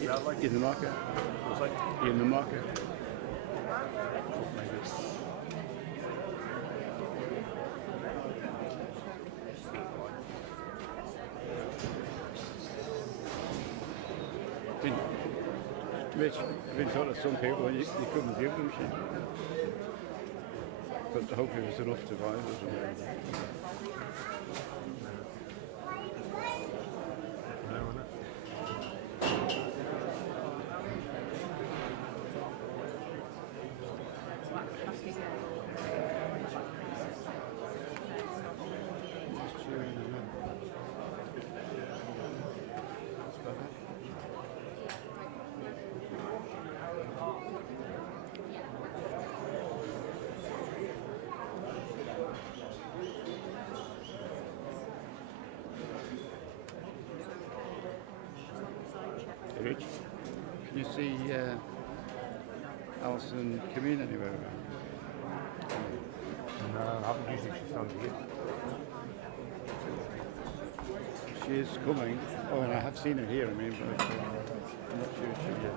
In the market? In the market? Rich, I've been told that some people you couldn't give them shit. But hopefully it's enough to buy it. Rich, can you see Alison Camille anywhere around? No, I haven't usually she's on here. She is coming. Oh, and I have seen her here, I mean, but I'm not sure if she yet.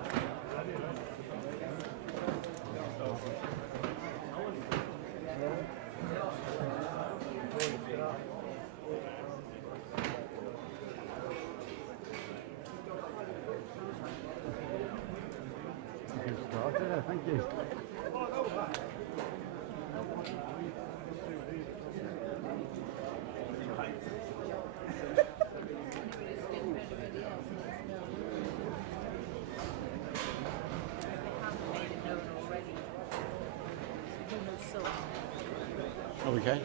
Thank you. Okay.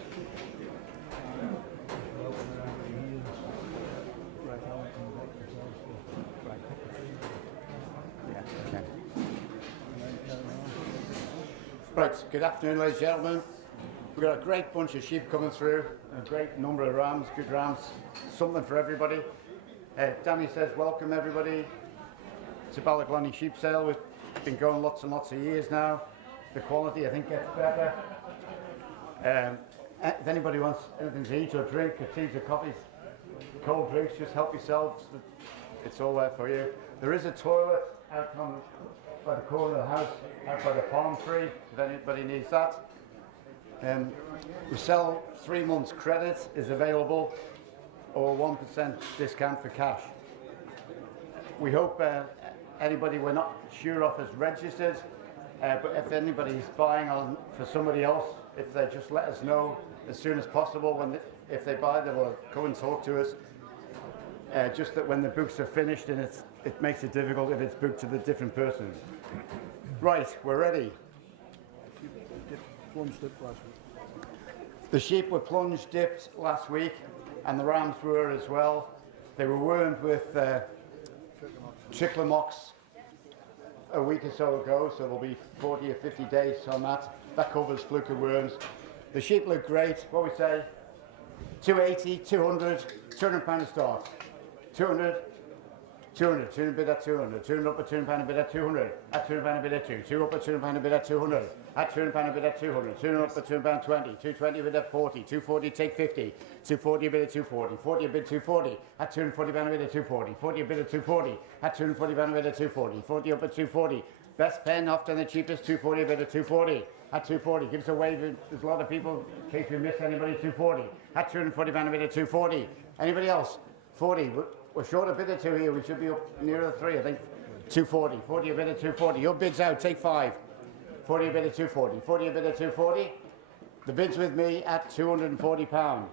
Right, good afternoon ladies and gentlemen. We've got a great bunch of sheep coming through, a great number of rams, good rams, something for everybody. Danny says welcome everybody to Ballaglonney sheep sale. We've been going lots and lots of years now. The quality I think gets better. If anybody wants anything to eat or drink, or teas or coffees, cold drinks, just help yourselves. It's all there for you. There is a toilet out by the corner of the house, out by the palm tree, if anybody needs that. We sell 3 months credit is available, or 1% discount for cash. We hope anybody we're not sure of is registered, but if anybody's buying on for somebody else, if they just let us know as soon as possible, if they buy, they will come and talk to us. Just that when the books are finished, and it makes it difficult if it's booked to the different person. Right, we're ready. The sheep were plunge dipped last week, and the rams were as well. They were wormed with trichlomox a week or so ago, so there'll be 40 or 50 days on that. That covers fluke worms. The sheep look great. What we say? 280, 200, £200 a start. 200, 200, 200 bid at 200, 200 up at £200 a bid at 200, at £200 a bid at 2, 2 up at £200 a bid at 200, at £200 a bid at 200, 200 up at £200 20, 220 a bid at 40, 240 take 50, 240 a bid at 240, 40 a bid 240, at £240 a bid at 240, 40 a bid at 240, at £240 a bid at 240, 40 up at 240, best pen often the cheapest, 240 a bid at 240. At 240, give us a wave. There's a lot of people, in case we miss anybody, 240. At £240 a bid at 240. Anybody else? 40. We're short a bid or two here. We should be up nearer the 3, I think. 240. 40 a bid at 240. Your bid's out. Take 5. 40 a bid at 240. 40 a bid at 240. The bid's with me at £240.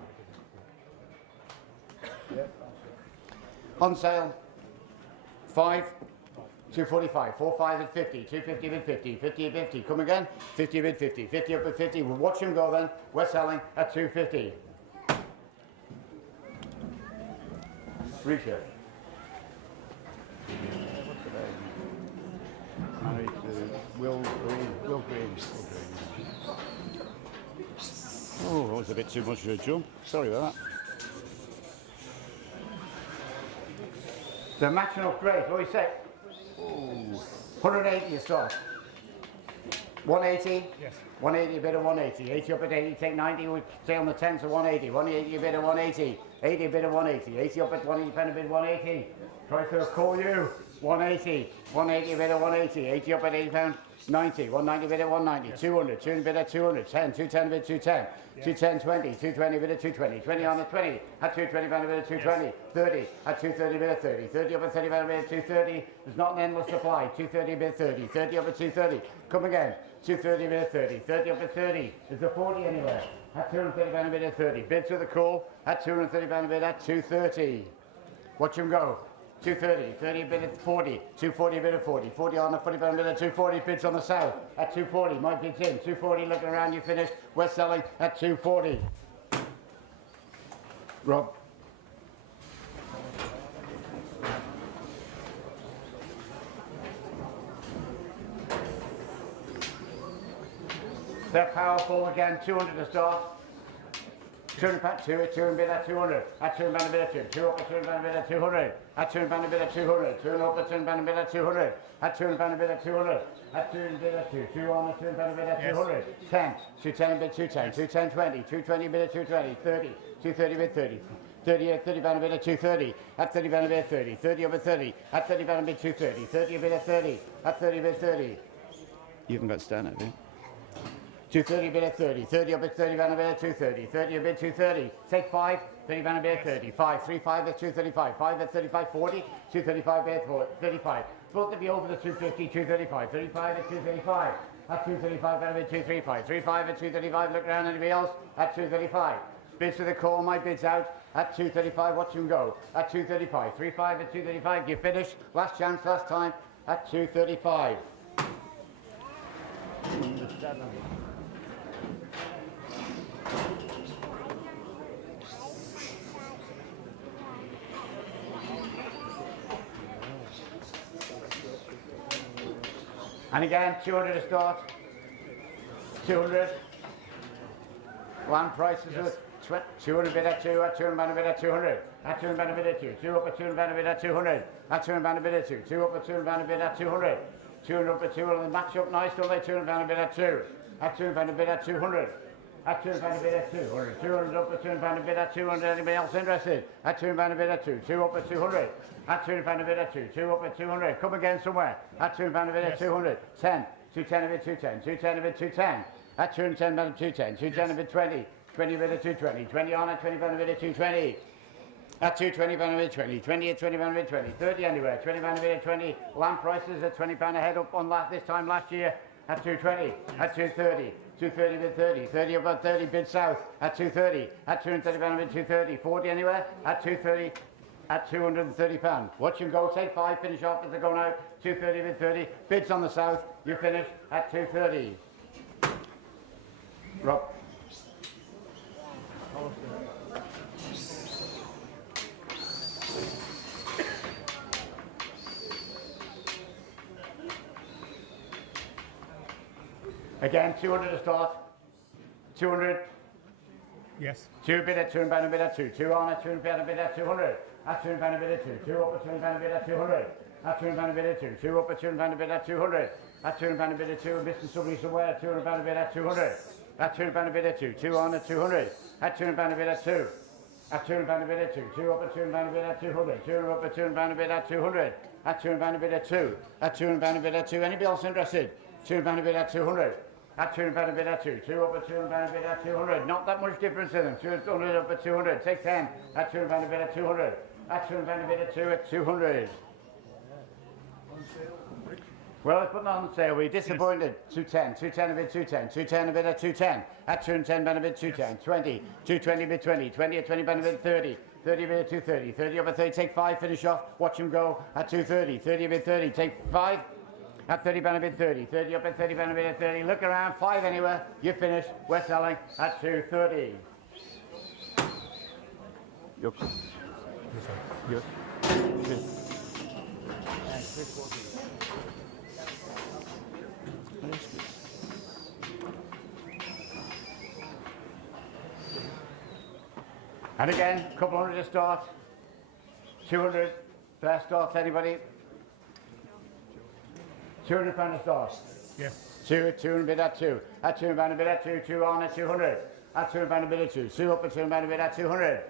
Yep. On sale. 5. 245, 45 at 50, 250 bid 50, 50 at 50, come again, 50 bid 50, 50 up at 50, we'll watch him go then, we're selling at 250. Risha. Married to Will Green. Oh, that was a bit too much of a jump, sorry about that. They're matching up great, what do you say? 180 a start. 180? Yes. 180 a bid of 180. 80 up at 80, take 90, we stay on the 10 to 180. 180 a bid of 180. 80 a bid at 180. 80 up at 180 pound a bid 180. Try to call you. 180. 180 a bid at 180. 80 up at 80 pound. 90, 190 bid at 190, 200, 200 bid at 200, 10, 210 bid 210, 210, 20, 220 bid at 220, 20 on the 20, at 220 pound bid at 220, 30, at 230 bid at 30, 30 up at 30 pound bid at 230, there's not an endless supply, 230 bid 30, 30 up at 230, come again, 230 bid at 30, 30 up at 30, is there 40 anywhere? At 230 pound bid at 30, bids to the call, at 230 pound bid at 230, watch him go. 230, 30 bid at 40, 240 bid at 40, 40 on the 40 pound bid at 240, bids on the south at 240, my bid's in, 240 looking around, you finished, we're selling at 240. Rob. They're powerful again, 200 to start. 200 pound, 200 bid at 200, at 200 pound a bid at 2, 2 up at 200 pound a bid at 200, at 200 pound a bid at 200, 2 up at 200 pound a bid at 200, at 200 pound a bid at 200, at 200 bid at 2, 2 on the 200 pound a bid at 200, 10, 210 bid 210, 210 20, 220 bid at 220, 30, 230 bid 30, 30 at 30 pound a bid at 230, at 30 pound a bid at 30, 30 up at 30, at 30 pound a bid 230, 30 a bid at 30, at 30 bid 30. You haven't got stand, have you? 230 bid at 30, 30 up at 30 pound a bid at 230, 30 a bid 230, take 5, 30 pound a bid at 30, 5, 35 at 235, 5 at 35, 40, 235 bid at 35, both of you over the 250, 235, 35 at 235, at 235 pound a bid 235, 35 at 235, look around anybody else, at 235, bids to the call, my bid's out, at 235, watch him go, at 235, 35 at 235, you finish, last chance, last time, at 235. And again, 200 to start, 200, land prices are 200 bid at 2, at 200 pound a bid at 200, at 200 pound a bid at 2, 2 up at 200 pound a bid at 200, at 200 pound a bid at 2, 2 up at 200 pound a bid at 200, 200 up at 200, and match up nice, don't they, 200 pound a bid at 2, at 200 pound a bid at 200, at 200 pound a bid at 200, 200 up at 200 pound a bid at 200, anybody else interested? At 200 pound a bid at 2, 2 up at 200, at 200 pound a bid at 2, 2 up at 200, come again somewhere, at 200 pound a bid at 200, 10, 210 a bid 210, 210 a bid 210, at 210 pound a 210, 210 a bid 20, 20 a bid at 220, 20 on at 20 pound a bid at 220, at 220 pound a bid 20, 20 at 20 pound a bid 20, 30 anywhere, 20 pound a bid at 20, land prices at 20 pound a head up on this time last year, at 220, at 230, 230 bid 30, 30 about 30 bid south, at 230, at 230 pound bid 230, 40 anywhere, at 230, at 230 pound. Watch him go, take 5, finish off as they're going out, 230 bid 30, bids on the south, you finish at 230. Rob. Again, 200 to start. 200. Yes. 2 bid at 200 pound a bid at 2. 2 on at 200 pound a bid at 200. At 200 pound a bid at 2. 2 up at 200 pound a bid at 200. At 200 pound a bid at 2. 2 up at 200 pound a bid at 200. At 200 pound a bid at 2. And missing somebody somewhere at 200 pound a bid at 200. At 200 pound a bid at 2. 2 on at 200. At 200 pound a bid at 2. At 200 pound a bid at 2. 2 up at 200 pound a bid at 200. 2 up at 200 pound a bid at 200. At 200 pound a bid at 2. At 200 pound a bid at 2. Anybody else interested? 200 pound a bid at 200. At 200 pound a bid at 2. 2 up at 200 pound a bid at 200. Not that much difference in them. 200 up at 200. Take 10. At 200 pound a bid at 200. At 200 pound a bid at 2 at 200. Well, it's putting on sale. We're disappointed. 210. 210 a bid 210. 210 a bid at 210. At 210 pound a bid 210. 20. 220 bid 20. 20 at 20 pound a bid 30. 30 a bid at 230. 30 up at 30. Take 5. Finish off. Watch him go at 230. 30 a bid 30. Take 5. At 30 pound a bid 30. 30 up at 30 pound a bid at 30. Look around. 5 anywhere. You finish. We're selling at 230. Yep. Yep. And again, a couple hundred to start. 200. First start, anybody? 200 pound to start. Yes. 200 bid at 2. At 200 pound a bid at 2. 2 on at 200. At 200 pound a bid at 2. 2 up at 200 pound a bid at 200.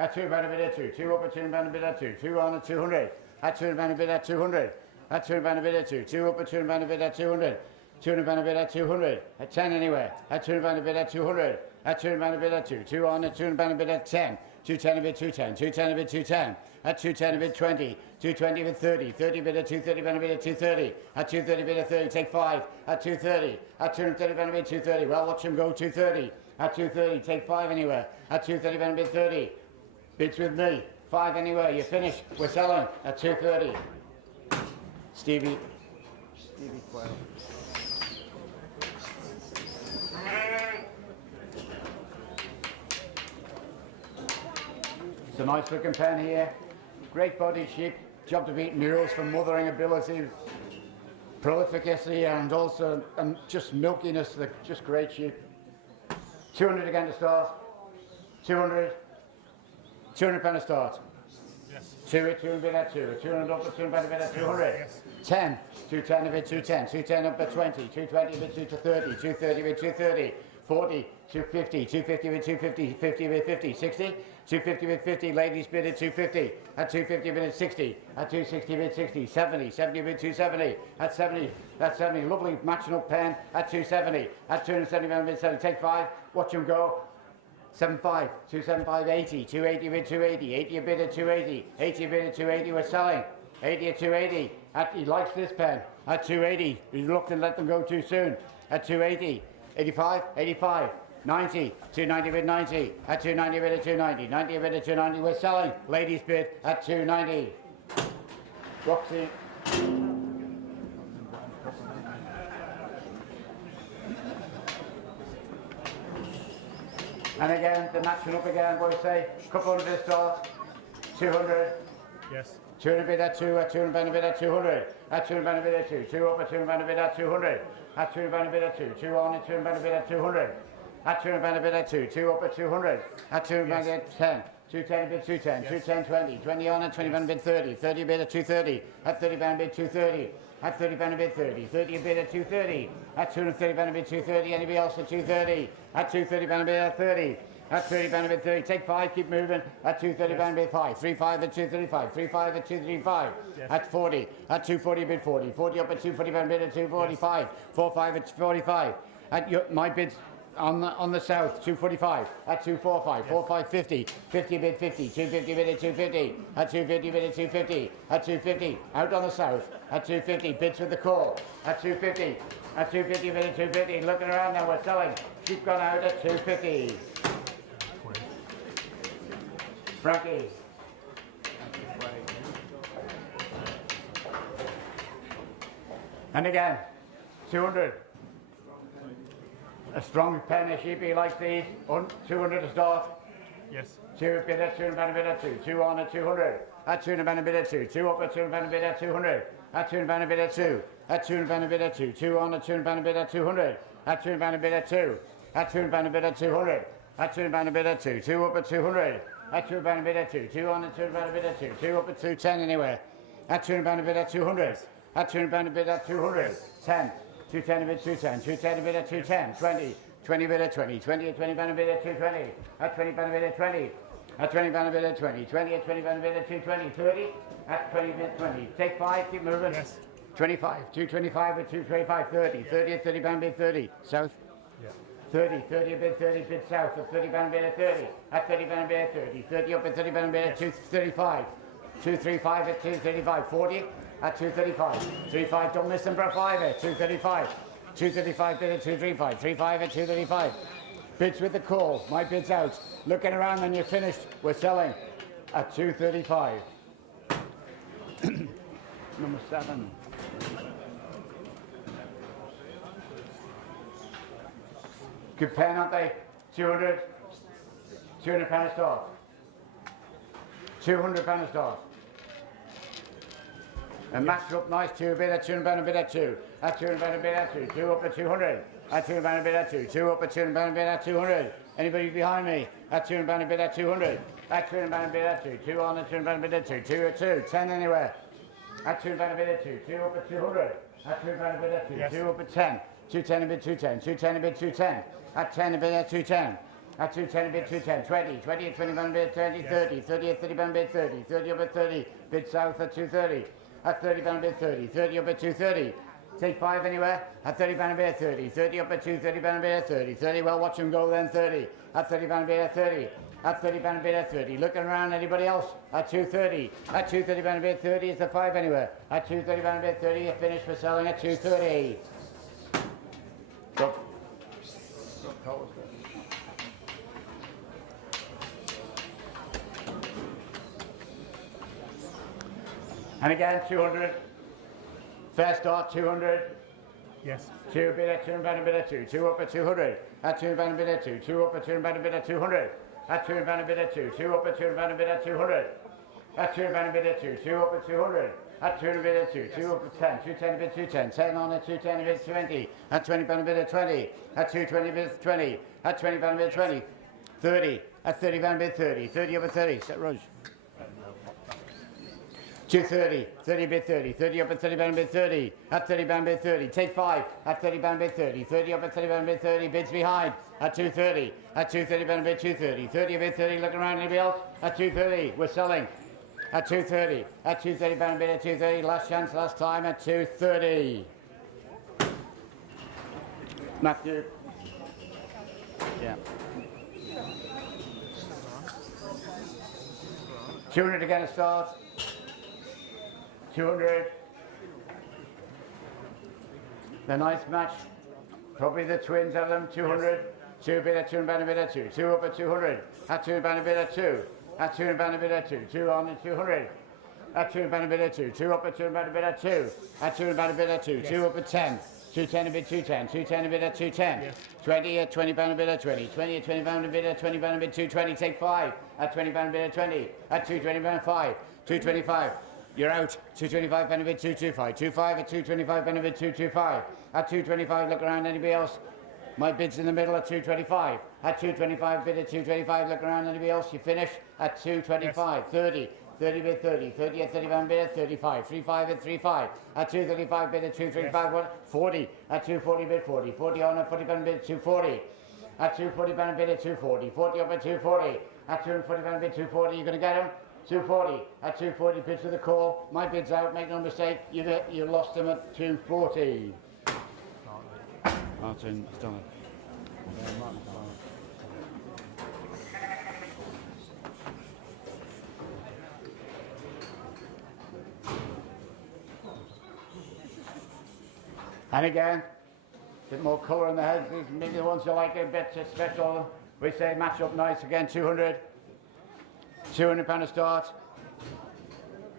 At 2 pound a bit at 2. 2 up at 2 pound a bit at 2. 2 on at 200. At 2 pound a bit at 200. At 2 pound a bit at 2. 2 up at 2 pound a bit at 200. 2 pound a bit at 200. At 10 anyway. At 2 pound a bit at 200. At 2 pound a bit at 2. 2 on at 2 pound a bit at 10. 210 a bit 210. 210 a bit 210. At 210 a bit 20. 220 a bit 30. 30 bit at 230 pound a bit at 230. At 230 bit at 30. Take 5. At 230. At 230 pound a bit 230. Well, watch him go 230. At 230. Take 5 anywhere. At 230 pound a bit 30. Bids with me. 5 anywhere. You're finished. We're selling at 230. Stevie Quayle. It's a nice looking pen here. Great body sheep. Job to beat murals for mothering ability, prolificacy, and also just milkiness. They're just great sheep. 200 again to start. 200. 200 pound to start. Yes. 200 bid at 2. 200 up at 200 bid at 200. Yes. 10. 210 a bit 210. 210 up at 20. 220 a bit 230. 230 bid 230. 40. 250. 250 bid 250. 50 bid 50. 60. 250 bid 50. Ladies bid at 250. At 250 bid at 60. At 260 bid 60. 70. 70 bid 270. At 70. That's 70. Lovely matching up pen at 270. At 270 bid 70. Take 5. Watch him go. 75, 275, 80, 280 bid 280, 80 a bid at 280, 80 a bid at 280, we're selling, 80 at 280, he likes this pen, at 280, he's looked and let them go too soon, at 280, 85, 85, 90, 290 bid 90, at 290 bid at 290, 90 a bid at 290, we're selling, ladies bid at 290, Roxy. And again, the matching up again, what do you say? Couple hundred to start. 200. Yes. 200 bid at 2, at 200 pound a bid at 200. At 200 pound a bid at 2. 2 up at 200 pound a bid at 200. At 200 pound a bid at 2. 2 on at 200 pound a bid at 200. At 200 pound a bid at 2. 2 up at 200. At 200 pound at 10. 210 a bid 210. 210 20. 20 on at 20 pound a bid 30. 30 a bid at 230. At 30 pound a bid 230. At 30 pound a bid 30. 30 a bid at 230. At 230 pound a bid 230. Anybody else at 230? At 230 pound a bid at 30. At 30 pound a bid 30. Take 5. Keep moving. At 230 pound a bid 5. 35 at 235. 35 at 235. Yes. At 40. At 240 bid 40. 40 up at 240 pound a bid at 245. 45 at 45. At my bids on the south, 245. At 245. 45 50. 50 bid 50. 250 bid at 250. At 250 bid at 250. At 250. Out on the south. At 250. Bids with the call. At 250. At 250 bid at 250. Looking around now, we're selling. Sheep gone out at 250. Frankie. And again, 200. A strong pen, a sheep, he likes these. 200 to start. Yes. 2 bid at 200 pound a bid at 2. 2 on at 200. At 200 pound a bid at 2. 2 up at 200 pound a bid at 200. At 200 pound a bid at 2. At 200 pound a bid at 2. 2 on at 200 pound a bid at 200. At 200 pound a bid at 2. At 200 pound a bid at 200. At 200 pound a bid at 2. 2 up at 200. At 200 pound a bid at 2. 2 on at 200 pound a bid at 2. 2 up at 210 anywhere. At 200 pound a bid at 200. At 200 pound a bid at 200. 10. 210 a bid 210. 210 a bid at 210. 20. 20 bid at 20. 20 at 20 pound a bid at 220. At 20 pound a bid at 20. At 20 pound a bid at 20. 20 at 20 pound a bid at 220. 30. At 20 bid 20. Take 5. Keep moving. Yes. 25. 225 at 225. 30. 30 at 30 pound bid 30. South. Yeah. 30, 30 a bid 30 bid south at 30 pound a bid at 30. At 30 pound a bid at 30. 30 up at 30 pound a bid at 235. 235 at 235. 40 at 235. 35, don't miss them for a 5 at 235. 235 bid at 235. 35 at 235. Bids with the call. My bid's out. Looking around when you're finished. We're selling at 235. Number 7. Good pen, aren't they? 200. 200 pound a start. 200 pound a start. And matched up nice 2 a bid at 200 pound a bid at 2. At 200 pound a bid at 2. 2 up at 200. At 200 pound a bid at 2. 2 up at 200 pound a bid at 200. Anybody behind me? At 200 pound a bid at 200. At 200 pound a bid at 2. 2 on at 200 pound a bid at 2. 2 at 2. 10 anywhere. At 200 pound a bid at 2. 2 up at 200. At 200 pound a bid at 2. Yes. 2 up at 10. 210 a bid 210. 210 a bid 210. At 10 a bid at 210. At 210 a bid, 210, 20, 20 at 20 pound a bid, 20, 30, 30 at 30 pound a bid, 30, 30 up at 30, bid south at 230, at 30 pound a bid, 30, 30 up at 230. Take 5 anywhere, at 30 pound a bid, 30, 30 up at 2, 30 pound a bid, 30, 30, well watch him go then, 30, at 30 pound a bid, at 30, at 30 pound a bid, at 30, looking around, anybody else, at 230, at 230 pound a bid, 30 is the 5 anywhere, at 230 pound a bid, 30, you finish for selling at 230. Go. And again, 200. Fair start, 200. Yes. 2 bid at 2 and a bid at 2. 2 up at 200. At 2 and a bid at 2. 2 up at 2 and a bid at 200. At 2 and a bid at 2. 2 up at 2 and a bid at 200. At 2 and a bid at 2. 2 up at 200. At 2 and a bid at 2. 2 up at 10. 210 a bid 210. 10 on at 210 a bid 20. At 20 pound a bid at 20. At 220 a bid 20. At 20 pound a bid 20. 30. At 30 pound a bid 30. 30 up at 30. Set Rog. 230, 30 bid 30, 30 up at 30 pound bid 30, at 30 pound bid 30, take 5, at 30 pound bid 30, 30 up at 30 pound bid 30, bids behind, at 230, at 230 pound bid 230, 30 bid 30, looking around, anybody else, at 230, we're selling, at 230, at 230 pound bid at 230, last chance, last time at 230. Matthew. Yeah. 200 again to start. 200. The nice match. Probably the twins of them. 200. 2 bid at 2 and a bid at 2. 2 up at 200. At 2 and a bid at 2. At 2 and a bid at 2. 2 on at 200. At 2 and a bid at 2. 2 up at 2 and a bid at 2. At 2 and a bid at 2. 2 up at 10. 210 a bid 210. 210 a bid at 210. Yes. 20 at 20 pound a bid at 20. 20 at 20 pound a bid at 20 pound a bid 220. Take 5 at 20 pound a bid at 20. At 220 pound 5. 225. You're out. 225 pound a bid 225. 25 at 225 pound a bid 225. At 225, look around, anybody else? My bid's in the middle at 225. At 225, bid at 225, look around, anybody else? You finish at 225. Yes. 30. 30 bid 30. 30 at 30 pound bid at 35. 35 at 35. At 235 bid at 235. Yes. What? 40. At 240 bid 40. 40 on at 40 pound bid 240. At 240 pound bid at 240. 40 up at 240. At 240 pound bid 240. You're going to get him? 240. At 240 bids with the call. My bid's out. Make no mistake. You lost him at 240. Martin, still And again, a bit more colour in the heads. These maybe the ones you like a bit special. We say match up nice again. 200. 200 pound a start.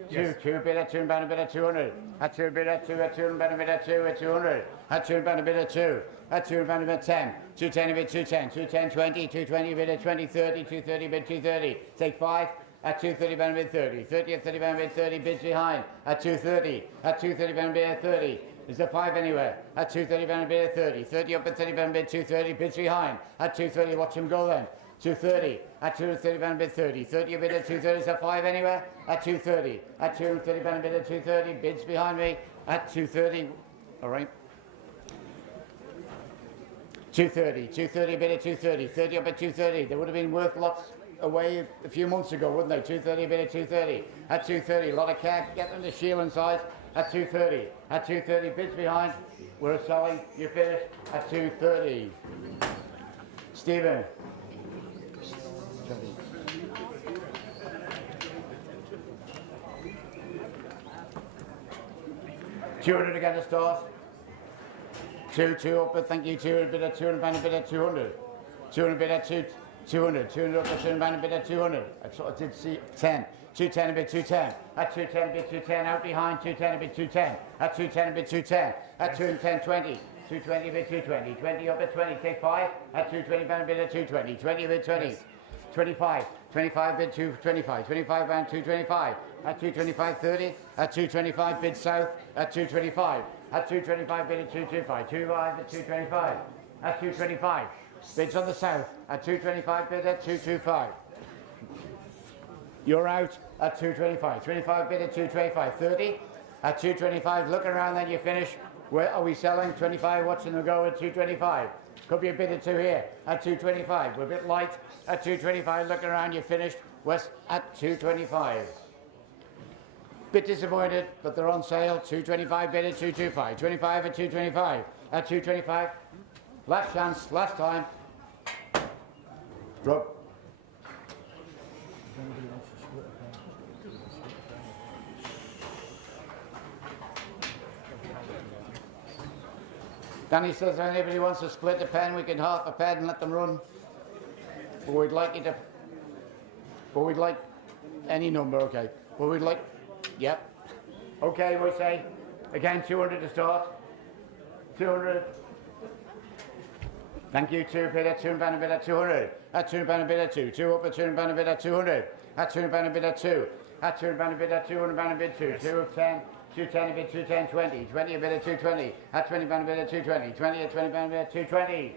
Yes. 2 bid at 2 and pound a bid at 200. At 2 bid at 2 at 2 and pound a bid at 2 at 200. At 2 and pound a bid at 2. At 2 and pound a bid at 10. 210 a bid 210. 210 20. 220 bid at 20 30. 230 bid 230. Take 5. At 230 pound a bid 30. 30 at 30 pound a bid 30. Bids behind. At 230. At 230 pound a bid at 30. Is there 5 anywhere? At 230 pound a bid at 30. 30 up at 30 pound a bid 230. Bids behind. At 230. Watch him go then. 230. At 230 pound bid 30. 30 a bid at 230. Is there 5 anywhere? At 230. At 230 pound a bid at 230. Bids behind me. At 230. All right. 230. 230 a bid at 230. 30 up at 230. They would have been worth lots away a few months ago, wouldn't they? 230 a bid at 230. At 230. A lot of care. Get them to shield and size. At 230. At 230. Bids behind. We're selling. You finished at 230. Stephen. 200 again to start. 2 up at, thank you, 200 bid at 200 pound a bid at 200. 200 bid at 200. 200 up at 200 pound a bid at 200. I sort of did see 10. 210 a bid 210. At 210 a bid 210 out behind. 210 a bid 210. At 210 a bid 210. At 210 20. 220 a bid 220. 20 up at 20. Take 5. At 220 pound a bid at 220. 20 a bid 20. Yes. 25. 25 bid 225. 25 pound 225. At 225 30. At 225 bid south. At 225. At 225 bid at 225. 25 at 225. At 225. Bids on the south. At 225 bid at 225. You're out at 225. 25 bid at 225. 30 at 225. Look around, then you finish Where are we selling? 25, watching them go at 225. Could be a bid or two here at 225. We're a bit light at 225. Looking around, you're finished. West at 225. Bit disappointed, but they're on sale. 225 bid at 225. 25 at 225. At 225. Last chance, last time. Rob. Danny says if anybody wants to split the pen, we can half a pen and let them run. But we'd like you to. But we'd like any number, okay. But we'd like. Yep. Okay, we say again 200 to start. 200. Thank you. 2 bid at 2 and band a bid at 200. At 2 and band a bid at 2. 2 up at 2 and band a bid at 200. At 2 and band a bid at 2. At 2 and band a bid at 2 and band a bid 2. 2 of 10. 210 a bid 210 20. 20 a bid at 220. At 20 band a bid at 220. 20 at 20 band a bid at 220.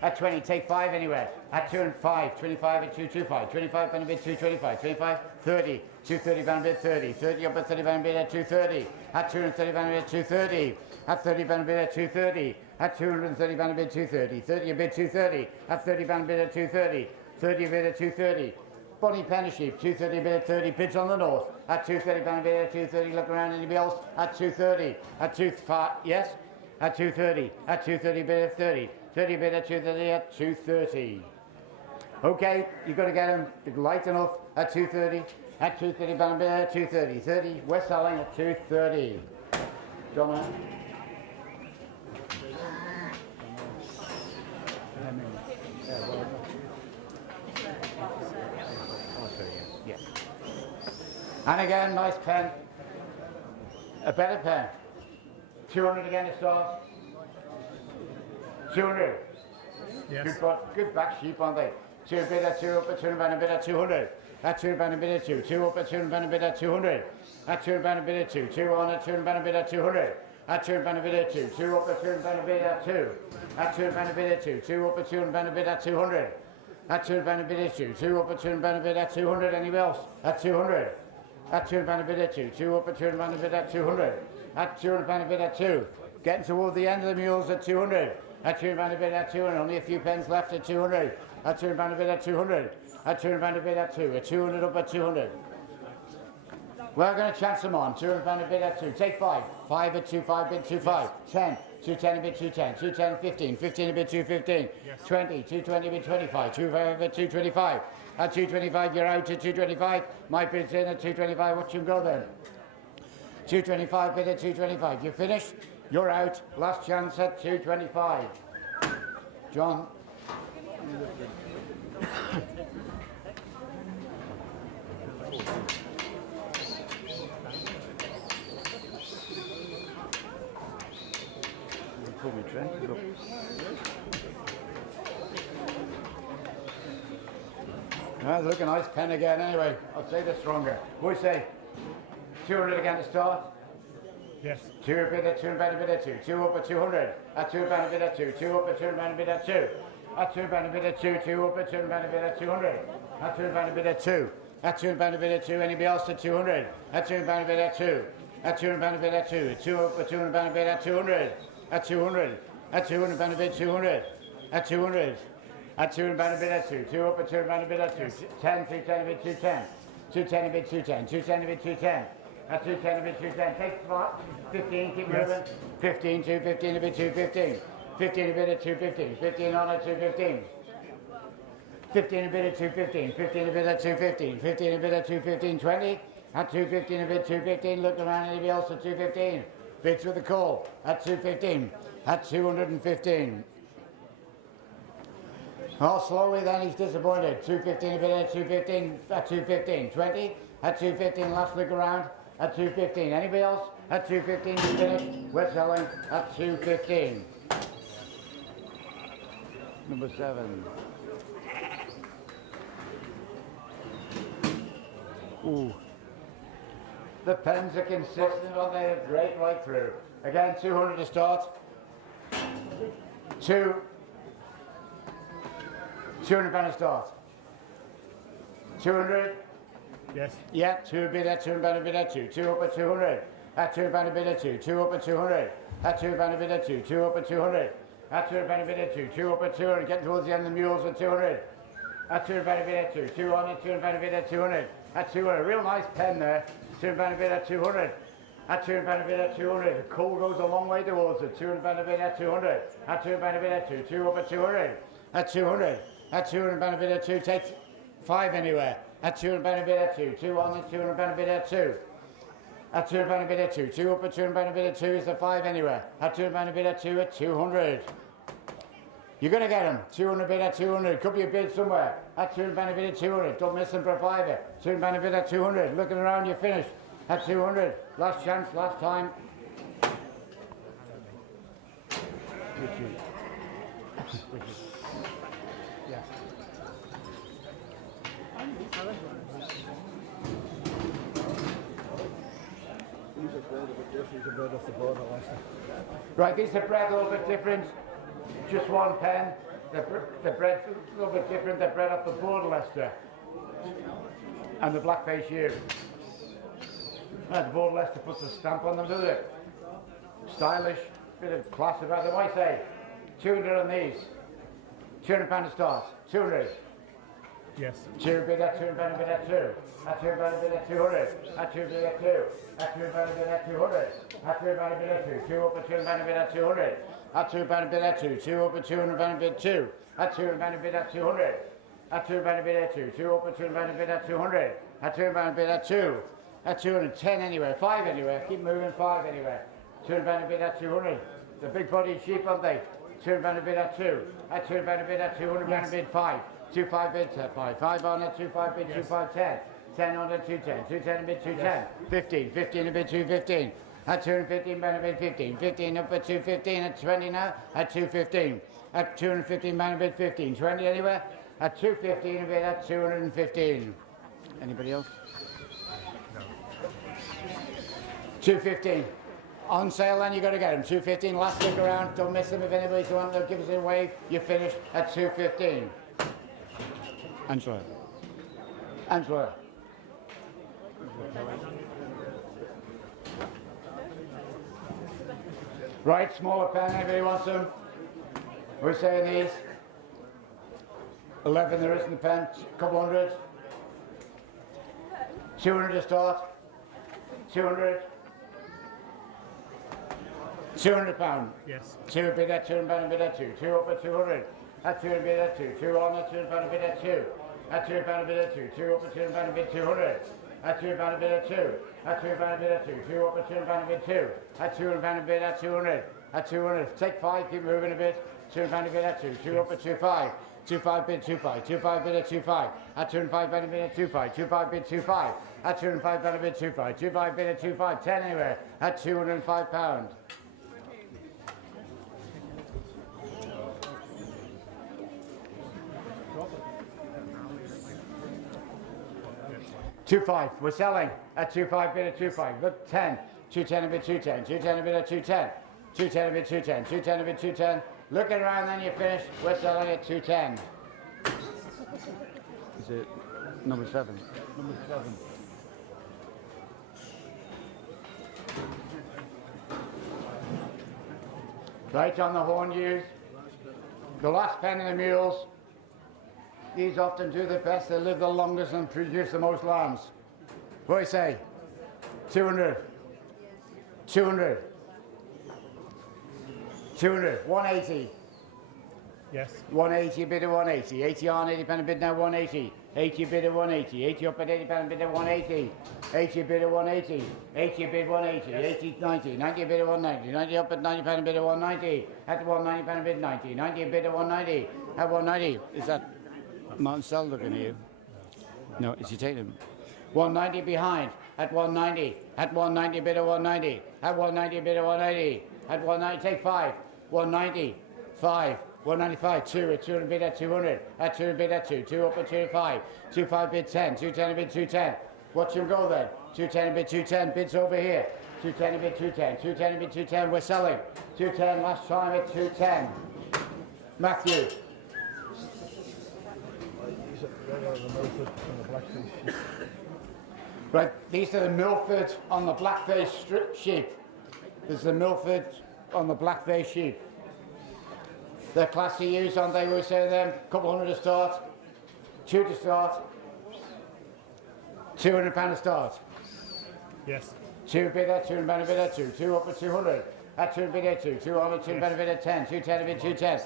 At 20, take 5 anywhere. At 2 and 5, 25 at 225. 25 band a bid 225. 25, 30. 230 band a bid 30. 30 up at 30 band a bid at 230. At 230 band a bid at 230. At 30 band a bid at 230. At 230 band a bid 230. 30 a bid 230. At 30 band a bid at 230. 30 a bid at 230. Bonnie Penny Sheep, 230 bid at 30, bids on the north. At 230 band a bid at 230, look around, anybody else? At 230. At 25, yes? At 230. At 230 bid at 30. 30 bid at 230 at 230. Okay, you've got to get them light enough at 230. At 230 band a bid at 230. 30, we're selling at 230. Donna. And again, nice pen. A better pen. 200 again to start. 200. Yes. Good back sheep, aren't they? 2 bid at 2 up at 2 and band a bid at 200. At 2 and band a bid at 2. 2 up at 2 and band a bid at 200. At 2 and band a bid at 2. 2 on at 2 and band a bid at 200. At 2 and band a bid at 2. 2 up at 2 and band a bid at 2. At 2 and band a bid at 2. 2 up at 2 and band a bid at 200. At 2 and band a bid at 2. 2 up at 2 and band a bid at 200. Anywhere else? At 200. At 2 and band a bid at 2. 2 up at 2 and band a bid at 200. At 2 and band a bid at 2. Getting toward the end of the mules at 200. At 2 and band a bid at 200. Only a few pence left at 200. At 2 and band a bid at 200. At 2 and band a bid at 2. At 200 up at 200. We're going to chance them on. 2 and band a bid at 2. Take 5. 5 at 2, 5 bid 2, 5. 10. 210 a bid 210. 210 15. 15 a bid 215. 20. 220 a bid 25. 25 at 225. At 225 you're out at 225. My bid's in at 225. Watch him go then. 225 bid at 225. You're finished. You're out. Last chance at 225. John. Pull me train. Look. That's looking nice pen again anyway. I'll say they're stronger. What do you say? 200 again to start? Yes. 2 a bid at 2 and band a bid at 2. 2 up at 200. At 2 band a bid at 2. 2 up at 2 and band a bid at 2. At 2 band a bid at 2. 2 up at 2 and band a bid at 200. At 2 band a bid at 2. At 2 and band a bid at 2. Anybody else at 200? At 2 and band a bid at 2. At 2 and band a bid at 2. 2 up at 2 and band a bid at 200. At 200. At 2 and band a bid 200. At 200. At 2 and band a bid at 2. 2 up at 2 and band a bid at 2. 10, 210 a bid 210. 210 a bid 210. 210 a bid 210. At 210 a bid 210. Take spot. 15, keep moving. 15, 215 a bid 215. 15 a bid at 215. 15 on at 215. 15 a bid at 215. 15 a bid at 215. 15 a bid at 215. 20. At 215 a bid 215. Look around anybody else at 215. Bids with the call. At 215. At 215. Oh, slowly then he's disappointed. 215 a bid at 215. At 215. 20. At 215. Last look around. At 215. Anybody else? At 215 you finished. We're selling at 215. Number 7. Ooh. The pens are consistent, aren't they? They're great right through. Again, 200 to start. 200 pound to start. 200. Yes. Yeah, 2 a bid at 2 and band a bid at 2. 2 up at 200. At 2 band a bid at 2. 2 up at 200. At £2 a bid at 2. 2 up at 200. At £2 a bid at 2. 2 up at 200. Getting towards the end of the mules at 200. At £2 a bid at 2. 2 on it. £2 a bid at 200. At 200. Real nice pen there. £2 a bid at 200. At £2 a bid at 200. The coal goes a long way towards it. £2 a bid at 200. At £2 a bid at 2. 2 up at 200. At 200. At £200 a bid at 2. Take 5 anywhere. At £2 a bid at 2. 2 on it. £200 a bid at 2. At £2 a bid at 2. 2 up at £2 a bid at 2 is the 5 anywhere. At £2 a bid at 2 at 200. You're going to get them. 200 bid at 200. Could be a bid somewhere. At £2 a bid at 200. Don't miss them for a fiver. £2 a bid at 200. Looking around, you're finished. At 200. Last chance, last time. Yeah. These are bred a bit different. These are bred off the border, Leicester. Right, these are bred a little bit different. Just one pen. The bread's a little bit different. They're bred off the border Leicester. And the blackface year. The border Leicester puts a stamp on them, does it? Stylish, bit of class about them. I say 200 on these. £200 to start. 200. Yes. 2 bid at 2 and a bid at 2. At 2 and a bid at 200. At 2 bid at 2. At 2 and a bid at 200. At 2 and a bid at 2. 2 up at 2 and a bid at 200. At 2 and a bid at 2. 2 up at 2 and a bid 2. At 2 and a bid at 200. At 2 and a bid at 2. 2 up at 2 and a bid at 200. At 2 and a bid at 2. At 210 anywhere. 5 anywhere. Keep moving. 5 anywhere. 2 and a bid at 200. The big bodied sheep, aren't they? 2 and a bid at 2. At 2 and a bid at 200 and a bid 5. 2 5 bids at 5. 5 on it. 2 5 bid 2 5 10. 10 on it. 210. 210 a bid 210. 15. 15 a bid 215. At 215 a bid 15. 15 up at 215 at 20 now. At 215. At 215 a bid 15. 20 anywhere. At 215 a bid at 215. Anybody else? 215. On sale then, you got to get them. 215, last stick around. Don't miss them if anybody's want to give us a wave. You're finished at 215. Angela. Angela. Right, smaller pen. Anybody wants them? We're saying these. 11 there is in the pen. Couple hundred. 200 to start. 200. £200. Yes. 2 bid at 2 and a bid at 2. 2 up at 200. At 2 and bid at 2. 2 on at 2 and a bid at 2. At 2 and a bid at 2. 2 up at 2 and a bid 200. At 2 and a bid at 2. At 2 and a bid at 2. 2 up at 2 and a bid 2. At 2 and a bid at 200. At 200. Take 5. Keep moving a bit. 2 and a bid at 2. 2 up at 2 5. 2 5 bid 2 5. 2 5 bid at 2 5. At 2 and 5 bid at 2 5. 2 5 bid 2 5. At 2 and 5 bid 2 5. 2 5 bid at 2 5. 10 anywhere. At £205. 2.5. We're selling at 2.5 bid at 2.5. Look, 10. 210 a bid 210. 210 a bid at 210. 210 a bid 210. 210 a bid 210. Looking around, then you're finished. We're selling at 210. Is it number 7? Number 7. Right on the horn use. The last pen in the mules. These often do the best, they live the longest and produce the most lambs. What do you say? 200. 200. 200. 180. Yes. 180, bid at 180. 80 on, £80 a bid now, 180. 80 bid at 180. 80 up at £80 a bid at 180. 80 bid at 180. 80 bid 180. 80, 90. 90 bid at 190. 90 up at £90 a bid at 190. At 190 a bid 90. 90 bid at 190. At 190. Is that Martin Sell looking at you? No, is he taking him? 190 behind. At 190. At 190 bid at 190. At 190 bid at 190. At 190 take 5. 190. 5. 195, 2 at 200 bid at 200. At 200 bid at 2. 2 up at 205. 25 bid 10. 210 bid 210. Watch him go then. 210 bid 210. Bids over here. 210 bid 210. 210 bid 210. We're selling. 210 last time at 210. Matthew. Right, these are the Milford on the blackface sheep. There's the Milford on the black face sheep. They're classy ewes, aren't they? We say them. Couple hundred to start. 2 to start. £200 to start. Yes. 2 bidder, 2 and a bidder, 2. 2 up at 200. At 2 bidder, 2. 2 on at 2 and a bidder, 10. 210 bid 210.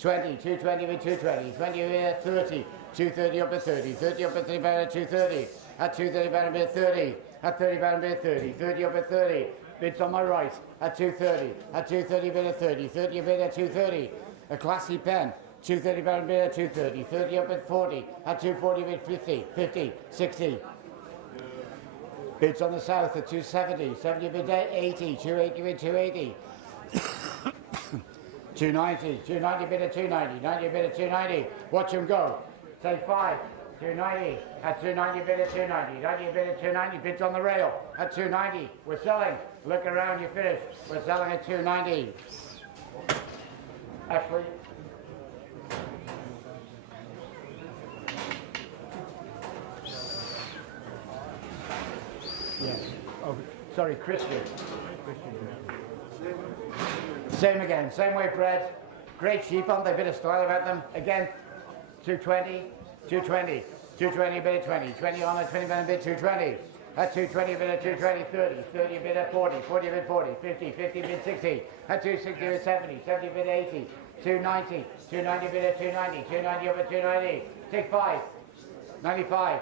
20. 220 bid 220. 20 bid 30. 230 up at 30. 30 up at 3 bidder 230. At 230 bidder bid 30. At 30 bidder bid 30. 30 up at 30. Bids on my right. At 230. At 230 bidder 30. 30 bidder 230. A classy pen. 230 bidder bid 230. 30 up at 40. At 240 bid 50. 50. 60. Bids on the south at 270, 70 bid 80, 280 bid 280, 290, 290 bid at 290, 90 bid at 290, watch him go, say 5, 290, at 290 bid at 290, 90 bid at 290, bids on the rail, at 290, we're selling, look around, you finish, we're selling at 290. Ashley. Yes. Oh, sorry, Christian. Same again, same way bred. Great sheep, aren't they? Bit of style about them. Again, 220, 220, 220 bid at 20, 20 on at 20 bid a bid 220. At 220 bid at 220, 30, 30 bid at 40, 40 bid 40, 50, 50 bid 60. At 260 bid 70, 70 bid 80, 290, 290 bid at 290, 290 up at 290. Take 5, 95.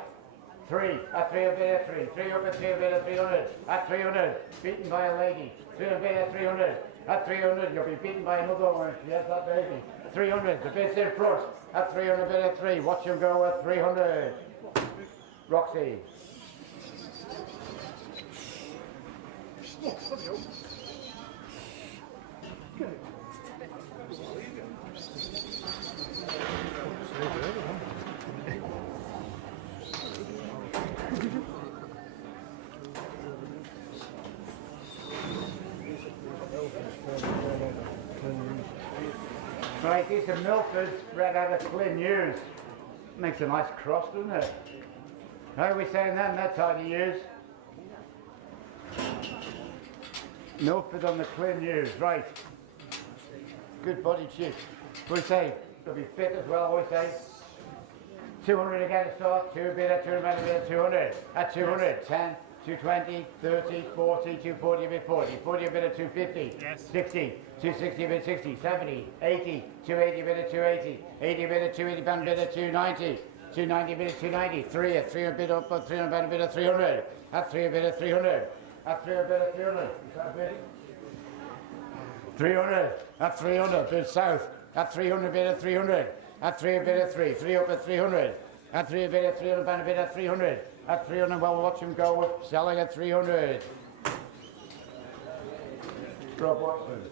3, at 3 a bid at 3, 3 up at 3 a bid at 300, at 300, beaten by a lady, 3 a bid at 300, at 300, you'll be beaten by another one, yes, that baby, 300, the bid's in front, at 300 bid at 3, watch him go at 300, Roxy. Right, these are Milfords bred out of Clean Ewes. Makes a nice cross, doesn't it? How are we saying them? That's how to use. Milford on the Clean Ewes, right. Good body sheep. We say they'll be fit as well, we say. 200 again to start, 2 bid at 200, bid at 200. At 200, 10, 220, 30, 40, 240 bid 40, 40 bid at 250, yes. 60, 260 bid 60, 70, 80, 280 bid at 280, 80 bid at 280 pound bid at 290, 290 bid at 290, 3 at 300 bid up at 300 pound bid at 300, at 3 bid at 300, at 300 bid at 300, is that bid? 300, at 300 bid south, at 300 bid at 300, at 3 bid at 3, 3 up at 300, at 3 bid at 300 pound bid at 300, at 300, well, watch him go with selling at 300. Rob Watson.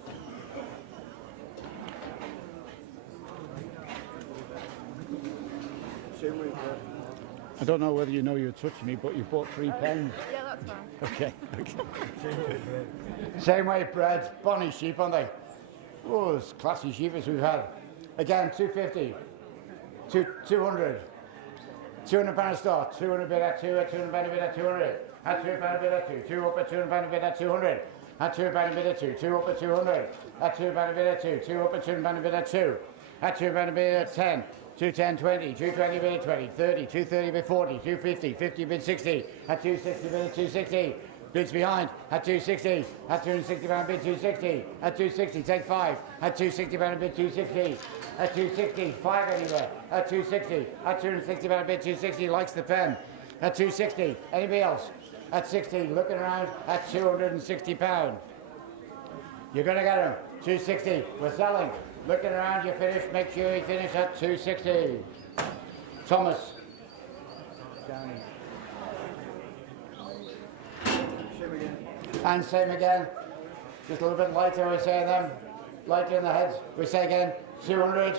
I don't know whether you know you're touching me, but you bought 3 pens. Yeah, that's fine. Okay, okay. Same way bred. Bonnie sheep, aren't they? Oh, it's classy sheep as we've had. Again, 250, 200. 200 pound start, 200 bid at 2, at 200 pound bid at 200, at 200 pound bid at 2, 2 up at 200 pound bid at 200, at 200 pound bid at 2, 2 up at 200, at 200 pound bid at 2, 2 up at 200 pound bid at 2, at 200 pound bid at 10, 210, 20, 220 bid at 20, 30, 230 bid 40, 250, 50 bid 60, at 260 bid at 260, bids behind, at 260, at 260 pound bid 260, at 260, take 5, at 260 pound bid 260, at 260, 5 anywhere, at 260, at 260 pound bid 260, likes the pen, at 260, anybody else, at 60, looking around, at 260 pound, you're going to get him, 260, we're selling, looking around, you finish, make sure you finish at 260, Thomas, down here. And same again, just a little bit lighter, we say them, lighter in the heads, we say again, 200,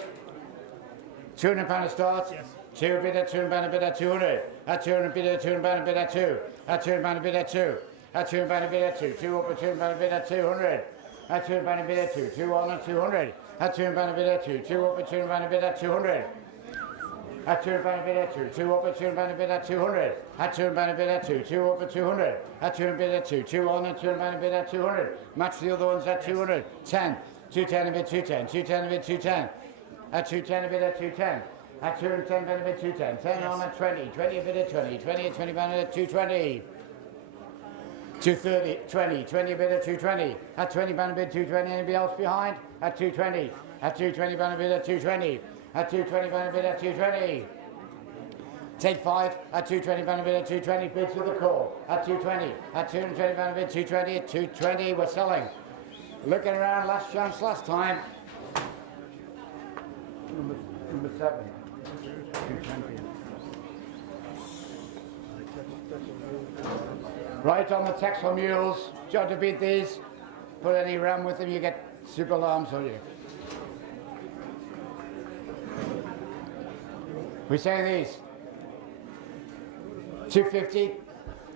200 pound a start, yes. 2 bid at 200 pound a bid at 200, at 200 bid at 200 pound a bid at 2, at 200 pound a bid at 2, at 200 pound a bid at 2, 2 up at 200 pound a bid at 200, at 200 pound a bid at 2, 2 on at 200, at 200 pound a bid at 2, 2 up at 200 pound a bid at 200, At 200 pound a bid at 2. 2 up at 200 pound a bid at 200. At 200 pound a bid at 2. 2 up at 200. At 200 bid at 2. 2 on at 200 pound a bid at 200. Match the other ones at 200. 10. 210 a bid 210. 210 a bid 210. At 210 a bid at 210. At 210 pound a bid 210. 10 on at 20. 20 a bid at 20. 20 at 20 pound at 220. 230, 20, 20 a bid at 220. At 20 pound a bid 220. Anybody else behind? At 220. At 220 pound a bid at 220. At 220 pound a bid at 220. Take 5 at 220 pound a bid at 220. Bids with the call at 220. At 220 pound a bid 220. At 220 we're selling. Looking around, last chance, last time. Number 7. 220. Right on the Texel mules. Try to beat these. Put any ram with them, you get super alarms on you. We say these. 250.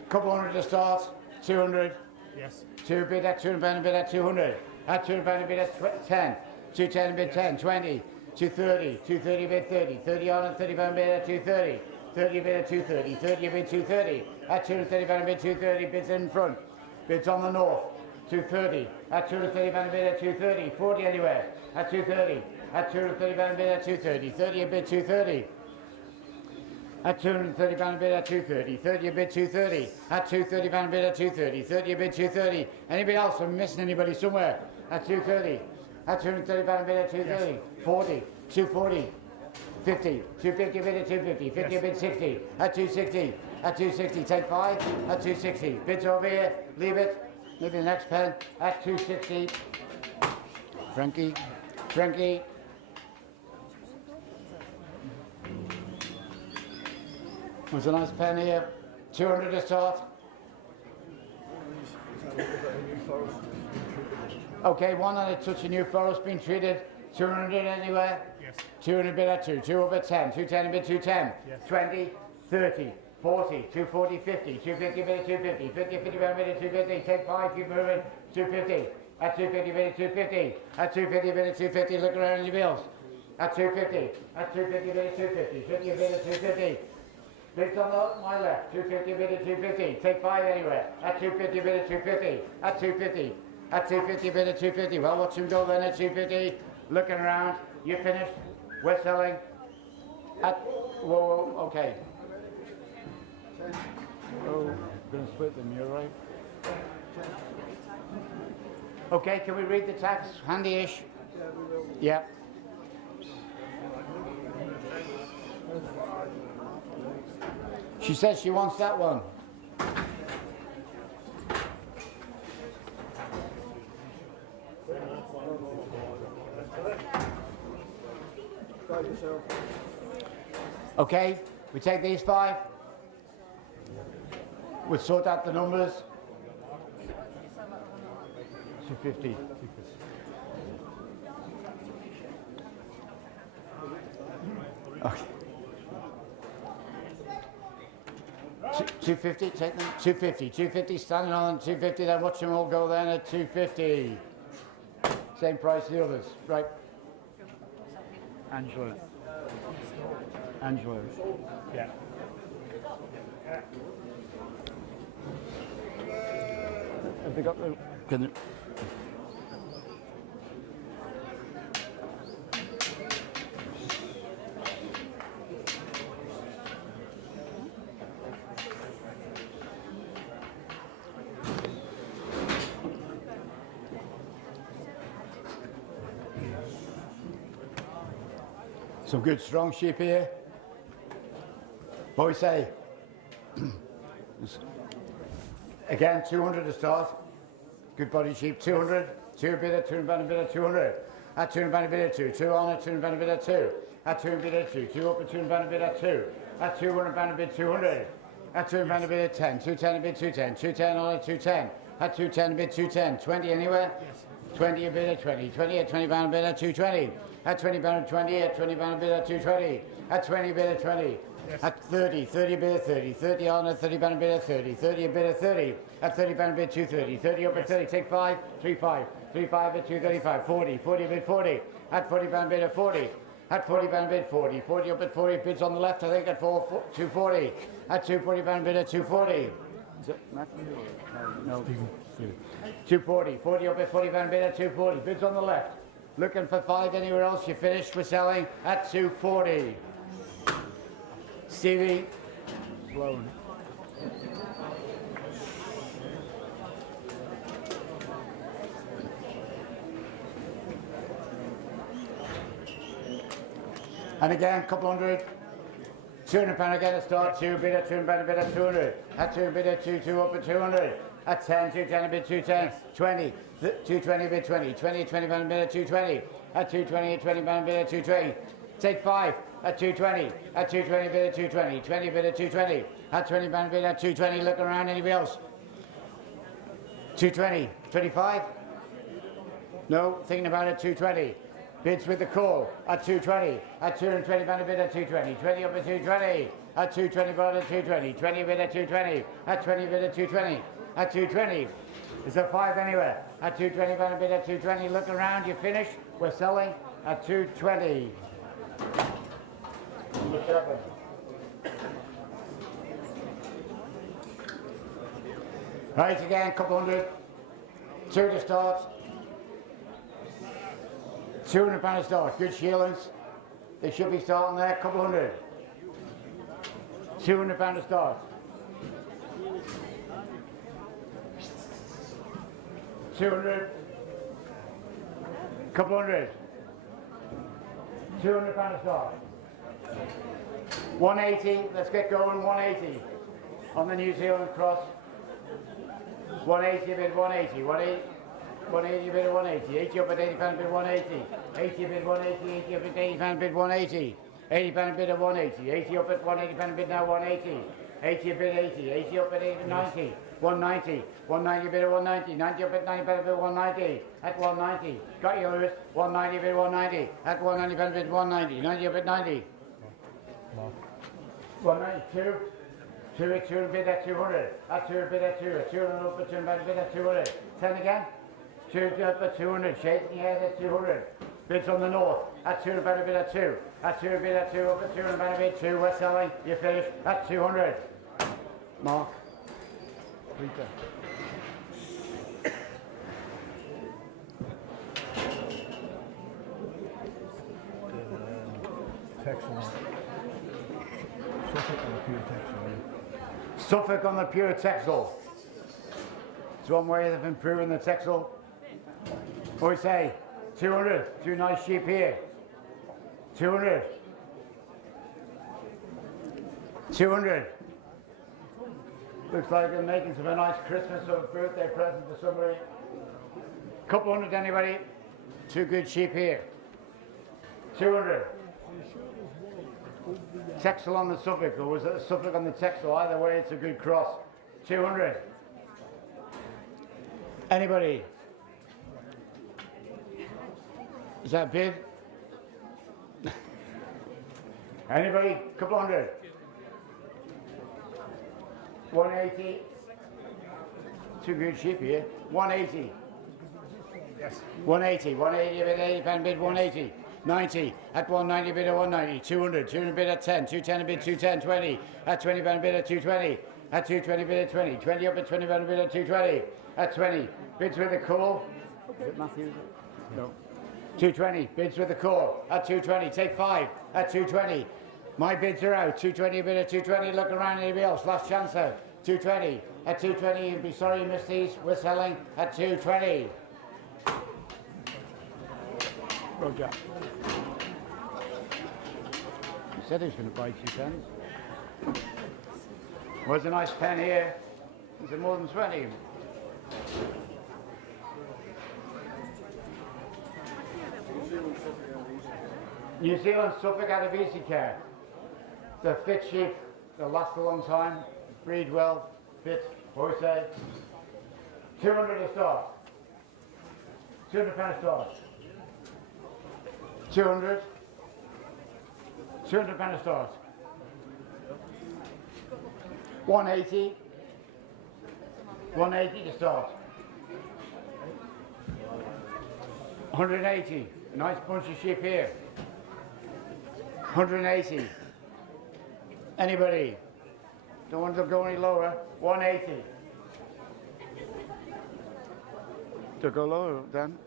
Couple hundred to start. 200. Yes. 2 bid at 200 pound a bid at 200. At 200 pound a bid at 10. 210 a bid 10. 20. 230. 230 bid 30. 30 on at 30 pound a bid at 230. 30 a bid at 230. 30 a bid 230. At 230 pound a bid 230. Bids in front. Bids on the north. 230. At 230 pound a bid at 230. 40 anywhere. At 230. At 230 pound a bid at 230. 30 a bid 230. At 230 pound a bid at 230. 30 a bid 230. At 230 pound a bid at 230. 30 a bid 230. Anybody else? I'm missing anybody somewhere. At 230. At 230 pound a bid at 230. Yes. 40. 240. 50. 250 a bid at 250. 50 a bid 60. At 260. At 260. Take 5. At 260. Bids over here. Leave it. Maybe the next pen. At 260. Frankie. Frankie. There's a nice pen here. 200 to start. Okay, one on a touch of New Forest being treated. 200 anywhere? Yes. 200 bid at 2. 2 up at 10. 210 a bid 210. Yes. 20, 30, 40, 240, 50. 250 bid at 250. 50, 50 bid at 250. Take 5, keep moving. 250. At 250 bid at 250. At 250 bid at 250. Look around your bills. At 250. At 250 bid at 250. 50 bid at 250. Bids on my left, 250 bid at 250, take 5 anywhere, at 250 bid at 250, at 250, at 250 bid at 250, well watch him go then at 250, looking around, you finished, we're selling, at, whoa, okay. Oh, gonna split them, you're right. Okay, can we read the tax, handy-ish? Yeah. She says she wants that one. Okay, we take these 5. We'll sort out the numbers. 250. 250. Okay. 250, take them. 250, 250, standing on 250, then watch them all go then at 250. Same price as the others, right? Angela. Angela. Yeah. Have they got the... Can they, some good strong sheep here. What we say? Again, 200 to start. Good body sheep, 200. 2 bid at 200 pound a bid at 200. At 200 pound a bid at 2. 2 on at 200 pound a bid at 2. At 200 bid at 2. 2 up at 200 pound a bid at 2. At 200 pound a bid 200. At 200 pound a bid at 10. 210 a bid 210. 210 on at 210. At 210 a bid 210. 20 anywhere? Yes. 20 a bid at 20. 20 at 20 pound a bid at 220. At 20 pound at 20. At 20 pound a bid at 220. At 20 bid at 20. Yes. At 30, 30 a bid at 30, 30 on at 30 pound a bid at 30, 30 a bid at 30, at 30 pound a bid 230, 30 up at 30, take 5, 3 5, 3 5 at 235, 40, 40 a bid 40, at 40 pound a bid at 40, At 40 pound bid, 40. 40 up at 40, bids on the left, I think at 240. At 240 pound bid at 240. Is it Matthew or no? 240. 40 up at 40 pound bid at 240. Bids on the left. Looking for 5 anywhere else, you finished. We're selling at 240. Stevie. Blown. And again, couple hundred. 200 pound again to start. 2 bid at 200 pound a bid at 200. At 2 bid at 2 up at 200. At 10, 210 a bid 210. 20. 220 a bid 20. 20 pound a bid at 220. At 220 at 20 pound a bid at 220. Take 5 at 220. At 220 bid at 220. 20 bid at 220. At 20 pound a bid at 220. Look around, anybody else? 220. 25? No, thinking about it, 220. Bids with the call at 220. At 220 pound a bid at 220. 20 up at 220. At 220 bid at 220. 20 bid at 220. At 20 bid at 220. At 220. Is there 5 anywhere? At 220 pound a bid at 220. Look around, you finish. We're selling at 220. Number 7. Right again, couple hundred. 2 to start. 200 pound a start. Good shillings. They should be starting there. Couple hundred. 200 pound a start. 200. Couple hundred. 200 pound a start. 180. Let's get going. 180 on the New Zealand cross. 180 bid 180. 180. 180 bid 180. 80 up at 80 pound bid 180. 80 bid 180. 80 up at 80 pound bid 180. 80 pound bid at 180. 80 up at 180 pound bid now 180. 80 bid 80. 80 up at 80 90. 190. 190 bid at 190. 90 up at 90 pound bid 190. At 190. Got you, Lewis. 190 bid 190. At 190 pound bid 190. 90 up at 90. 192. 2 at 200 bid at 200. At 200 bid at 2. At 200 up at 200 bid at 200. 10 again. 2 up at 200. Shaking your head at 200. Bids on the north. At 200 pound a bid at 2. At 200 bid at 2. Up at 200 pound a bid 2. We're selling. You finish at 200. Mark. Rita. Texel. Suffolk on the pure Texel. Suffolk on the pure Texel. It's one way of improving the Texel. What we say? 200. 2 nice sheep here. 200. 200. Looks like they're making some a nice Christmas or birthday present for somebody. Couple hundred anybody? 2 good sheep here. 200. Texel on the Suffolk, or was it the Suffolk on the Texel? Either way, it's a good cross. 200. Anybody? Is that bid? Anybody? Couple hundred. 180. 2 good sheep here. 180. Yes. 180. 180 bid 80 pound bid 180. 90. At 190 bid at 190. 200. 200 bid at 10. 210 bid 210. 20. At 20 pound bid at 220. At 220 bid at 20. 20 up at 20 pound bid at 220. At 20. Bids with a call. Is it Matthew? No. 220. Bids with a call. At 220. Take 5. At 220. My bids are out. 220 bid at 220. Look around, anybody else. Last chance there. 220. At 220. You'd be sorry you missed these. We're selling at 220. Roger. He said he was going to buy 2 pens. Was a nice pen here. Is it more than 20? New Zealand Suffolk out of easy care. They're fit sheep. They'll last a long time. Breed well. Fit. What we say? 200 a start. 200 pound a start. 200. 200 pound a start. 180. 180 to start. 180. Nice bunch of sheep here. 180. Anybody? Don't want to go any lower. 180. To go lower then.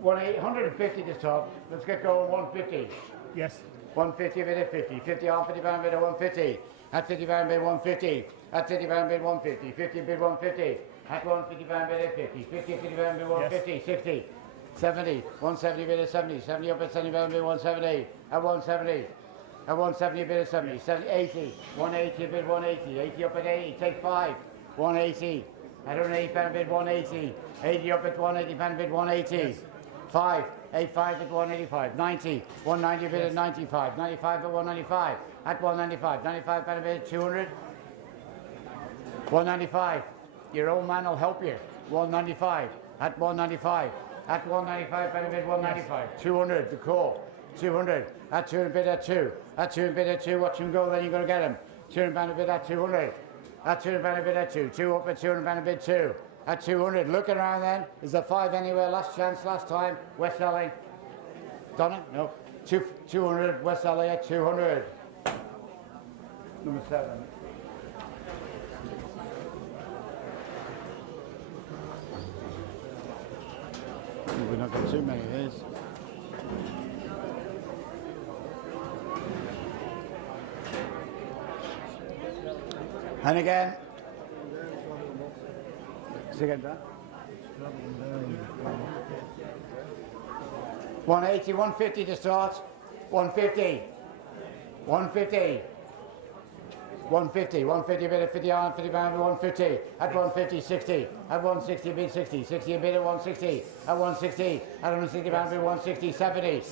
150 to stop. Let's get going. 150. Yes. 150 bid at 50. 50 off 50 pound bid at 150. At 50 pound bid 150. At 50 pound bid 150. 50 bid 150. At 150 pound bid at 50. 50 50 pound bid 150. Yes. 60. 70. 170 bid at 70. 70 up at 70 pound bid 170. At 170. At 170 bid at 70. 70 80. 180 bid 180. 80 up at 80. Take 5. 180. At 180 pound bid 180. 80 up at 180 pound bid 180. Yes. 5. 85 at 185. 90. 190 bid at 95. 95 at 195. At 195. 95 pound bid at 200. 195. Your old man will help you. 195. At 195. At 195 pound bid 195. Yes. 200 the call. 200. At 200 bid at 2. At 200 bid at 2. Watch him go, then you're going to get him. 200 pound bid at 200. At 200 pound bid at 2. 2 up at 200 pound bid 2. At 200. Looking around then. Is there 5 anywhere? Last chance, last time. West Selling. Done it? No. 200. West Selling at 200. Number 7. We've not got too many of these. And again. Second that. 180, 150 to start. 150. 150. 150. 150 bid at 50 on, 50 pound, 150. At 150, 60. At 160 bid 60. 60 bid at 160. At 160. At 160 pound bid 160. 70.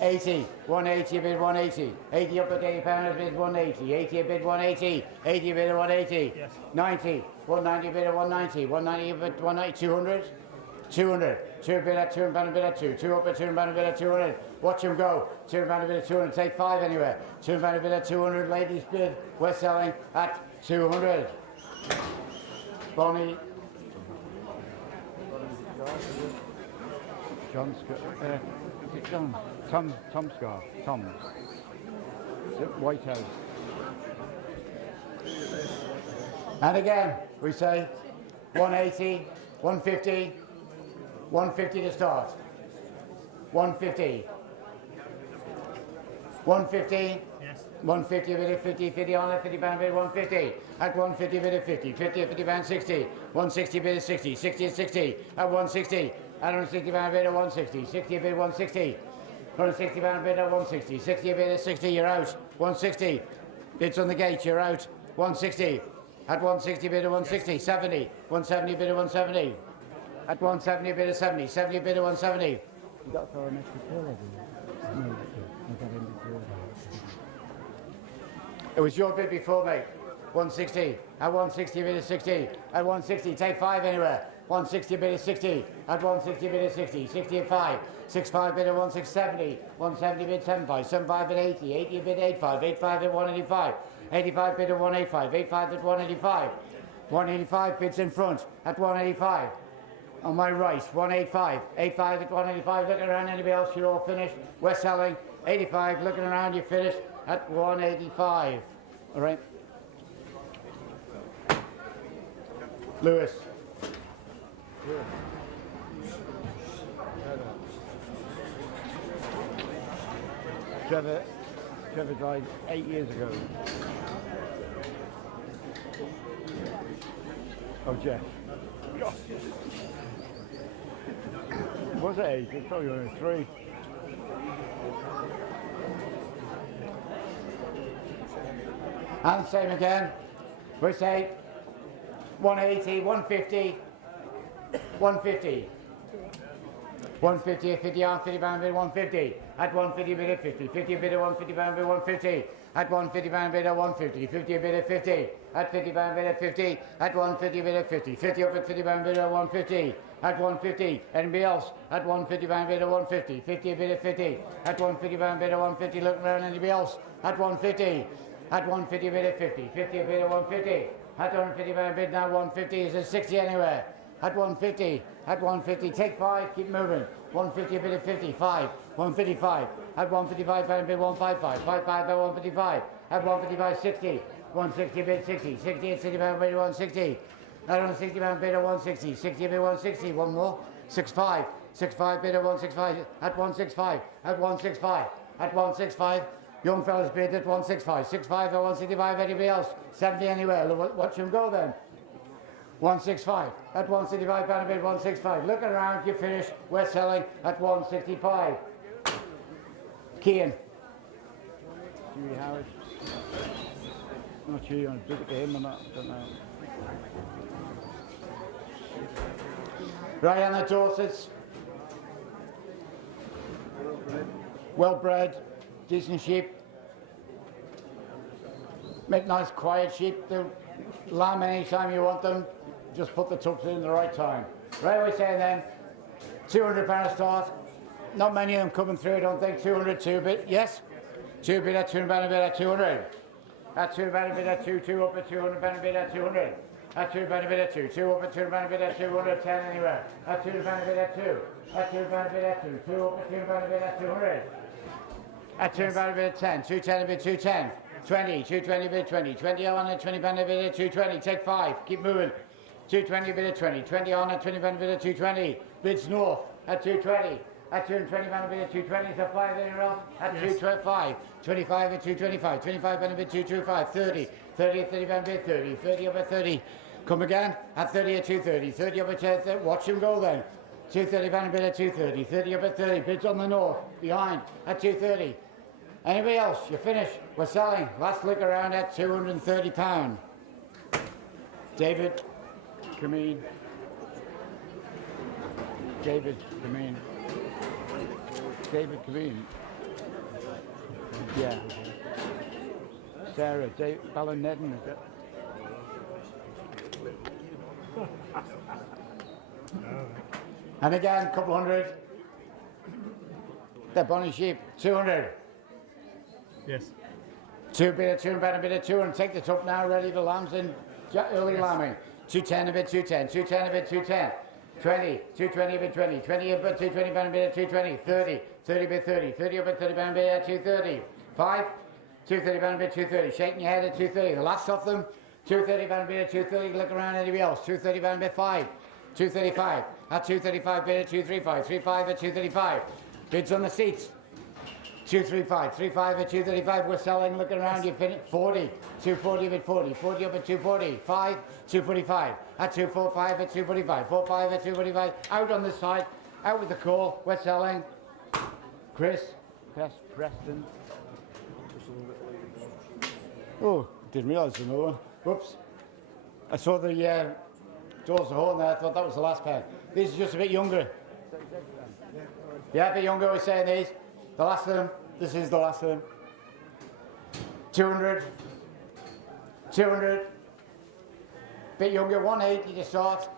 80. 180 bid 180. 80 up at 80 pound bid 180. 80 bid 180. 80 bid at 180. Yes. 90. 190 bid at 190. 190 bid 190. 200. 200. 2 bid at 200 pound bid at 2. 2 up at 200 pound bid at 200. Watch him go. 200 pound bid at 200. Take 5 anywhere. 200 pound bid at 200. Ladies bid. We're selling at 200. Bonnie. John John. Tom Scar. Tom's. White House. And again, we say 180, 150, 150 to start. 150. 150. Yes. 150 bid at 50, 50 on it, 50 pound bid 150. At 150 bid at 50, 50 at 50 pound 60. 160 bid at 60, 60 at 60. At 160. At 160 pound bid at 160. 60 bid 160. 160 pound bid at 160. 60 bid at 60, you're out. 160. Bids on the gate, you're out. 160. At 160 bid at 160. 70. 170 bid at 170. At 170 bid at 70. 70 bid at 170. You got to throw an extra pill over you. No, I got him before that. It was your bid before, mate. 160. At 160 bid at 60. At 160, take 5 anywhere. 160 bid at 60. At 160 bid at 60. 60 at 5. 65 bid at 170. 170 bid 75. 75 bid 80. 80 bid 85. 85 at 185. 85 bid at 185. 85 at 185. 185 bids in front at 185. On my right, 185. 85 at 185. Looking around, anybody else? You're all finished. We're selling 85. Looking around, you're finished at 185. All right. Lewis. Trevor died 8 years ago. Oh, Jeff. Was it 8? I thought you were only 3. And same again. We say 180, 150, 150. 150 at 50 on 50 pound bid 150. At 150 bid at 50. 50 bid at 150 pound bid 150. At 150 pound bid at 150. 50 bid at 50. At 50 pound bid at 50. At 150 bid at 50. 50 up at 50 pound bid at 150. At 150. Anybody else? At 150 pound bid at 150. 50 bid at 50. At 150 pound bid at 150. Looking around, anybody else? At 150. At 150 bid at 50. 50 bid at 150. At 150 pound bid now 150. Is it 60 anywhere? At 150. at 150, take 5, keep moving. 150 a bit of 50, 5, 155, at 155 pound a bit 155, 55 at 155, at 155 60, 160 a bit 60, 60 at 60 pound a bit 160, at 160 pound a bit at 160, 60 a bit 160, one more, 65, 65 bid at 165, at 165, at 165, at 165. Young fellas bid at 165, 65 at 165, anybody else? 70 anywhere, watch them go then. 165, at 165 pound a bid, 165. Look around, you finish, we're selling at 165. Kean. Dewey Howard. I'm not sure you want to bid to him or not, I don't know. Right on the Dorsets. Well bred, decent sheep. Make nice quiet sheep. They'll lamb anytime you want them. Just put the tucks in the right time. Right, we say then, £200 a start. Not many of them coming through, I don't think. 200, 2 bit, yes? 2 bit at 200 pound a bit at 200. At 2 pound a bit at 2, 2 up at 200 pound a bit at 200. At 2 pound a bit at 2, 2 up at 200 pound a bit at 200, 10 anywhere. At 2 pound a bit at 2. At 2 pound a bit at 2, 2 up at 2 pound a bit at 200. At 2 pound a bit at 10, 210 a bit 210. 20, 220 a bit 20, 20 on at 20 pound a bit at 220, take 5, keep moving. 220 a bit at 20, 20 on at 20 pound a bit at 220, bids north at 220, at 220 pound a bit at 220, so 5 anywhere else, at 225, 25 at 225, 25 pound a bit 225, 30, 30 at 30 pound a bit 30, 30 up at 30, come again, at 30 at 230, 30 up at 230, watch him go then, 230 pound a bit at 230, 30 up at 30, bids on the north, behind, at 230. Anybody else? You're finished. We're selling. Last look around at £230. David, come in. David, come in. David, come in. Yeah. Sarah, Ballaglonney, is it? And again, a couple hundred. They're bonny sheep. 200. Yes. 2 bit at 2 and a bit at 2 and take the top now, ready for lambs in early lambing. 210 a bit 210, 210 a bit 210, 20, 220 a bit 20, 20 a bit 220 pound a bit at 220, 30, 30 a bit 30, 30 a bit 30 pound a bit at 230, 5, 230 pound a bit 230, shaking your head at 230, the last of them, 230 pound a bit at 230, look around anybody else, 230 pound a bit 5, 235, at 235 bid at 235, 35 at 235, bids on the seats. 235, 35 at 235, we're selling, looking around, you finish, 40, 240 at 40, 40 up at 240, 5, 245, at 245 at 245, 45 at 245, out on this side, out with the call, we're selling. Chris, Preston. Oh, didn't realise there was another one. Whoops. I saw the doors of horn there, I thought that was the last pair. These are just a bit younger. Yeah, a bit younger, we're saying these. The last of them, this is the last of them. 200, 200, bit younger, 180 to start.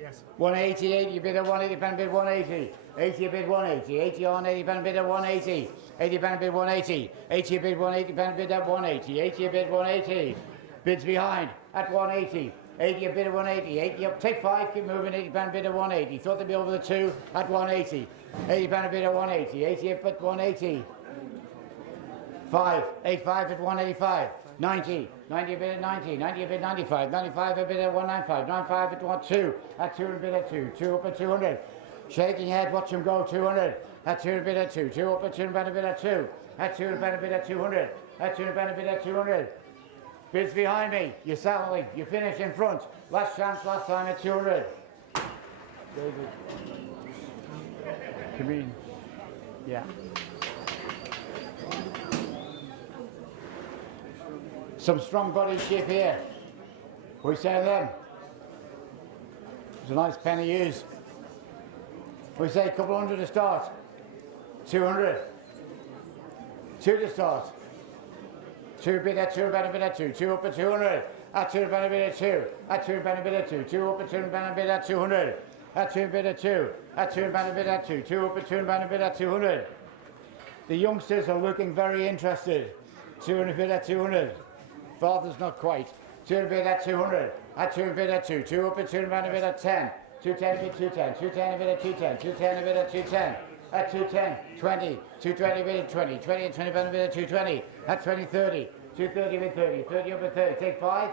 Yes. 180, 80 bid at 180 pound bid 180, 80 a bid 180, 80 on 80 pound bid at 180, 80 pound bid 180, 80 a bid 180 pound bid at 180, 80 a bid 180, bids behind at 180. 80 a bid at 180, 80 up, take 5, keep moving, 80 pound bid at 180, thought they'd be over the 2 at 180, 80 pound a bid at 180, 80 up at 180, 5, 85 at 185, 90, 90 a bid at 90, 90 a bid 95, 95 a bid at 195, 95 at 1, 2, at 2 a bid at 2, 2 up at 200, shaking head, watch him go, 200, at 2 a bid at 2, 2 up at 2 pound a bid at 2, at 2 pound a bid at 200, at 2 pound a bid at 200, bids behind me, you're selling, you finish in front. Last chance, last time at 200. David. Come in. Yeah. Some strong body sheep here. What are we saying them? It's a nice pen to use. We say a couple hundred to start. 200. 2 to start. 2 bid at 2 pound a bit at 2, 2 up at 200, at 2 pound a bit at 2, at 2 pound a bit at 2, 2 up at 2 pound a bit at 200, at 2 bid at 2, at 2 pound a bit at 2, 2 up at 2 pound a bit at 200. The youngsters are looking very interested. 200 bid at 200. Father's not quite. 200 bid at 200, at 2 bid at 2, 2 up at 2 pound a bit at 10, 210 a bit, 210, 210 a bit at 210, 210 a bit at 210. At 210, 20, 220 a bit at 20, 20 and 20 pound a bit at 220. At 20, 30, 230 a bit 30, 30 up at 30. Take 5.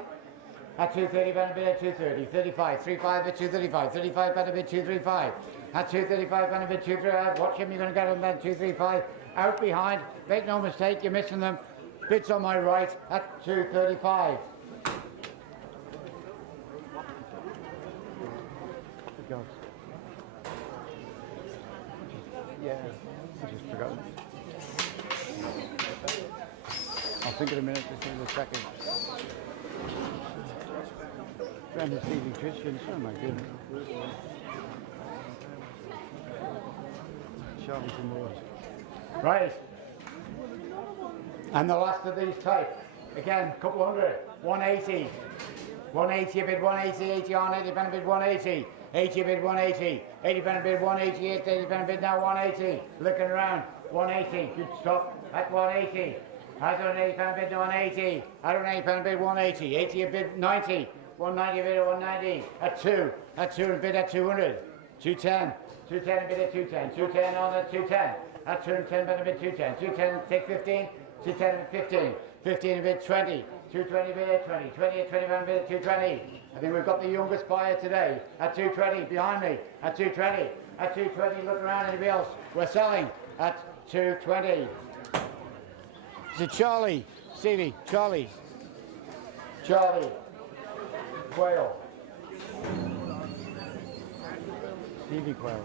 At 230 pound a bit at 230, 35, 35 at 235, 35 pound a bit 235. At 235 pound a bit 235. Watch him, you're going to get him at 235. Out behind, make no mistake, you're missing them. Bits on my right at 235. Yeah, I just forgot. I'll think in a minute, just in a second. Trying to see the Christians, oh my goodness. Charlton Moors. Right. And the last of these type. Again, couple hundred. 180. 180 a bid, 180, 80 on, 80 pound a bid, 180. 80 a bid, 180. 80 pound a bid, 180, 80 pound a bid, now 180. Looking around, 180. Good stop at 180. 180 pound a bid, 180. 180 pound a bid, 180. 80 a bid, 90. 190 a bid, 190. At 2. At 2 a bid at 200. 210. 210 a bid at 210. 210 on at 210. At 210 pound a bid, 210. 210, take 15. 210 a bid, 15. 15 a bid, 20. 220 a bid at 20. 20 at 20 pound a bid at 220. I think we've got the youngest buyer today at 220 behind me. At 220. At 220, look around, anybody else? We're selling at 220. Is it Charlie? Stevie, Charlie. Charlie. Quail. Stevie Quail.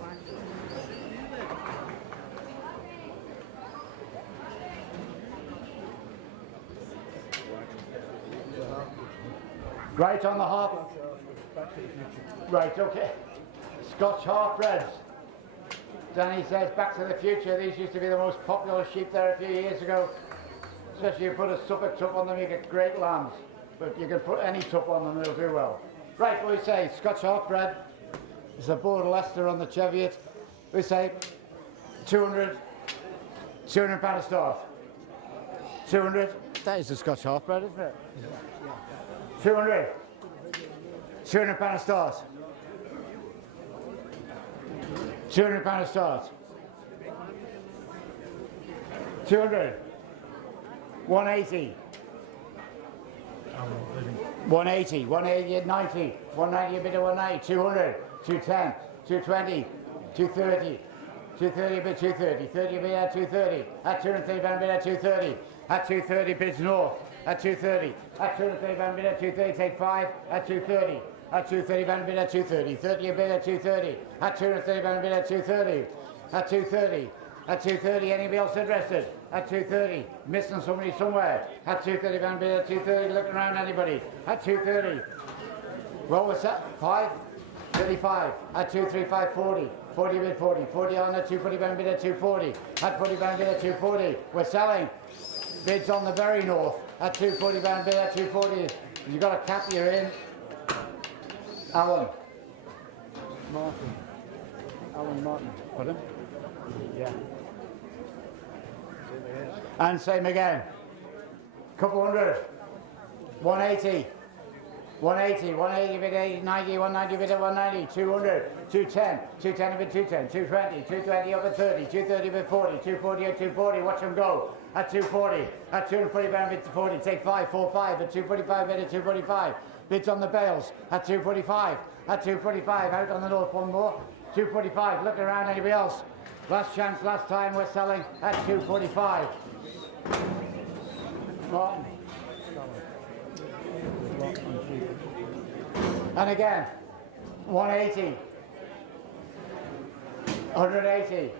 Right on the half. Right, okay. Scotch half breds. Danny says Back to the Future. These used to be the most popular sheep there a few years ago. Especially if you put a Suffolk tup on them, you get great lambs. But you can put any tup on them, they'll do well. Right, what do we say? Scotch half bred. It's a Border Leicester on the Cheviot. We say 200 pound a start. 200. That is a Scotch half bred, isn't it? 200. 200 pound a start. 200 pound a start. 200. 180. 180. 180 at 90. 190 a bit of 190. 200. 210. 220. 230. 230 a bit 230. 30 a bit at 230. At 230 pound a bit at 230. At 230 bids north. At 230. At 230 pound a bit at 230. Take 5. At 230. At 230 pound a bit at 230. 30 a bit at 230. At 230 pound a bit at 230. At 230. At 230. Anybody else interested? At 230. Missing somebody somewhere. At 230 pound a bit at 230. Looking around anybody. At 230. Well, what's that? 5. 35. At 235. 40. 40 a bit 40. 40 on at 240 pound a bit at 240. At 40 pound a bit at 240. We're selling. Bids on the very north. At 240 pound a bit at 240. You've got a cap, you're in. Alan. Martin. Alan Martin. Pardon? Yeah. And same again. Couple hundred. 180. 180. 180 bid 80. 90. 190 bid at 190. 200. 210. 210 a bit 210. 220. 220 up at 30. 230 bid 40. 240 at 240. Watch them go. At 240. At 240 pound bid to 40. Take 5. 4 5. At 245 bid at 245. Bids on the bales at 245. At 245. Out on the north one more. 245. Looking around, anybody else? Last chance, last time we're selling at 245. Martin. And again, 180. 180.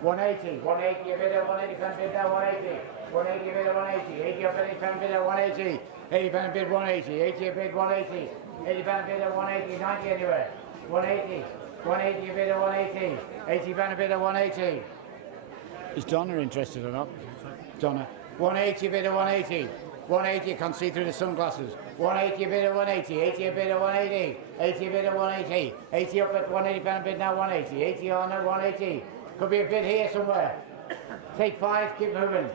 180. 180 a bid at 180 pound bid at 180. 180 a bid at 180. 80 up at 80 pound bid at 180. 80 pound bid 180. 80 a bid 180. 80 pound bid at 180. 90 anywhere. 180. 180 a bid at 180. 80 pound a bid at 180. Is Donna interested or not? Donna. 180 a bid at 180. 180, you can't see through the sunglasses. 180 a bid at 180. 80 a bid at 180. 80 a bid at 180. 80 up at 180 pound bid now 180. 80 on at 180. Could be a bid here somewhere. Take 5, keep moving.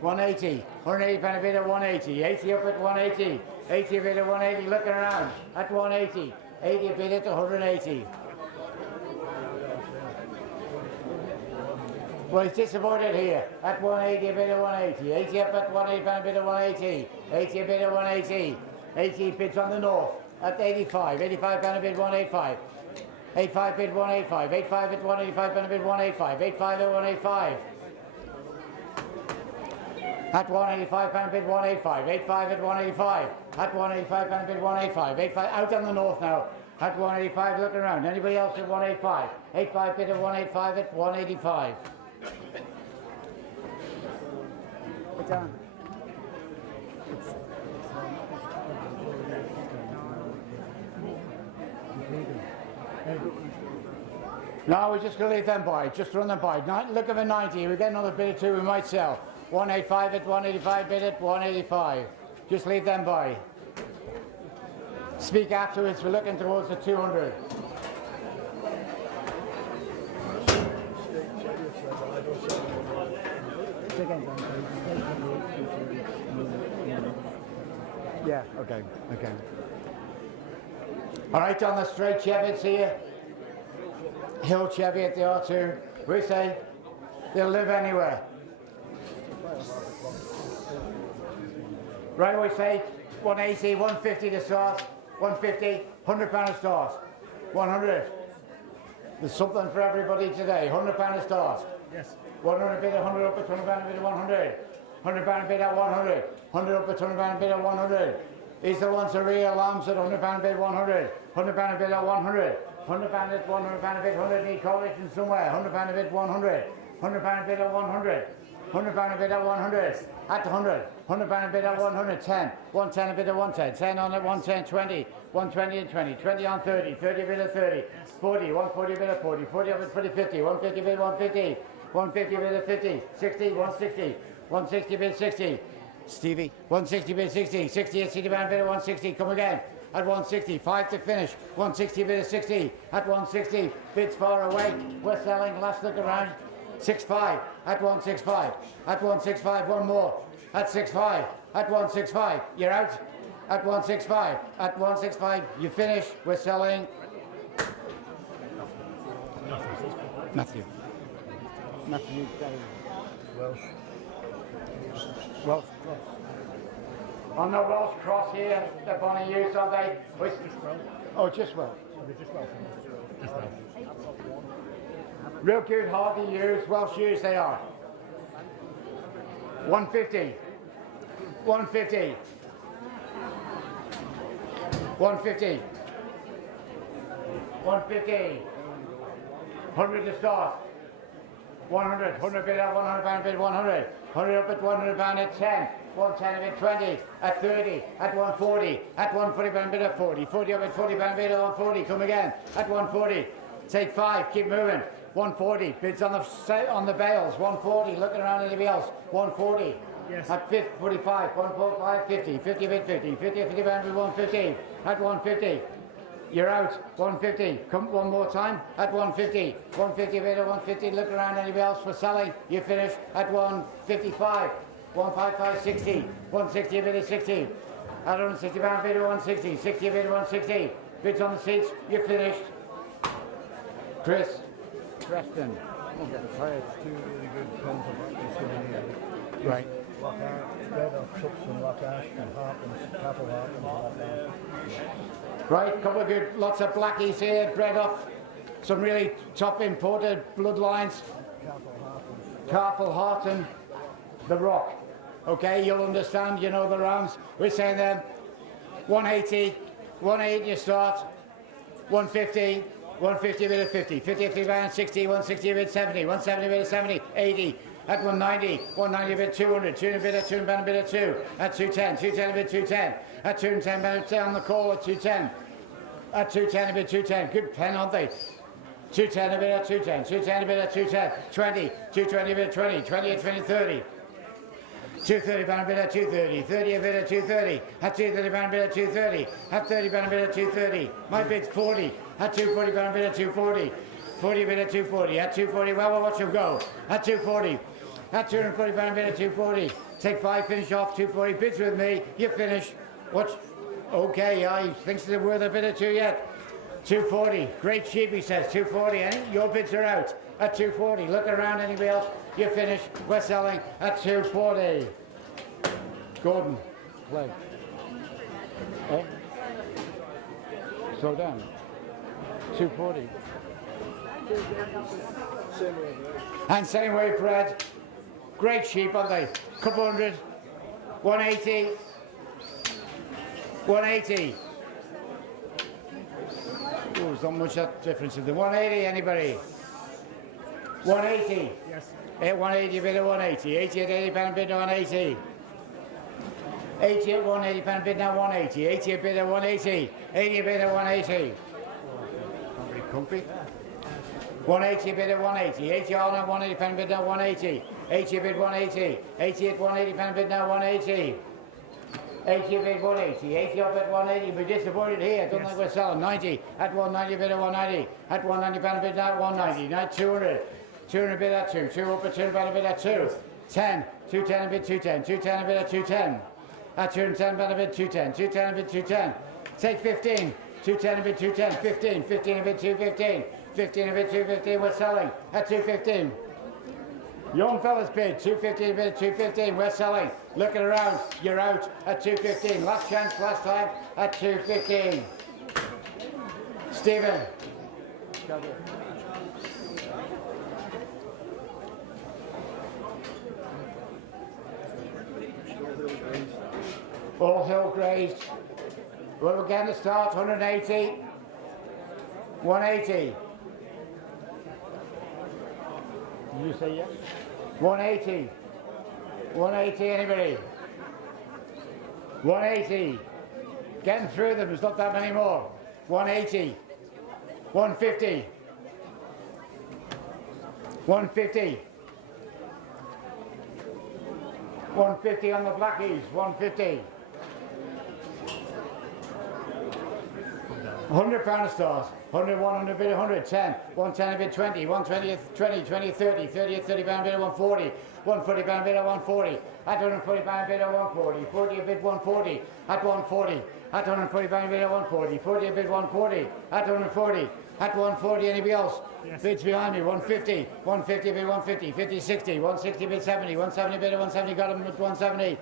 180. 180 pound a bid at 180. 80 up at 180. 80 a bid at 180. Looking around at 180. 80 a bid at 180. Well, he's disappointed here. At 180 a bid at 180. 80 up at 180 pound a bid at 180. 80 a bid at 180. 80 bids on the north at 85. 85 pound a bid 185. 85 bid 185. 85 at 185 pound a bid 185. 85 at 185. At 185 pound bid 185. 85 at 185. At 185 pound bid 185. 85 out on the north now. At 185 looking around. Anybody else at 185? 85 bid at 185 at 185. Put down. No, we're just going to leave them by. Just run them by. Look at the 90. We get another bid or two we might sell. 185 at 185 bid at 185. Just leave them by. Speak afterwards. We're looking towards the 200. Yeah, okay. All right, on the straight Cheviot's here. Hill Cheviot they are too. We say they'll live anywhere. Right, we say 180, 150 to start, 150, £100 a start, 100. There's something for everybody today. £100 a start. Yes. 100 bid at 100 up at 20 pound a bid at 100. £100 bid at 100. 100 up at 20 pound a bid at 100. These are the ones that real lambs at 100 pound a bid 100. 100 pound a bid at 100. 100 pound at 100 pound a bid 100. Need coalition somewhere. 100 pound a bid 100. 100 pound a bid at 100. 100 pound a bid at 100. At 100. 100 pound a bid at 110. 110 a bid at 110. 10 on at 110. 20. 120 and 20. 20 on 30. 30 a bid at 30. 40. 140 a bid at 40. 40 up at 40. 50. 150 bid 150. 150 bid at 50. 60. 160. 160 bid 60. Stevie. 160 bid 60. 60 at 60 pound bid at 160. Come again. At 160. 5 to finish. 160 bid at 60. At 160. Bids far away. We're selling. Last look around. 65. At 165. At 165. One more. At 65. At 165. You're out. At 165. At 165. You finish. We're selling. Matthew. Matthew. Welsh Cross. On the Welsh Cross here, the Bonnie use, are they? Oh, just well. Real good, hard to use. Welsh ewes they are. 150. 150. 150. 150. 100 to start. 100. 100 bid at 100 pound bid 100. 100 up at 100 pound at 10. 110 a bid 20. At 30. At 140. At 140 pound bid at 40. 40 up at 40 pound bid at 140. Come again. At 140. Take 5. Keep moving. 140. Bids on the bales. 140. Looking around anybody else. 140. Yes. At 50, 45. 145. 50. 50 bid 50. 50 50 pound bid 150. At 150. You're out. 150. Come one more time. At 150. 150 bid at 150. Look around anybody else for selling. You finish at 155. 155. 60. 160 bid at 60. At 160 pound bid at 160. 60 bid at 160. Bids on the seats. You finished. Chris. Preston. It's two really good pens of this Right. Red of Chups and Lockash and Harpins, Cattle Harpins. Right, couple of good, lots of blackies here, bred off some really top imported bloodlines. Carful Harton, the Rock. Okay, you'll understand, you know the rams. We're saying them 180, 180 you start, 150, 150 bid at 50, 50 50 pound 60, 160 bid 70, 170 bid at 70, 80. At 190, 190 bid 200, 200 bid at 200 pound bid at 2, at 210, 210 bid 210, at 210 bid on the call at 210, at 210 bid 210, good pen aren't they? 210 bid at 210, 210 bid at 210, 20, 220 bid at 20, 20 at 20, 30. 230 pound bid at 230, 30 a bid at 230, at 230 pound bid at 230, at 30 pound bid at 230, my bid's 40, at 240 pound bid at 240, 40 bid at 240, at 240, well, we'll watch him go, at 240, at 240 pound bid at 240, take 5, finish off, 240, bids with me, you finish, watch, okay, I thinks they're worth a bid or two yet, 240. Great sheep, he says. 240. Any? Your bids are out at 240. Look around, anybody else? You're finished. We're selling at 240. Gordon. Play. Eh? Slow down. 240. And same way, Fred. Great sheep, aren't they? Couple hundred. 180. 180. Oh, there's not much that difference in the 180, anybody? 180. Yes. 180 bid at 180. 80 at 80 pound bid at 180. 80 at 180 pound bid now 180. 80 a bid at 180. 80 a bid at 180. Pretty comfy. 180 bid at 180. 80 on at 180 pound bid now 180. 80 a bid 180. 80 at 180 pound bid now 180. 80 a bid 180. 80 up at 180. We're disappointed here. Don't think we're selling. 90 at 190 bid at 190. At 190 pound bid now 190. Now 200. 200 bid at 2. 2 up at 200 pound bid at 2. 10. 210 a bid 210. 210 a bid at 210. At 210 pound a bid 210. 210 a bid 210. Take 15. 210 a bid 210. 15. 15 a bid 215. 15 a bid 215. We're selling at 215. Young fellas bid 215 a bid 215. We're selling. Looking around. You're out at 215. Last chance, last time at 215. Stephen. All hill grazed. Well, we're going to start 180. 180. Did you say yes? 180. 180, anybody? 180. Getting through them, there's not that many more. 180. 150. 150. 150 on the blackies. 150. 100 pound stars. 100, 100 bid 100, 10, 110 a bid 20, 120 20, 20, 30, 30 at 30 pound bid at 140, 140 pound bid at 140, at 140 pound bid at 140, 40 a bid 140, at 140, at 140 pound bid at 140, 40 a bid 140, at 140, at 140, anybody else? Yes. Bids behind me, 150, 150 bid 150, 50, 60, 160 bid 70, 170 bid at 170, got him at 170,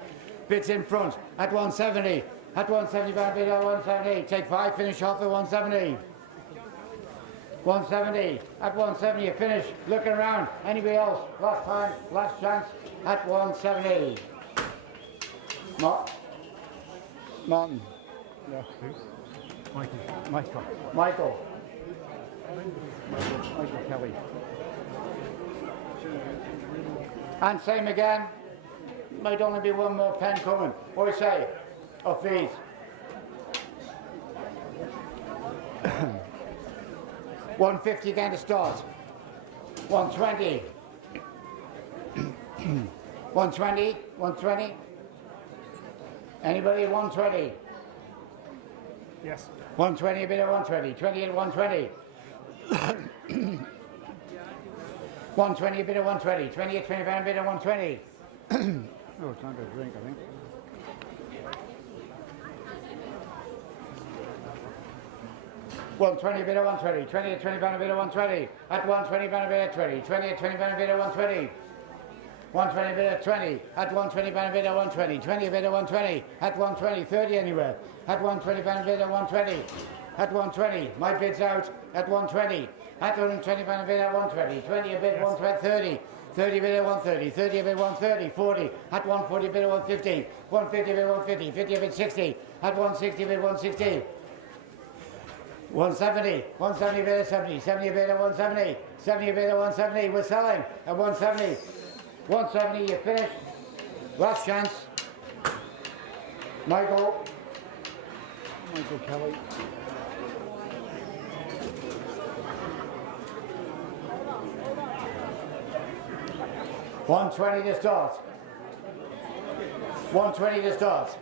bids in front, at 170, at 170 pound bid at 170, take 5, finish off at 170. 170, at 170 you finish, looking around, anybody else, last time, last chance, at 170. Martin. Yeah. Michael. Michael. Michael Kelly. And same again, might only be one more pen coming. What do you say, of these? 150 again to start. 120. 120. 120. Anybody at 120? Yes. 120 a bit at 120. 20 at 120. 120 a bit at 120. 20 at 20 pound a bit at 120. Oh, it's time to drink, I think. 120 a bit at 120, 20 at 20 pound a bit at 120, at 120 pound a bit at 20, 20 at 20 pound a bit at 120, 120 a bit at 20, at 120 pound a bit at 120, 20 a bit at 120, at 120, 30 anywhere, at 120 pound a bit at 120, at 120, my bid's out, at 120, at 120 pound a bit at 120, 20 a bit 120, 30, 30 a bit at 130, 30 a bit 130, 40, at 140 a bit at 150, 150 a bit 150, 50 a bit 60, at 160 a bit 160, 170, 170 bid at 70, 70 bid at 170, 70 bid at 170, we're selling at 170, 170 you finish, last chance, Michael Kelly. $120 to start, 120 to start.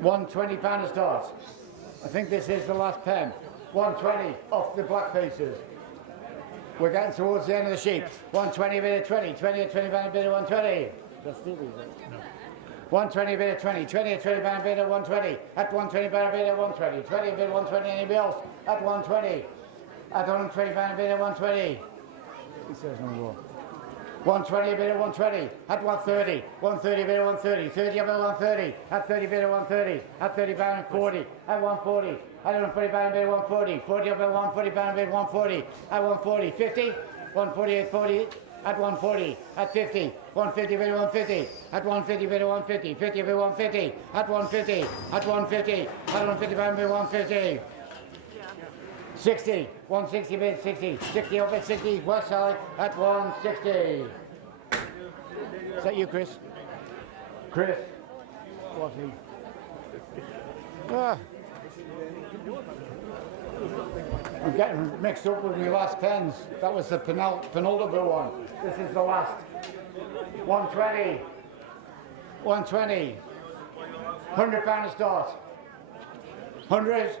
120 pound to start. I think this is the last pen. 120 off the black faces. We're getting towards the end of the sheet. 120 a bit of 20, 20 at 20 pound a bit of 120. That's still no. 120 bid at 20, 20 at 20 pound bid at 120, at 120 pound bid at 120, 20 bid 120, anybody else? At 120, at 120 pound bid at 120. He says no more. 120 bid at 120, at 130, 130 bid at 130, 30 up at 130, at 30 bid at 130, at 30 pound and 40, at 140, at 140 pound bid at 140, 40 up at 140 pound bid at 140, at 140, 50, 140 at 40, at 140, at 50, 150 bid at 150, at 150 bid at 150, 50 bid at 150, at 150, at 150, at 150 pound bid at 150. 60, 160 bid, 60, 60 up at 60, west side at 160. Is that you, Chris? Chris? What's he? Ah. I'm getting mixed up with my last tens. That was the penultimate one. This is the last. 120. 120. 100 pound start. 100.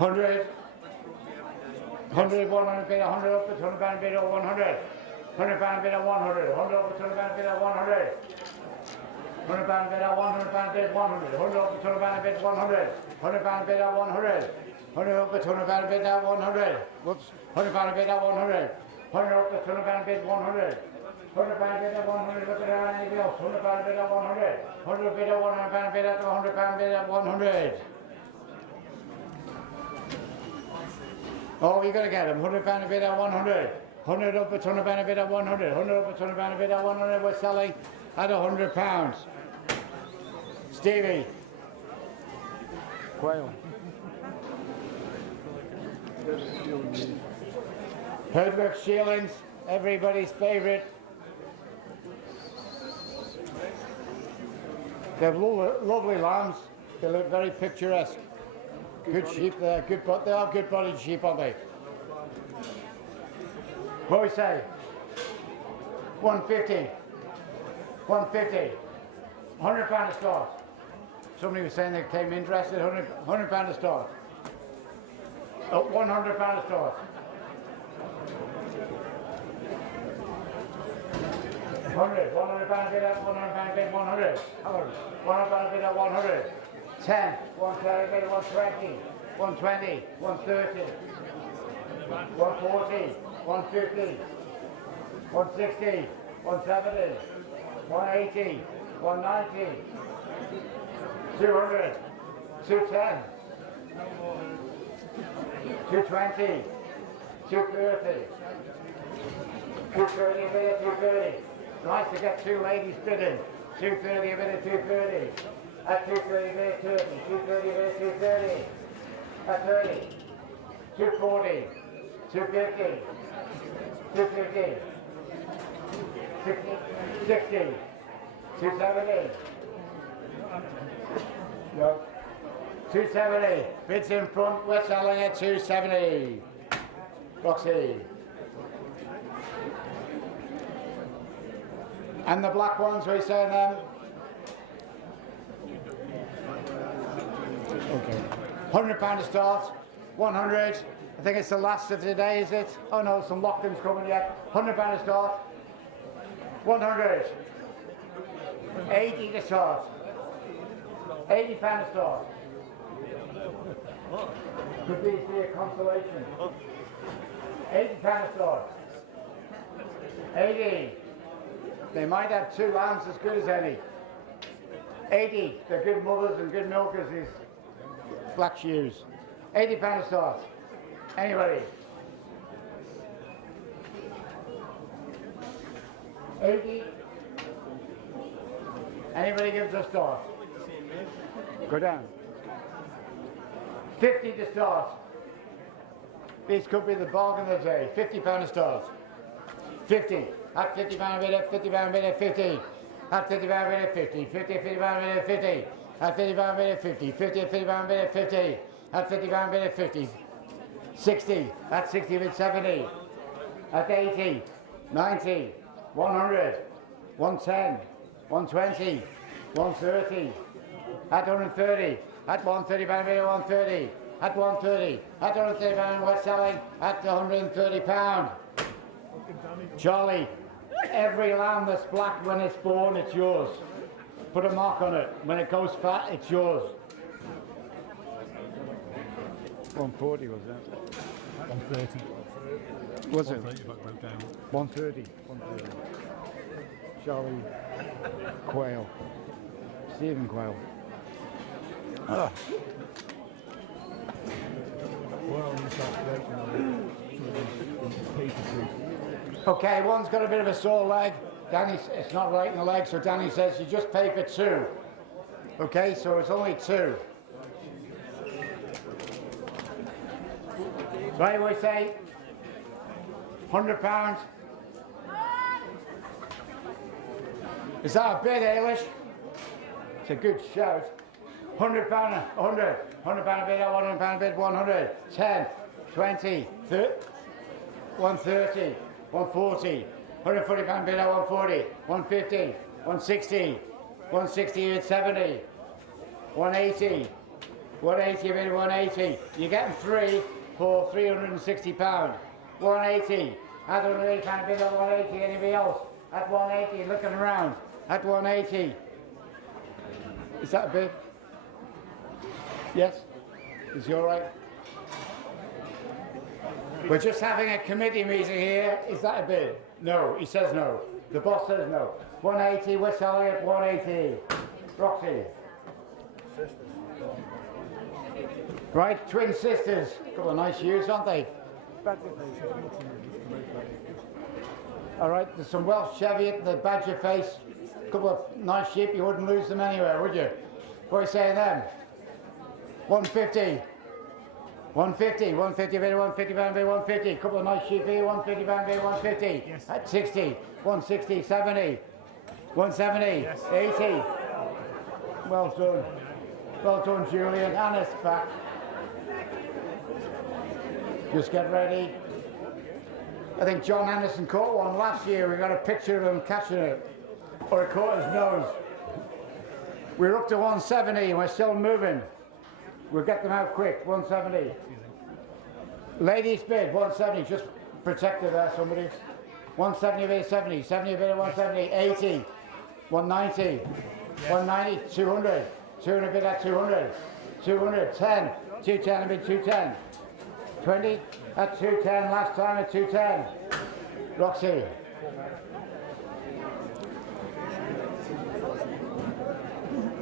100, 100, 100 bid, 100 up at 100 pound bid at 100, 100 pound bid at 100, 100 up at 100 pound bid at 100, 100 pound bid at 100 pound bid at 100, 100 up at 100 pound bid at 100, 100 pound bid at 100, 100 up at 100 pound bid at 100, whoops, 100 pound bid at 100, 100 up at 100 pound bid 100, 100 pound bid at 100, look at anything else, 100 pound bid at 100, 100 bid at 100 pound bid at 100 pound bid at 100. Oh, you got to get them. 100 pound a bid at 100. 100 up at 100 pound a bid at 100. 100 up at 100 pound a bid at 100. We're selling at 100 pounds. Stevie. Quail. Herdwick Sheilings, everybody's favourite. They're lovely lambs. They look very picturesque. Good sheep there, good, but they are good bodied sheep, aren't they? What do we say? 150. 150. 100 pound a start. Somebody was saying they came interested. 100 pound a start. 100 pound a start. 100 pound a bid at 100 pound a bid 100. 100 pound a bid at 100. 10, 120, 120, 120, 130, 140, 150, 160, 170, 180, 190, 200, 210, 220, 230, 230 a bit at 230. Nice to get two ladies bidding. 230 a bit at 230. At 230 bid at 30. 230 bid at 230. At 30. 240. 250. 250. 60. 270. No. 270. Bids in front. We're selling at 270. Roxy. And the black ones, we're saying them. Okay. £100 to start. 100. I think it's the last of the day, is it? Oh no, some lock-ins coming yet. £100 to start. 100. 80 to start. £80 to start. Could these be a consolation? £80 to start. 80. They might have two lambs as good as any. 80. They're good mothers and good milkers, these black shoes. £80 to start. Anybody? 80. Anybody gives a start? Go down. 50 to start. This could be the bargain of the day. £50 to start. 50. At £50 a bid at £50 a bid at 50. At £50 a bid at 50. 50 at £50 a bid at 50. At £50 a bid at 50. 50 at £50 a bid at 50. At £50 a bid at 50. 60. At 60 bid 70. At 80. 90. 100. 110. 120. 130. At 130. At 130 pound bid at 130. At 130. At 130 pound we're selling at £130. Charlie. Every lamb that's black when it's born, it's yours. Put a mark on it. When it goes fat, it's yours. 140 was that? 130. Was it? 130 if I broke down. 130. 130. Charlie Quayle. Stephen Quayle. Ah. Well, you start breaking Okay, one's got a bit of a sore leg. It's not right in the leg, so Danny says you just pay for 2. Okay, so it's only 2. Right, we say £100. Is that a bid, Ailish? It's a good shout. £100, 100, £100 a bid, £100 a bid, 100, 10, 20, 30, 130, 140, £140 bid, 140, 150, 160, 160 bid, 70, 180, 180 bid, 180. You're getting 3 for £360. 180. At £180 bid, 180. Anybody else? At 180, looking around. At 180. Is that a bid? Yes? Is he all right? We're just having a committee meeting here. Is that a bid? No. He says no. The boss says no. 180. We're selling at 180. Roxy. Right, twin sisters. Couple of nice ewes, aren't they? All right, there's some Welsh Cheviot, the Badger Face. Couple of nice sheep. You wouldn't lose them anywhere, would you? What are you saying then? 150. 150, 150, 150, 150. Couple of nice sheep here. 150, 150. Yes. At 60, 160, 70, 170, Yes. 80. Well done. Well done, Julian. Anna's back. Just get ready. I think John Anderson caught one last year. We got a picture of him catching it. Or he caught his nose. We're up to 170 and we're still moving. We'll get them out quick. 170. Ladies bid, 170. Just protect her there, somebody. 170 bid, 70. 70 bid, 170. 80. 190. 190. 200. 200 bid at 200. 200. 10. 210 bid, 210. 20 at 210. Last time at 210. Roxy.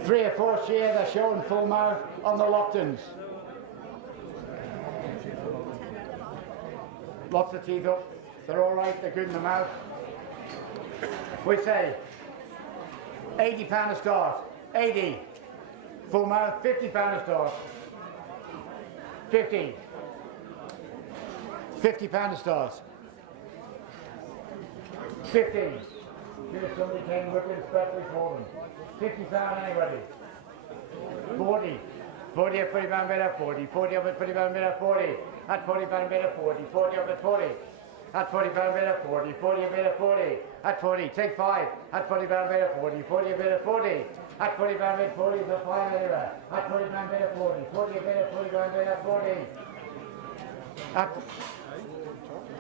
Three or four shear, they're showing full mouth on the Locktons. Lots of teeth up. They're all right, they're good in the mouth. We say £80 a start. 80. Full mouth, £50 a start. 50. £50 a start. 50. Here's somebody came looking especially for them. £50 anybody. 40. 40 at £40 bid at 40. 40 up at £40 bid at 40. At £40 bid at 40. 40 up at 40. At £40 bid at 40. 40 a bid at 40. At 40. Take 5. At £40 bid at 40. 40 a bid at 40. At £40 bid 40 is a 5 anywhere. At £40 bid at 40. 40 a bid at £40 bid at 40.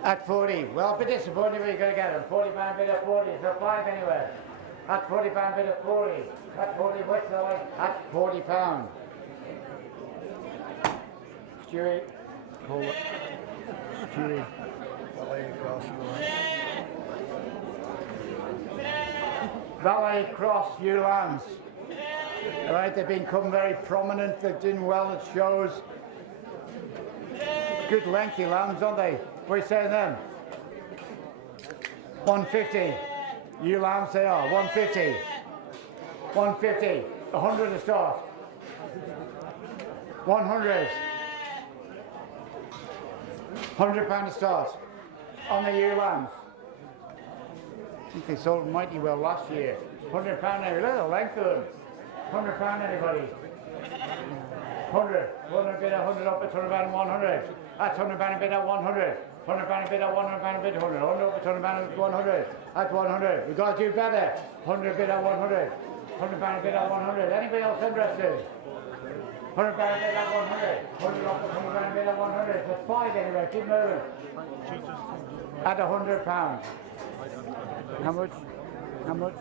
At 40. Well, a bit disappointing, but you're going to get them. £40 bid at 40 is a 5 anywhere. At £40 bid at 40. At 40, what's the like? At £40. Stewie. Call it. Stewie. Valet Cross ewe lambs. All right, they've become very prominent. They're doing well at shows. Good lengthy lambs, aren't they? What are you saying then? 150. Ewe lambs they are. 150. 150. 100 to start. 100. £100 to start. On the ewe lambs. I think they sold mighty well last year. £100 anybody. Look at the length of them. £100 anybody. 100. 100 bid at 100 up at £100 and 100. At £100 bid at 100. £100 bid at 100 bid 100. 100 up at £100 at 100. At 100. We've got to do better. 100 bid at 100. £100 bid at 100. Anybody else interested? 100 pound bid at 100. 100 off the 100 pound bid at 100. That's 5 anyway. Keep moving. At 100 pounds. How much? How much?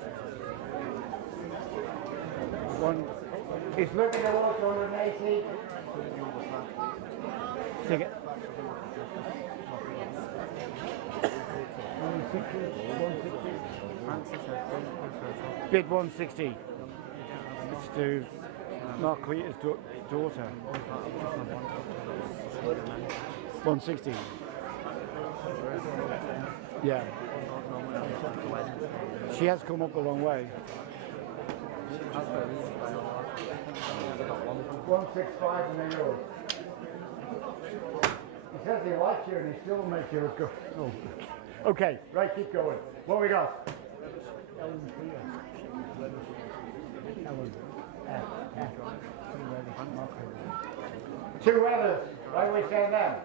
One. He's looking at 180. Take it. 160. 160. Bid 160. It's to Marquita's daughter. 160. Yeah. She has come up a long way. 165 and then yours. He says he likes you and he still makes you look good. Oh. Okay, right, keep going. What we got? Two weathers. Right, we saying them.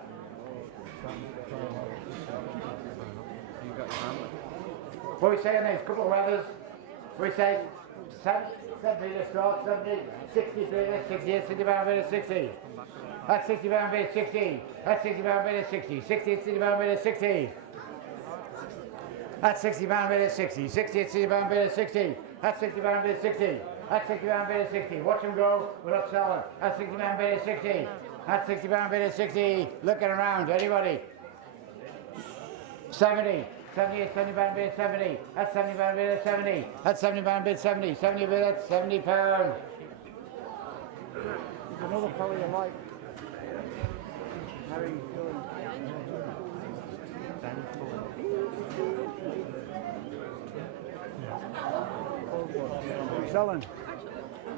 What are we saying there's a couple of weathers. We say 70 to start, 70, 60 bid, 60, 60 pound bid, 60. That's 60 pound bid, 60. That's 60 pound bid, 60. 60, 60 pound bid, 60. That's 60 pound bid, 60. 60, 60 pound bid, 60. That's 60 pound bid, 60. That's 60 pound bid, 60. Watch them go. We're not selling. That's 60 pound bid, 60. That's 60 pound bid, 60. Looking around. Anybody? 70. 70 pound bid, 70. That's 70 pound bid, 70. That's 70 pound bid, 70. 70 bid, that's 70 pound. There's another fellow you like. How are you doing? What are you selling?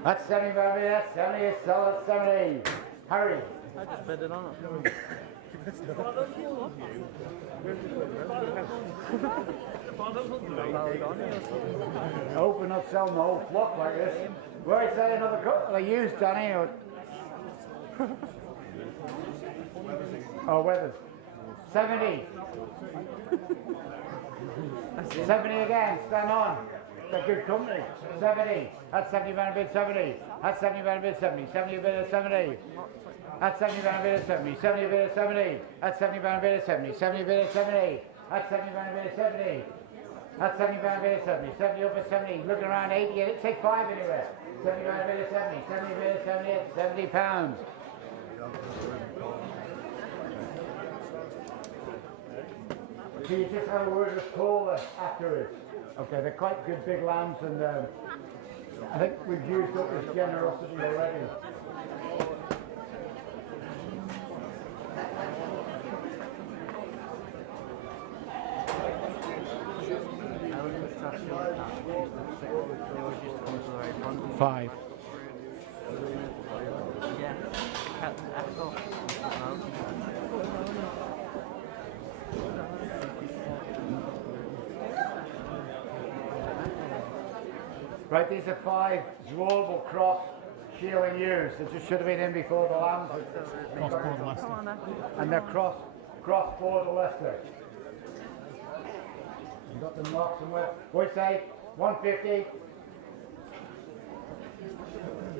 That's 70 pound bid, that's 70. It's selling 70. Harry. I just bid it on it. I hope we're not selling the whole flock like this. Where I say another couple of used, Danny? Or... oh, weathers. 70. 70 again, stand on. They're good company. 70. That's 70 pound bid, 70. That's 70 pound bid, 70. 70 bid of 70. That's 70 pound bid of 70. 70 bid of 70. That's 70 pound bid of 70. 70 bid of 70. That's 70 pound bid of 70. That's 70 pound bid of 70. 70 up at 70. Looking around 80. Take 5 anywhere. 70 pound bid of 70. 70 bid of 70. It's 70 pounds. So you just have a word of call afterwards. Okay, they're quite good big lambs, and I think we've used up this generosity already. Five. Right, these are 5 Zwolbel cross shearing ewes. They just should have been in before the lambs. Cross-border Leicester. And they're cross-border Leicester. You got the mark somewhere. What do you say? 150.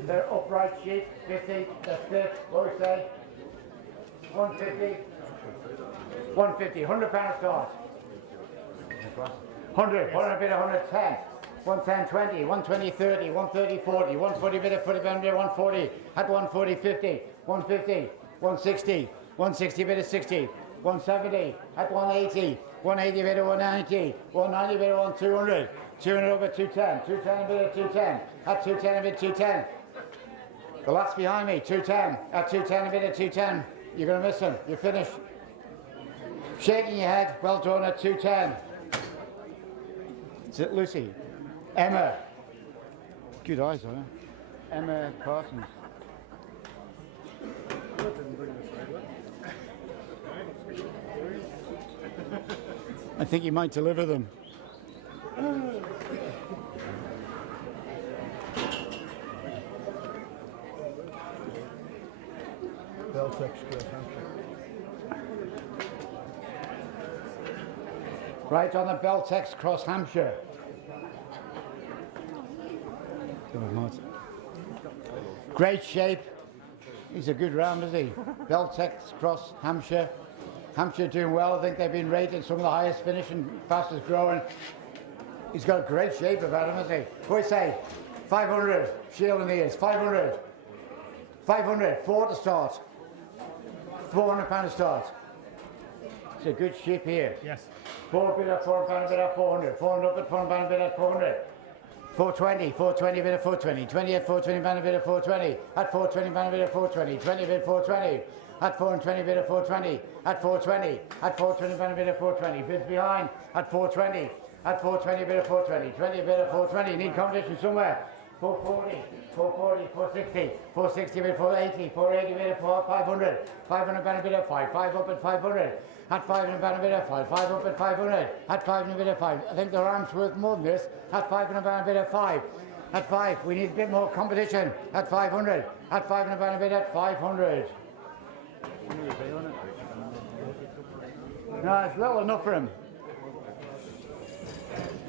They're upright sheep. 50. That's it. What do you say? 150. 150. 100 pound start. 100. 100 bid 110. 110, 20, 120, 30, 130, 40, 140 bid of 40 pound bid 140. At 140, 50. 150. 160. 160 bid of 60. 170. At 180. 180 bid of 190. 190 bid of 200. 200 over 210. 210 bid of 210. At 210 bid 210. The last behind me, 210. At 210 bid of 210. You're going to miss them. You're finished. Shaking your head. Well done at 210. Is it Lucy? Emma. Good eyes on her. Emma Parsons. I think you might deliver them. Beltex, Right on the Beltex Cross Hampshire. Great shape, He's a good ram, isn't he? Beltex Cross, Hampshire. Hampshire doing well. I think they've been rated some of the highest finishing, fastest growing. He's got a great shape about him, hasn't he? What do you say? 500. Shield in the ears. 500. 500. 4 to start. £400 to start. It's a good shape here. Yes. 4 bid at £400 bid at 400. 400 up at £400 bid at 400. 420, 420 bid at 420, 20 at 420 pound bid at 420, at 420 pound bid at 420, 20 bid 420, at 420 bid at 420, at 420, at 420 pound bid at 420, bids behind, at 420, at 420 bid at 420, 20 bid at 420, need competition somewhere, 440, 440, 460, 460 bid 480, 480 bid at 500, 500 pound bid at 5, 5 up at 500, at 500 pound bid at 5, 5 up at 500, at 500 bid at 5. I think the ram's worth more than this. At 500 pound bid at 5. At 5, we need a bit more competition. At 500. At 500 pound bid at 500. No, it's little enough for him.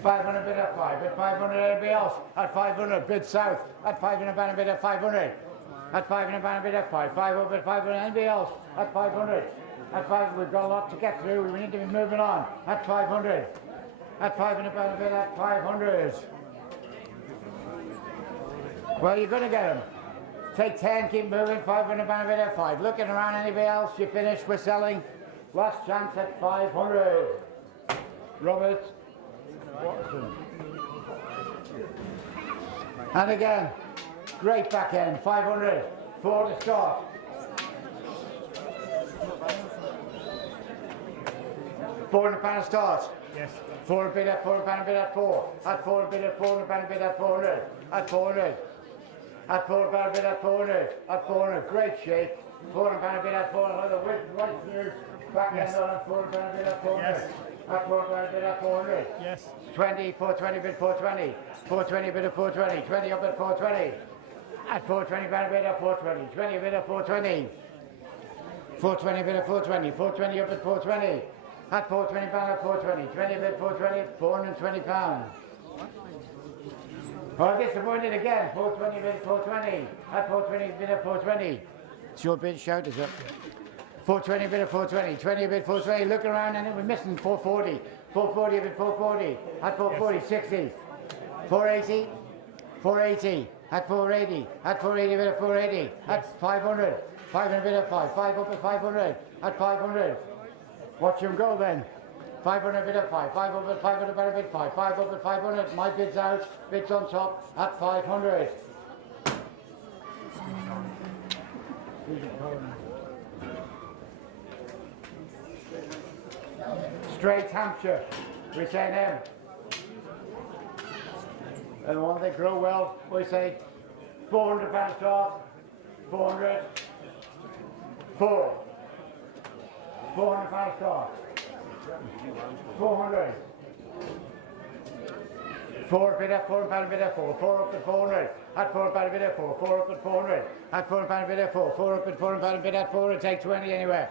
500 bid at 5. At 500 anybody else. At 500 bid south. At 500 pound bid at 500. At 500 pound bid at 5. 5 up at 500 anybody else. At 500. At 5, we've got a lot to get through. We need to be moving on. At 500. At 500 pound a bid at 500. Well, you're going to get them. Take 10, keep moving. 500 pound a bid at 5. Looking around, anybody else? You finished? We're selling. Last chance at 500. Robert Watson. And again, great back end. 500. 4 to start. 400 pound to start. Yes. 400 bid at 400 pound bid at 4. At 400 bid at 400 pound bid at 400. At 400. At 400 pound bid at 400. At 400. Great shape. 400 pound bid at 400. Another width right through. Back end on at 400 pound bid at 400. Yes. At 400 pound bid at 400. Yes. 20. 420 bid 420. 420 bid at 420. 20 up at 420. At 420 pound bid at 420. 20 bid at 420. 420 bid at 420. 420 up at 420. At 420 pound at 420, 20 bid 420, 420 pound. Oh, disappointed again. 420 bid 420. At 420 bid at 420. It's your bid, shout, is it? 420 bid at 420, 20 bid 420. Look around and we're missing 440. 440 bid 440. At 440, 60. 480, 480. At 480. At 480 bid at 480. At 500. 500 bid at 5. 5 up at 500. At 500. Watch him go then. 500 bid at 5. 5 up at 500 bid at 5. 5 up at 500. My bid's out. Bid's on top at 500. Straight Hampshire. Retain him. And one they grow well, we say 400 pound start. 400. 4. 400 pound start. 400. 4 bid at 4 pound bid at 4. 4 up at 400. At 4 pound bid at 4. 4 up at 400. At 4 pound bid at 4. 4 up at 4 pound bid at 4 and take 20 anywhere.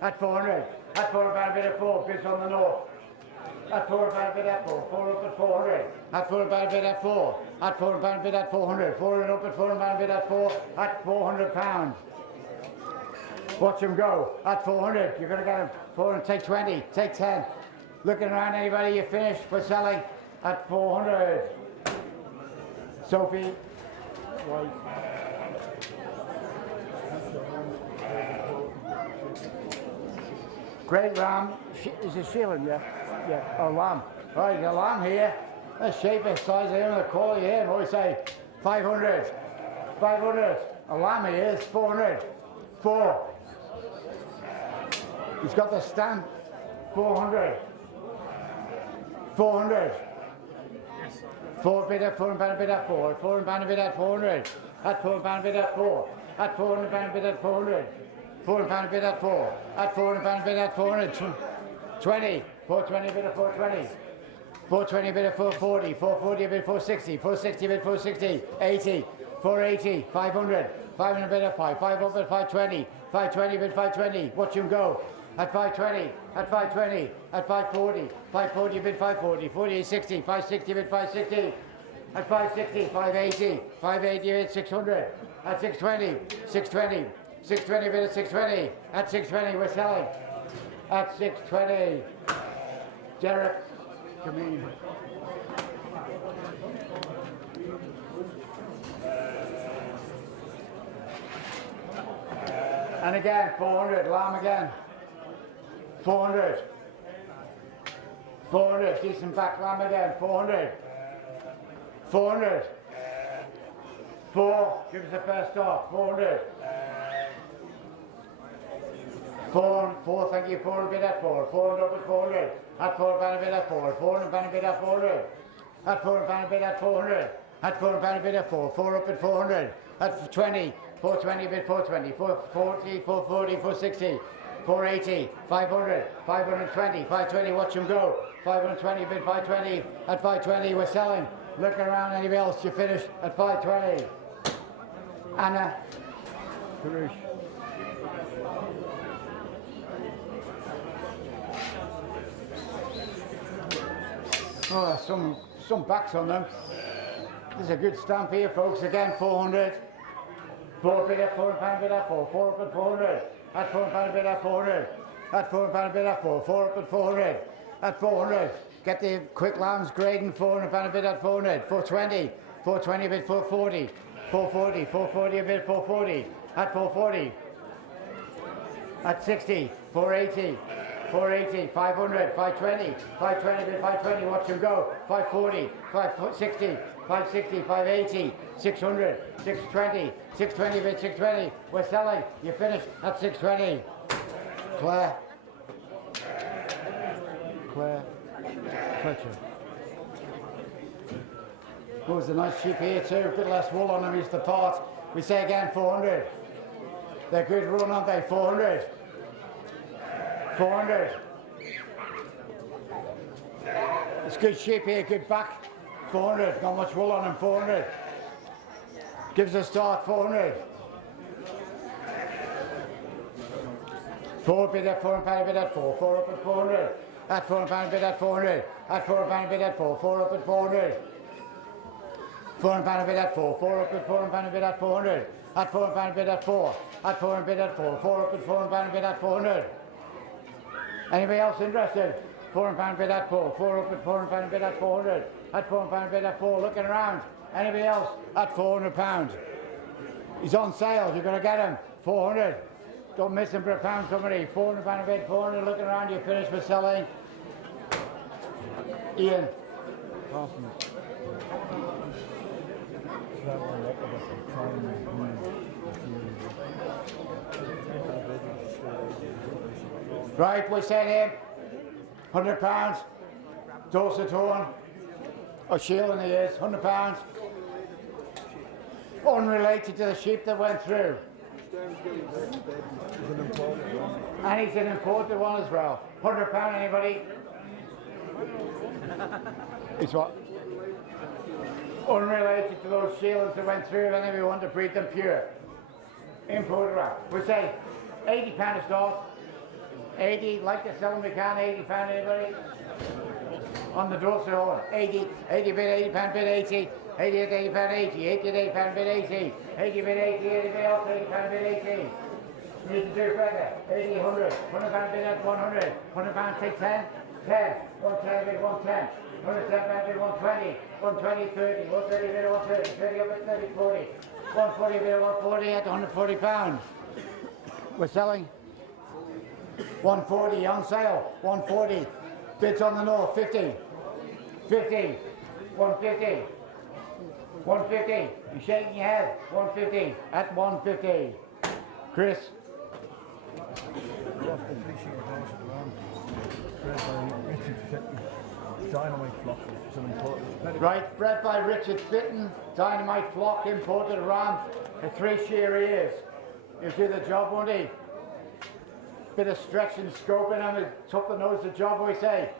At 400. At 4 pound bid at 4. Bids on the north. At 4 pound bid at 4. 4 up at 400. At 4 pound bid at 4. At 4 pound bid at 400. 4 up at 4 pound bid at 4. At 400 pounds. Watch him go. At 400, you're going to get him. 400, take 20, take 10. Looking around, anybody, you finished? We're selling at 400. Sophie. White. Great ram. Is it Sheelan? Yeah. Yeah. A lamb. Right, a lamb here. The shape and size here and the quality here. What do we say? 500. 500. A lamb he is. 400. 4. He's got the stamp. 400. 400. 4 bid at 4 pound bid at 4. 4 pound bid at 400. At 4 pound bid at 4. At 400 pound bid at 400. 4 pound bid at 4. At 400 pound bid at 400. 20. 420 bid at 420. 420 bid at 440. 440 bid 460. 460 bid 460. 80. 480. 500. 500 bid at 5. 5 up at 520. 520 bid 520. Watch him go. At 520, at 520, at 540, 540 bid 540, 4060, 560 bid 560, at 560, 580, 580 bid 600, at 620, 620, 620 bid at 620. At 620 we're selling. At 620. Derek, come in. And again, 400, lamb again. 400. 400, decent back lamb again, 400. 400. 4, give us the first off, 400. 4, thank you, 400 bid at 4, 400 up at 400. At 4 pound a bid at 4, 400 pound a bid at 400. At 400 pound a bid at 400. At 400 pound a bid at 4, 4 up at 400. At 20, 420 bid 420, 440, 440, 460. 480, 500, 520, 520, watch them go. 520 bid 520, at 520 we're selling. Look around, anybody else, you finished at 520. Anna. Karush. Oh, some backs on them. There's a good stamp here, folks. Again, 400. 4 bid at 4 pound bid at 4, 4 up at 400. At 4 pound bid at 400. At 4 pound bid at 4, 4 up at 400. At 400. Get the quick lambs grading 400 pound bid at 400. 420. 420 bid 440. 440. 440 a bid 440. At 440. At 60. 480. 480, 500, 520, 520 bid 520, watch them go. 540, 560, 560, 580, 600, 620, 620 bid 620. We're selling. You finished at 620. Claire. Fletcher. Oh, there's a nice sheep here too. A bit less wool on them is the part. We say again 400. They're good run, aren't they? 400. 400. It's good sheep here, good back. 400. Not much wool on them. 400. Gives a start. 400. 4 bid at 4 and pound bid at 4. 4 up at 400. At 4 and pound bid at 400. At 4 and pound bid at 4. 4 up at 400. 4 and pound bid at 4. 4 up at 4 and pound bid at 400. At 4 and pound bid at 4. At 4 and bid at 4. 4 up at 4 and pound bid at 400. Anybody else interested? 4 and pound bid at 4. 4 up at 4 and pound bid at 400. At 4 and pound bid at 4. Looking around. Anybody else? At 400 pounds. He's on sale. You're going to get him. 400. Don't miss him for a pound, somebody. 400 pound a bid. 400. Looking around. You're finished with selling. Ian. Awesome. That one up with a trying. Right, we're saying here, £100, Dorset horn, or shield in the ears, £100, unrelated to the sheep that went through. And he's an imported one as well. £100, anybody? It's what? Unrelated to those shields that went through, and then we want to breed them pure. Imported one. We say £80 a start. 80, like to sell them we can, £80 anybody? On the Dorset horn, 80 bid, £80 bid 80, 80 at £80 80, 80 at £80 bid 80, 80 bid 80, 80 bid else, £80 bid 80. Need to do better, 80, 100, £100 bid at 100, £100 take 10, 10, 110 bid 110, 110 bid 120, 120, 30, 130 bid 130, 30 up at 30, 40, 140 bid 140 at £140. We're selling. 140 on sale, 140. Bids on the north, 50. 50. 150. 150. You're shaking your head. 150. At 150. Chris. Dynamite flock is an important. Right, bred by Richard Fitton, dynamite flock, imported ram, a 3-shear ears. He'll do the job, won't he? Bit of stretch and scope in him, tough to nose the job, we say.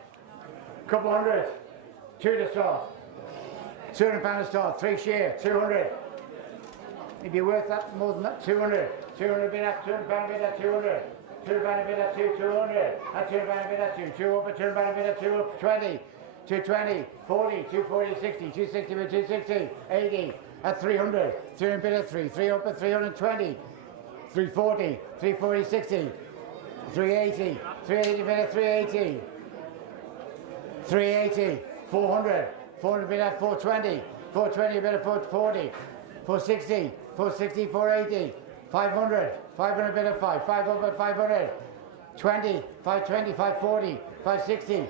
Couple hundred, 2 to start. £200 to start, 3-shear, 200. It'd be worth that more than that, 200. 200 bid at £200 bid at 200. £200 bid at 2, 200. At £200 bid at 2, 2 up at £200 bid at 2 up 20. 220, 40, 240, 60, 260 bid 260, 80. At 300, 300 bid at 3, 3 up at 320. 340, 340, 60, 380, 380 bid at 380, 380, 400, 400 bid at 420, 420 bid at 440, 460, 460, 480, 500, 500 bid at 5, 5 up at 500, 20, 520, 540, 560,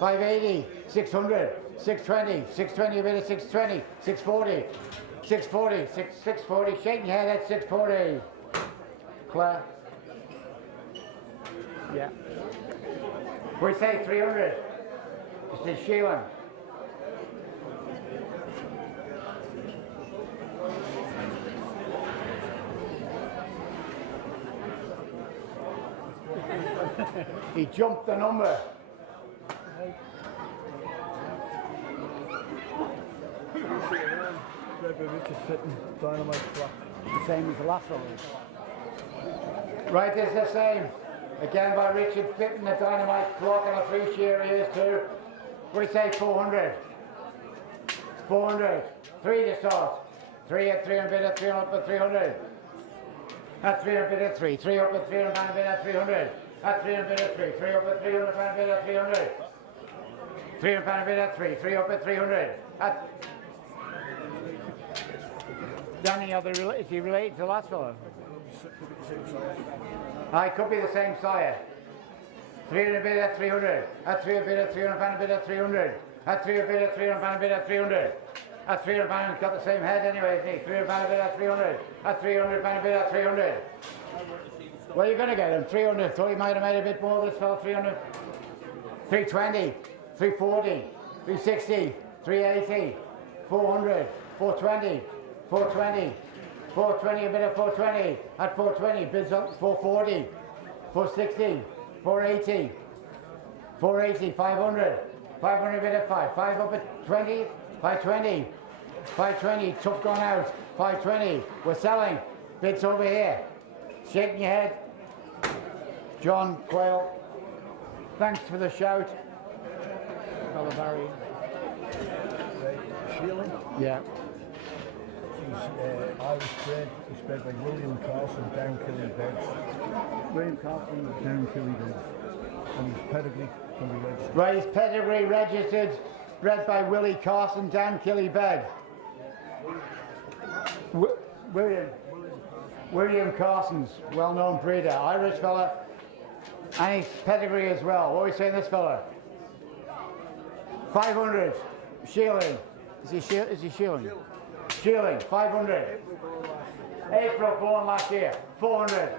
580, 600, 620, 620 bid at 620, 640, 640, 640, shaking your head at 640. Claire? Yeah. We say 300. This is Sheelan. He jumped the number. Richard fitting dynamite clock. The same as the last one. Right, it's the same. Again by Richard fitting the dynamite clock and a 3 shear he is too. We say 400. 400. 3 to start. 3 at 300 bid at 300 up at 300. At 300 bid at 3. 3 up at 300 pound bid at 300. At 300 bid at 3. 3 up at 300 pound bid at 300. 300 pound bid at 3. 3 up at 300. At Danny, is he related to the last fellow? It could be the same sire. 300 bid at 300. At 300 bid at 300 pound bid at 300. At 300 bid at 300 pound bid at 300. At 300 pound, got the same head anyway, isn't he? 300 pound bid at 300. At 300 pound bid at 300. Well, you're going to get him. 300. Thought he might have made a bit more this fellow. 300. 320. 340. 360. 380. 400. 420. 420, 420, a bit of 420, at 420, bids up 440, 460, 480, 480, 500, 500 bid at 5, 5 up at 20, 520, 520, tough gone out, 520, we're selling, bids over here, shaking your head, John Quayle, thanks for the shout, Brother Barry. Sheelan? Yeah. Irish bred. It's bred by William Carson, down Killy Beds. William Carson, down Killy Beds. And his pedigree can be registered. Right, his pedigree registered, bred by Willie Carson, down Killy Bed. William Carson's well-known breeder, Irish fella, and his pedigree as well. What are we saying this fella? 500, Sheeling. Is he Sheeling? Sheeling, 500. April born last year, 400.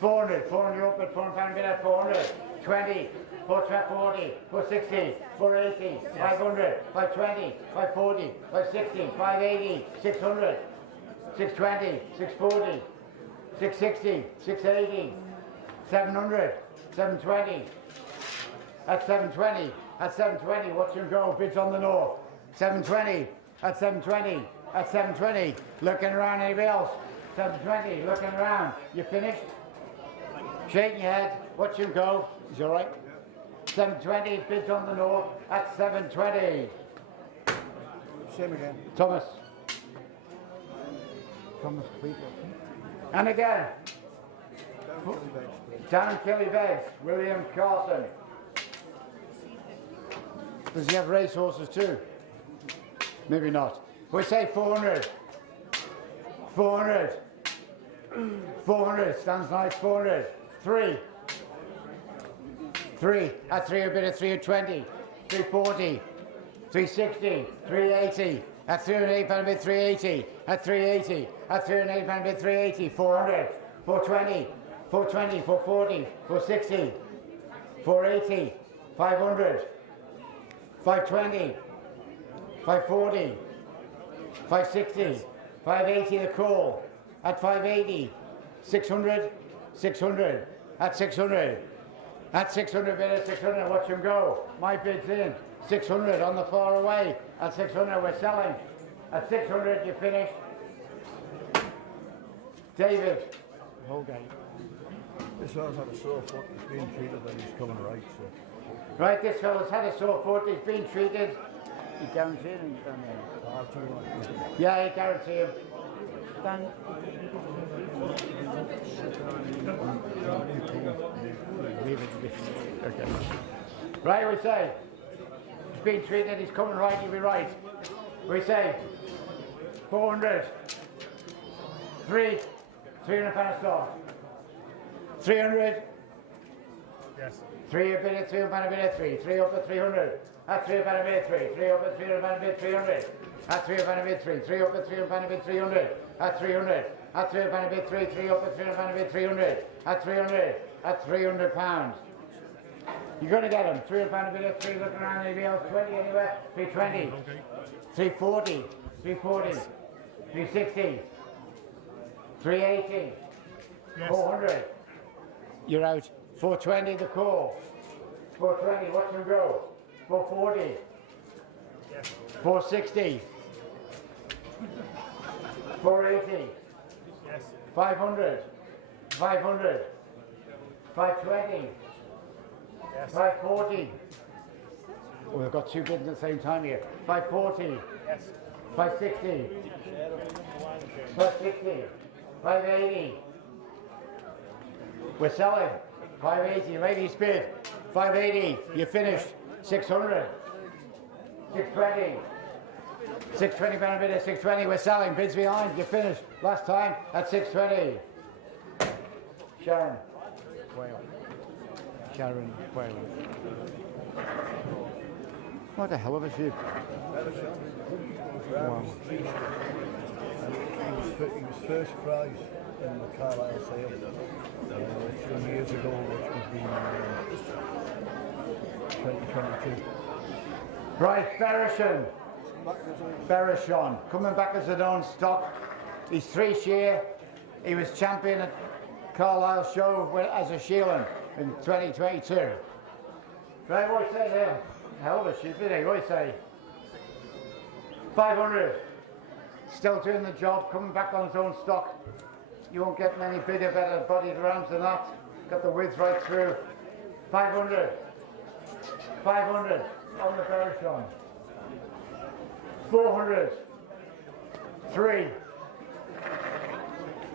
400, 400 up at 400 pound bid at 400. 20, 440, 460, 480, 500, 520, 540, 560, 580, 600, 620, 640, 660, 680, 700, 720. At 720, at 720, watch him go, bids on the north. 720, at 720, at 720, looking around, anybody else? 720, looking around, you finished? Shaking your head, watch him go, is he alright? 720, bids on the north, at 720. Same again. Thomas, please. And again, down Killy Beds, William Carson. Does he have racehorses too? Maybe not. We say 400. 400. 400. Stands nice. 400. 3. 3. At 3 a bit of 320. 340. 360. 380. At 308 pound a bit 380. At 380. At 308 pound a bit 380. 400. 420. 420. 440. 460. 480. 500. 520. 540, 560, 580 the call, at 580, 600, 600, at 600, at 600 bid at 600, watch him go, my bid's in, 600 on the far away, at 600 we're selling, at 600 you finish. David. Okay. This fellow's had a sore foot, he's being treated and he's coming right, so. Right, this fellow's had a sore foot, he's been treated. You guarantee him? Yeah, you guarantee him. Dan. Leave it. Okay. Right, we say. He's being treated, he's coming right, he'll be right. We say 400. 300 pound a start. 300. Yes. 3 a bit, 3 pound a bit, 3. 3 up at 300. At 3 pound a bit, 3. 3 up at 300 pound a bit, 300. At 3 pound a bit, 3. 3 up at 300 pound a bit, 300. At 300. At 3 pound a bit, 3. 3 up at 300 pound a bit, 300. At 300. At 300 pounds. You're going to get them. 300 pound a bit at 3. Looking around, anybody else? 20 anywhere? 320. 340. 340. 360. 380. Yes. 400. You're out. 420 the call. 420, watch them go. 440. Yes. 460. 480. Yes. 500. 500. 520. Yes. 540. Oh, we've got two bids at the same time here. 540. Yes. 560. 560. 580. We're selling. 580. Ladies bid. 580. You finished. 600. 620. 620 pound a bid at 620. We're selling. Bids behind. You finished. Last time at 620. Sharon. Whale. Sharon Whale. What a hell of a sheep. Wow. He was first prize in the Carlisle sale 2 years ago, which was in 2022. Bryce Bereshon. Bereshon. Coming back as an own stock. He's 3 shear. He was champion at Carlisle show as a Sheelan in 2022. Right, what do you say there? Hell of a sheep, isn't he? What do you say? 500. Still doing the job, coming back on his own stock. You won't get many bigger, better bodied rams than that. Got the width right through. 500. 500 on the Bereshon. 400. 3.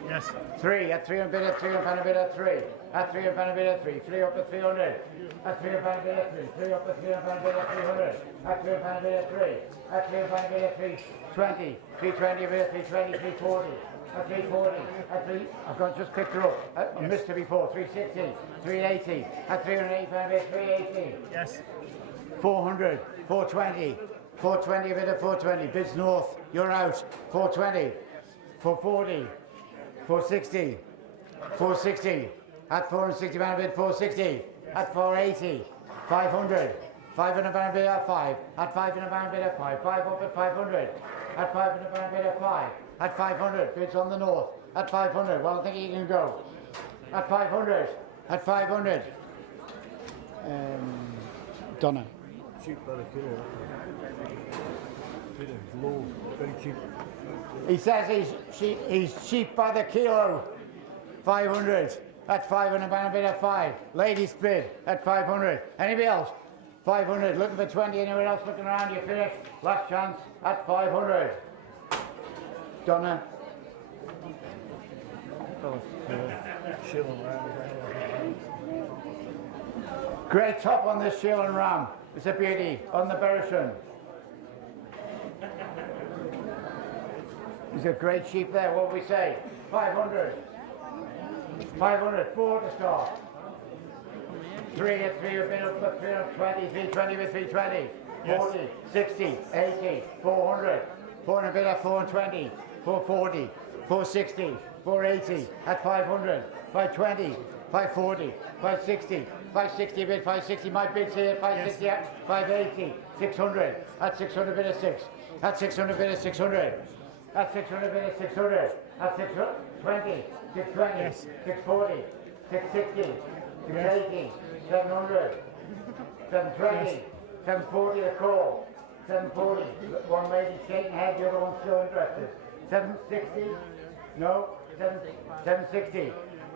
Yes. 3 at 300 bid at 300 pound a bid at 3. At 300 pound a bid at 3. 3 up at 300. At 300 pound a bid at 3. 3 up at 300 pound a bid at 300. At 300 pound a bid at 3. At 300 pound a bid at 320. 320 a bid at 320. 340. At 340. At 3. I've got just picked her up. I missed her before. 360. 380. At 380 pound a bid 380. Yes. 400. 420. 420 a bid at 420. Bids north. You're out. 420. 440. 460. 460. At 460 pound a bid, 460. At 480. 500. 500 pound a bid at 5. At 500 pound a bid at 5. 5 up at 500. At 500 pound a bid at 5. At 500. Bids on the north. At 500. Well, I think he can go. At 500. At 500. Donna. Cheap by the kilo. Bit of low, very cheap. He says he's cheap by the kilo. 500. At 500 pound a bid at 5. Ladies bid at 500. Anybody else? 500. Looking for 20. Anyone else looking around? You finished. Last chance at 500. Donna. Shilling round. Great top on this Sheelan ram. It's a beauty on the Bereshon. He's a great sheep there. What we say? 500. 500. 4 to start. 3 at 3 a bit up at 320. 320 with 320. 40. 60. 80. 400. 400 a bit at 420. 440. 460. 480 at 500. 520. 540. 560. 560 a bit, 560. My bid's here, 560 at 580. 600. At 600 bid at 6. At 600 bid at 600. At 600 bid at 600. At 620. 620. Yes. 640. 660. 680. 700. 720. 740 the call. 740. One lady shaking head, the other one's still interested. 760. No. 760.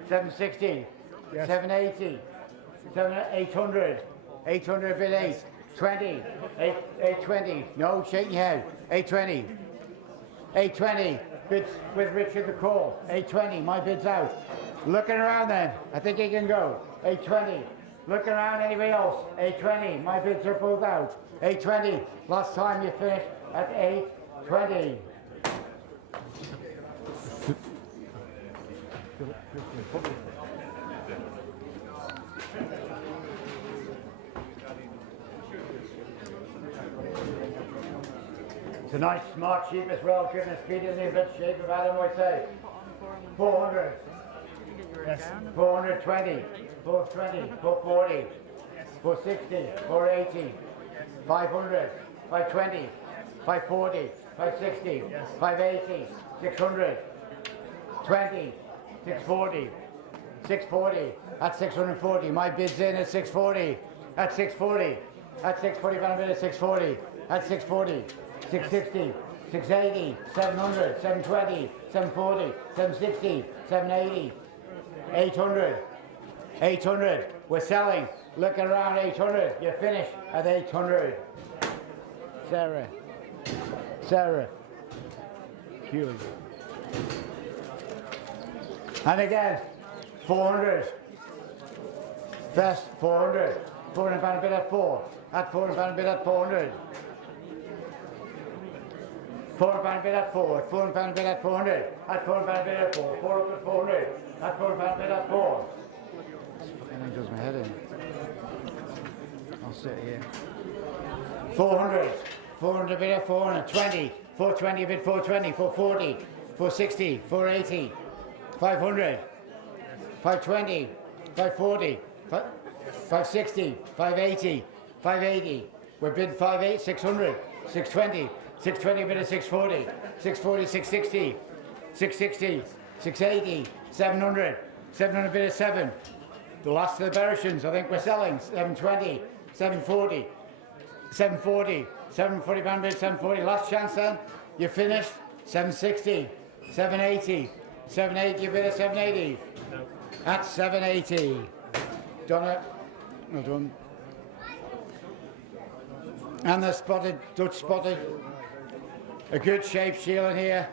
760. Yes. 780. 800. 800 bid 8. 20. 820. No, shaking your head. 820. 820. bids with Richard the call. 820, my bid's out. Looking around then, I think he can go. 820. Looking around, anybody else? 820, my bids are both out. 820, last time you finished at 820. It's a nice smart sheep as well, good and speedy in the bit shape of Adam would say. 400. Yes. 420, 420, 440, 460, 480, 500, 520, 540, 560, 580, 600, 20, 640, 640, at 640, my bid's in at 640, at 640, at 640, pound a bid at 640, at 640, 660, 680, 700, 720, 740, 760, 780, 800, 800, we're selling, looking around 800, you finish at 800. Sarah, Sarah, Hugh. And again, 400, first 400, 400 pound a bid at 4, at 400 pound a bid at 400. 400 pound a bid at 4, 400 pound a bid at 400, at 400 pound a bid at 4, 4 up at 400, at 400 pound a bid at 4. Fucking does my head in. I'll sit here. 400, 400 bid at 420, 420 a bid 420, 440, 460, 480, 500, 520, 540, 560, 580, 580. We're bid 58, 600, 620. 620 bid at 640, 640, 660, 660, 680, 700, 700 bid at 7. The last of the Bereshins, I think we're selling, 720, 740, 740, 740 pound bid, 740. Last chance then, you finished, 760, 780, 780 bid at 780. No. At 780. Done it. Well done. And the spotted, Dutch spotted. A good shape shieling here.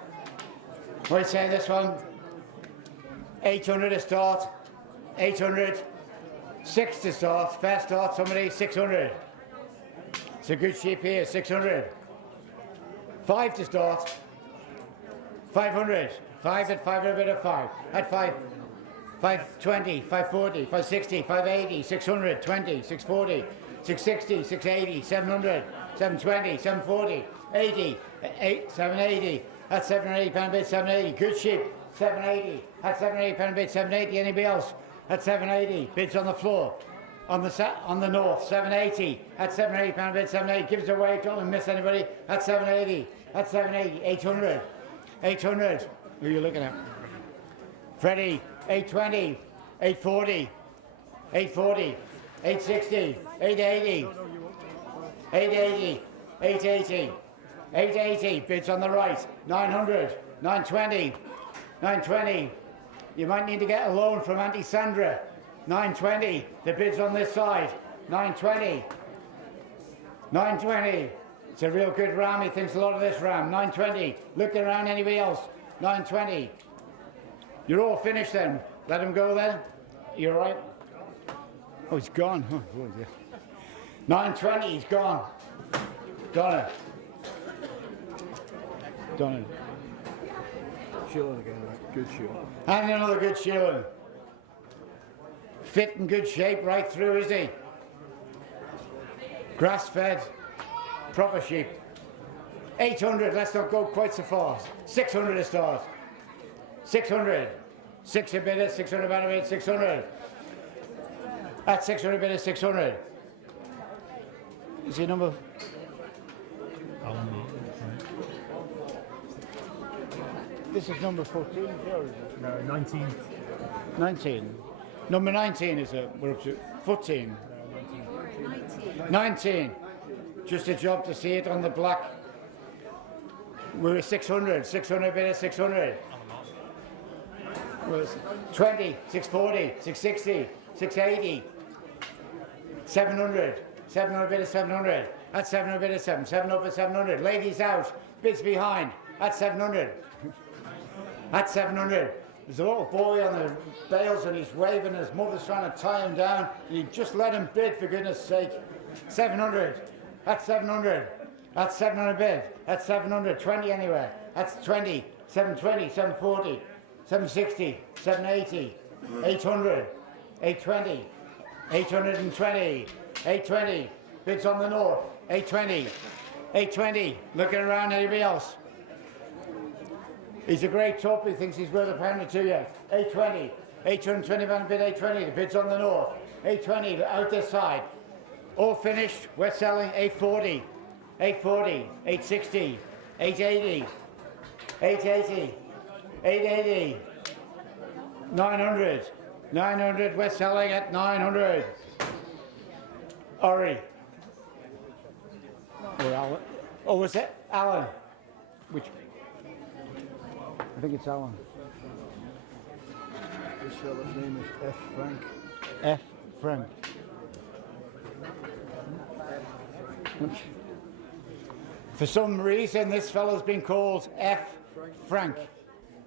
What do you say this one? 800 to start. 800. 6 to start. Fast start, somebody. 600. It's a good sheep here. 600. 5 to start. 500. 5 at 500 bid at 5. At 5. 520, 540, 560, 580, 600, 20, 640, 660, 680, 700, 720, 740, 80, 780, that's 780 pound bid, 780, good sheep, 780, that's 780 pound bid, 780, anybody else? That's 780, bids on the floor, on the north, 780, that's 780 pound bid, 780, gives it away, don't miss anybody, that's 780, that's 780, 800, 800, who are you looking at? Freddie, 820, 840, 840, 860, 880, 880, 880, 880, bids on the right, 900, 920, 920, you might need to get a loan from Auntie Sandra, 920, the bids on this side, 920, 920, it's a real good ram, he thinks a lot of this ram, 920, looking around anybody else, 920, you're all finished then, let him go then, you're right, oh he's gone, oh, yeah. 920, he's gone, Donna. Donna. Shilling again, right? Good shilling. And another good shilling. Fit in good shape right through, is he? Grass fed, proper sheep. 800, let's not go quite so fast. 600 to start. 600. 6 a bid, 600 pound a bid, 600. At 600 bid, 600. Is your number? This is number 14, or is it? No, 19. 19. Number 19 is it? We're up to 14. 19. Just a job to see it on the black. We're at 600. 600 bid at 600. Was 20, 640, 660, 680, 700. 700 bid at 700. At 700 bid at 7. 7 up at 700. Ladies out. Bids behind. At 700. That's 700. There's a little boy on the bales and he's waving. His mother's trying to tie him down. You just let him bid, for goodness sake. 700. That's 700. That's 700 bid. That's 700. 20 anyway. That's 20. 720. 740. 760. 780. 800. 820. 820. 820. Bids on the north. 820. 820. Looking around, anybody else? He's a great top. He thinks he's worth a pound or two yet. 820. 820 pound bid, 820. The bid's on the north. 820 out this side. All finished. We're selling 840. 840. 860. 880. 880. 880. 900. 900. We're selling at 900. Ori. Or Alan. Oh, was it Alan? Which? I think it's Alan. This fella's name is F. Frank. F. Frank. For some reason, this fellow's been called F. Frank.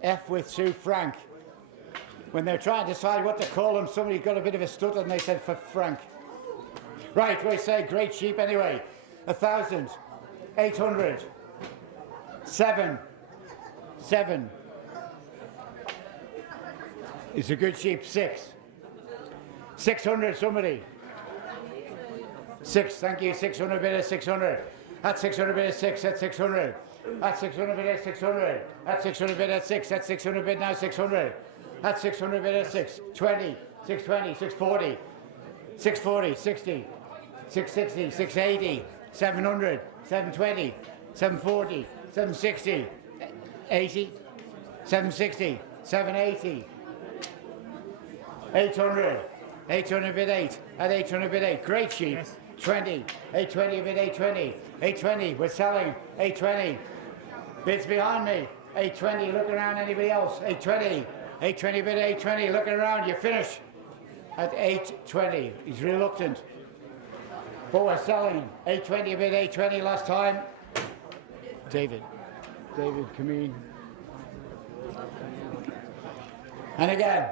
F with Sue Frank. When they're trying to decide what to call him, somebody got a bit of a stutter and they said for Frank. Right, we say great sheep anyway. 1,000. 800. 7. 7. It's a good sheep. 6. 600, somebody. 6, thank you. 600 bid of 600. That's 600 bid of 6. That's 600. That's 600 bid of 600. That's 600 bid of 6. That's 600 bid now 600. That's 600 bid of 6. 20. 620. 640. 640. 60. 660. 680. 700. 720. 740. 760. 80. 760. 780. 800. 800 bid 8. At 800 bid 8. Great sheep. Yes. 20. 820 bid 820. 820. We're selling. 820. Bids behind me. 820. Look around. Anybody else? 820. 820 bid 820. Looking around. You finish at 820. He's reluctant. But we're selling. 820 bid 820 last time. David. David, come in. And again.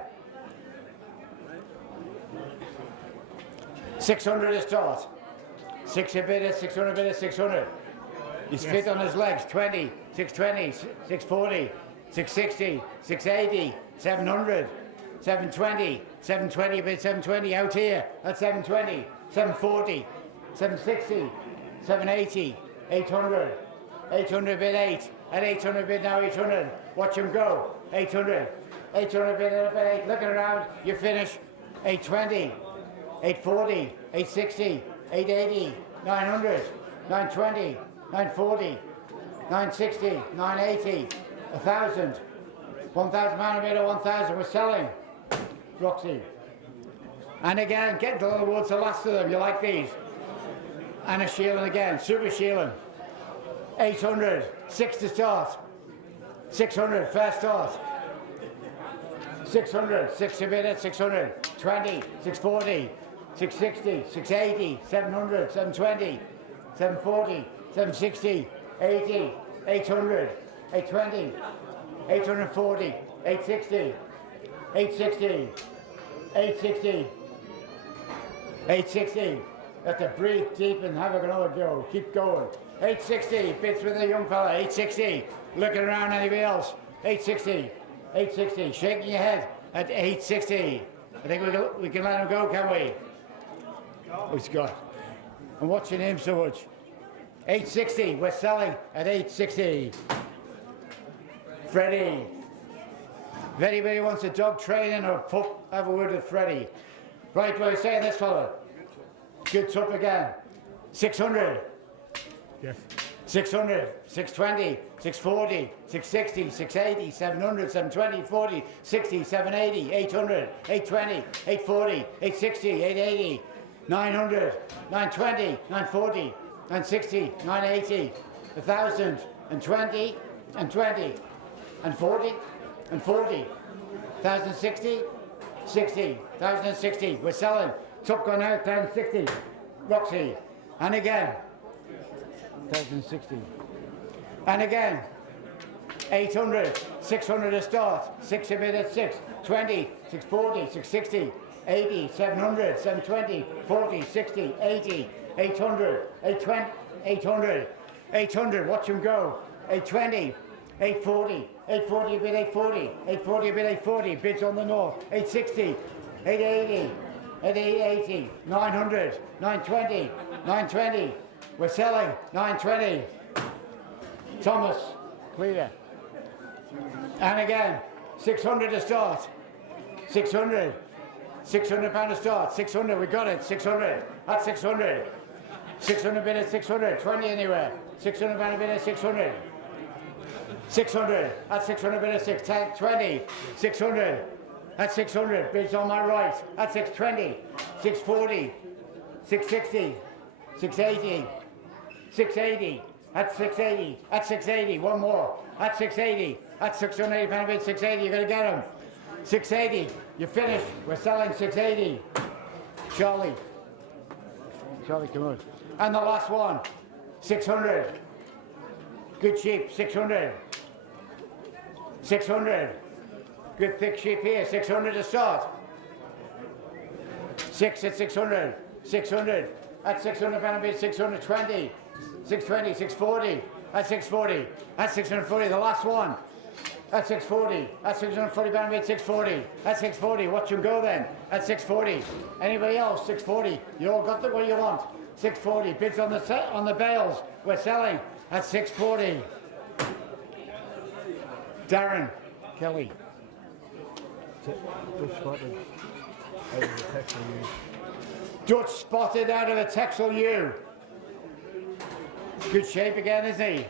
600 is start. 600 bid, 600 bid, 600. He's fit on his legs. 20, 620, 640, 660, 680, 700, 720, 720 bid, 720 out here. That's 720, 740, 760, 780, 800, 800 bid 8. At 800 bid now 800. Watch him go. 800, 800 bid 8. Looking around. You finish. 820. 840, 860, 880, 900, 920, 940, 960, 980, 1,000, 1,000 pound a meter, 1,000. We're selling. Roxy. And again, get the little woods, the last of them. You like these? And a shieling again. Super shieling. 800, 6 to start. 600, first start. 600, 6 to bid at 600, 20, 640, 660, 680, 700, 720, 740, 760, 80, 800, 820, 840, 860, 860, 860, 860. Have to breathe deep and have another go. Keep going. 860, bits with the young fella. 860, looking around anybody else. 860, 860, shaking your head at 860. I think we can let him go, can we? Oh, he's got. I'm watching him so much. 860, we're selling at 860. Freddie. If anybody wants a dog training or a pup, have a word with Freddie. Right, what are you saying this fella? Good tup again. 600. Yes. 600, 620, 640, 660, 680, 700, 720, 40, 60, 780, 800, 820, 840, 860, 880, 900, 920, 940, 960, 980, 1,000, and 20, and 20, and 40, and 40, 1,060, 60, 1,060. We're selling. Top gone out, 1,060. Roxy. And again. 1,060. And again. 800, 600 a start, 6 a bid at 6, 20, 640, 660, 80, 700, 720, 40, 60, 80, 800, 820, 800, 800, watch him go, 820, 840, 840 a bid 840, 840 a bid 840, bids on the north, 860, 880, 880, 900, 920, 920, we're selling, 920, Thomas, clear. And again, 600 to start, 600, 600 pound to start, 600, we got it, 600, that's 600, 600 bid at 600, 20 anywhere, 600 pound a bid at 600, 600, that's 600 bid at 6, 20, 600, that's 600, bids on my right, that's 620, 640, 660, 680, 680, that's 680, that's 680, one more, that's 680, that's 680 pound bid, 680, you're gonna get them. 680, you're finished, we're selling 680. Charlie, come on. And the last one, 600. Good sheep, 600. 600. Good thick sheep here, 600 to start. 6 at 600, 600. That's 600 pound bid, 620. 620, 640, that's 640, that's 640, the last one, that's 640, that's 640 pound bid, 640, that's 640, watch him go then, that's 640, anybody else, 640, you all got what you want, 640, bids on the bales, we're selling, that's 640. Darren, Kelly. Dutch spotted out of the Texel U. Dutch spotted out of the Texel U. Good shape again, isn't he?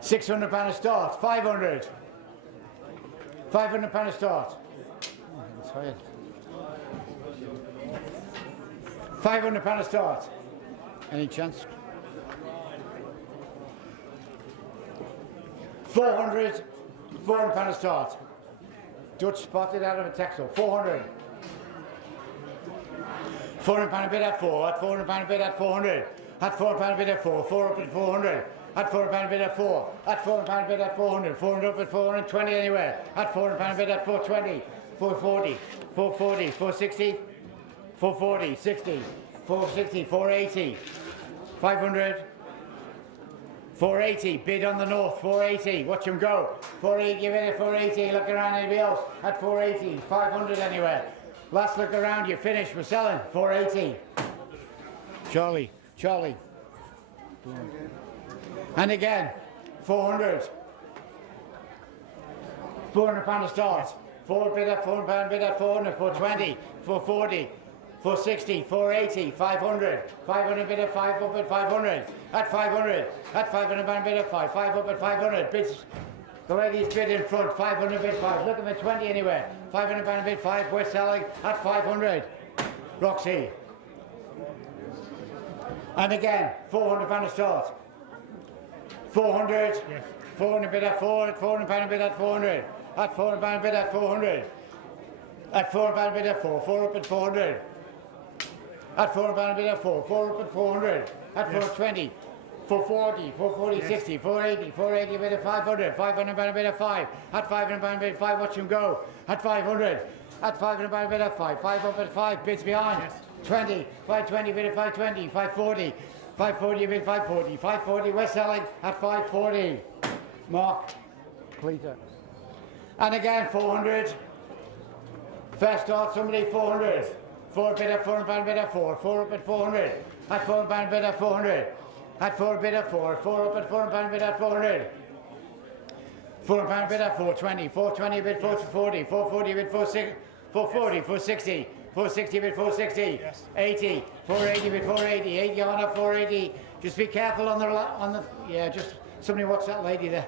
600 pound a start, 500. 500 pound a start. Oh, I'm tired. 500 pound a start. Any chance? 400. 400 pound a start. Dutch spotted out of a Texel. 400. 400 pound a bid at 4. At 400 pound a bid at 400. At 400 pound a bid at 4. 4 up at 400. At 400 pound a bid at 4. At 400 pound a bid at 400. 400 up at 420 anywhere. At 400 pound a bid at 420. 440. 440. 460. 440. 60. 460. 480. 500. 480. Bid on the north. 480. Watch him go. 480. Give it at 480. Look around anybody else. At 480. 500 anywhere. Last look around. You're finished. We're selling. 480. Charlie. Charlie. And again, 400. 400 pound to start. 4 bid at 400 pound bid at 400, 420, 440, 460, 480, 500. 500 bid at 5 up at 500. At 500. At 500 pound bid at 5. 5 up at 500. Bids. The ladies bid in front. 500 bid 5. Look at the 20 anywhere. 500 pound bid 5. We're selling at 500. Roxy. And again, 400 pound to start. 400. Yes. 400 bid at 4. At 400 pound bid at 400. At 400 pound bid at 400. At 400 pound bid at 4. 4 up at 400. At 400 pound bid at 4. 4 up at 400. At 420. 440. 440. 60. 480. 480 bid at 500. 500 pound bid at 5. At 500 pound bid at 5. Watch him go. At 500. At 500 pound bid at 5. 5 up at 5. Bids behind. Yes. 20, 520 bid at 520, 540, 540 bid 540, 540, we're selling at 540. Mark, Cleater. And again, 400. First start, somebody 400. 4 bid at 400 pound bid at 4, 4 up at 400. At 400 pound bid at 400. At 4 bid at 4, 4 up at 400 pound bid at 400. 400 pound bid at 420, 420 bid 440, 440 bid 460, 440, 460. 460 bid 460, Yes. 80, 480 bid 480, 80 on up 480. Just be careful on the, yeah, just somebody watch that lady there.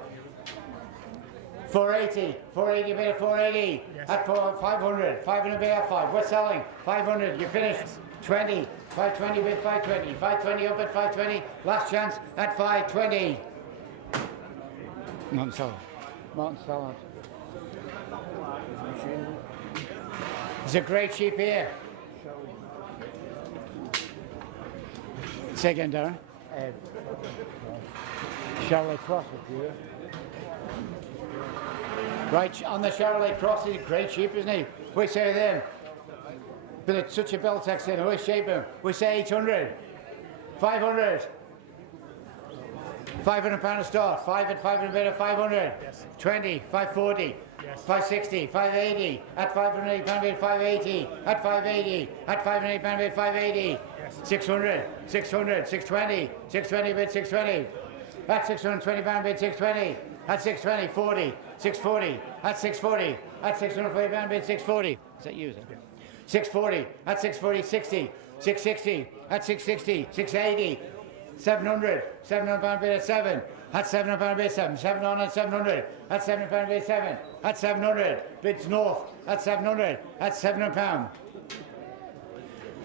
480, 480 bid at 480, Yes. at 500, 500 bid at 5. We're selling 500. You finished. 20, 520 bid 520, 520 up at 520. Last chance at 520. Martin Salad. Martin Salad. It's a great sheep here. Say again, Darren. Charolais Cross up here. Right, on the Charolais Cross, he's a great sheep, isn't he? We say then, but it's such a bell text in, we shape him. We say 800, 500, £500 a start, 5 at 500 bid at 500, Yes. 20, 540, Yes. 560, 580, at 580 pound bid 580, at 580, at 580 pound bid 580, Yes. 600, 600, 620, 620 bid 620, at 620 pound bid 620, at 620, 40, 640, at 640, at 640 pound bid 640. Is that you, is it? 640, at 640, 60, 660, at 660, 680, 700, 700 pound bid at 7, at 700 pound bid 7, 700 at 700, at 700 pound bid 7, at 700, bids north, at 700, at 700 pound.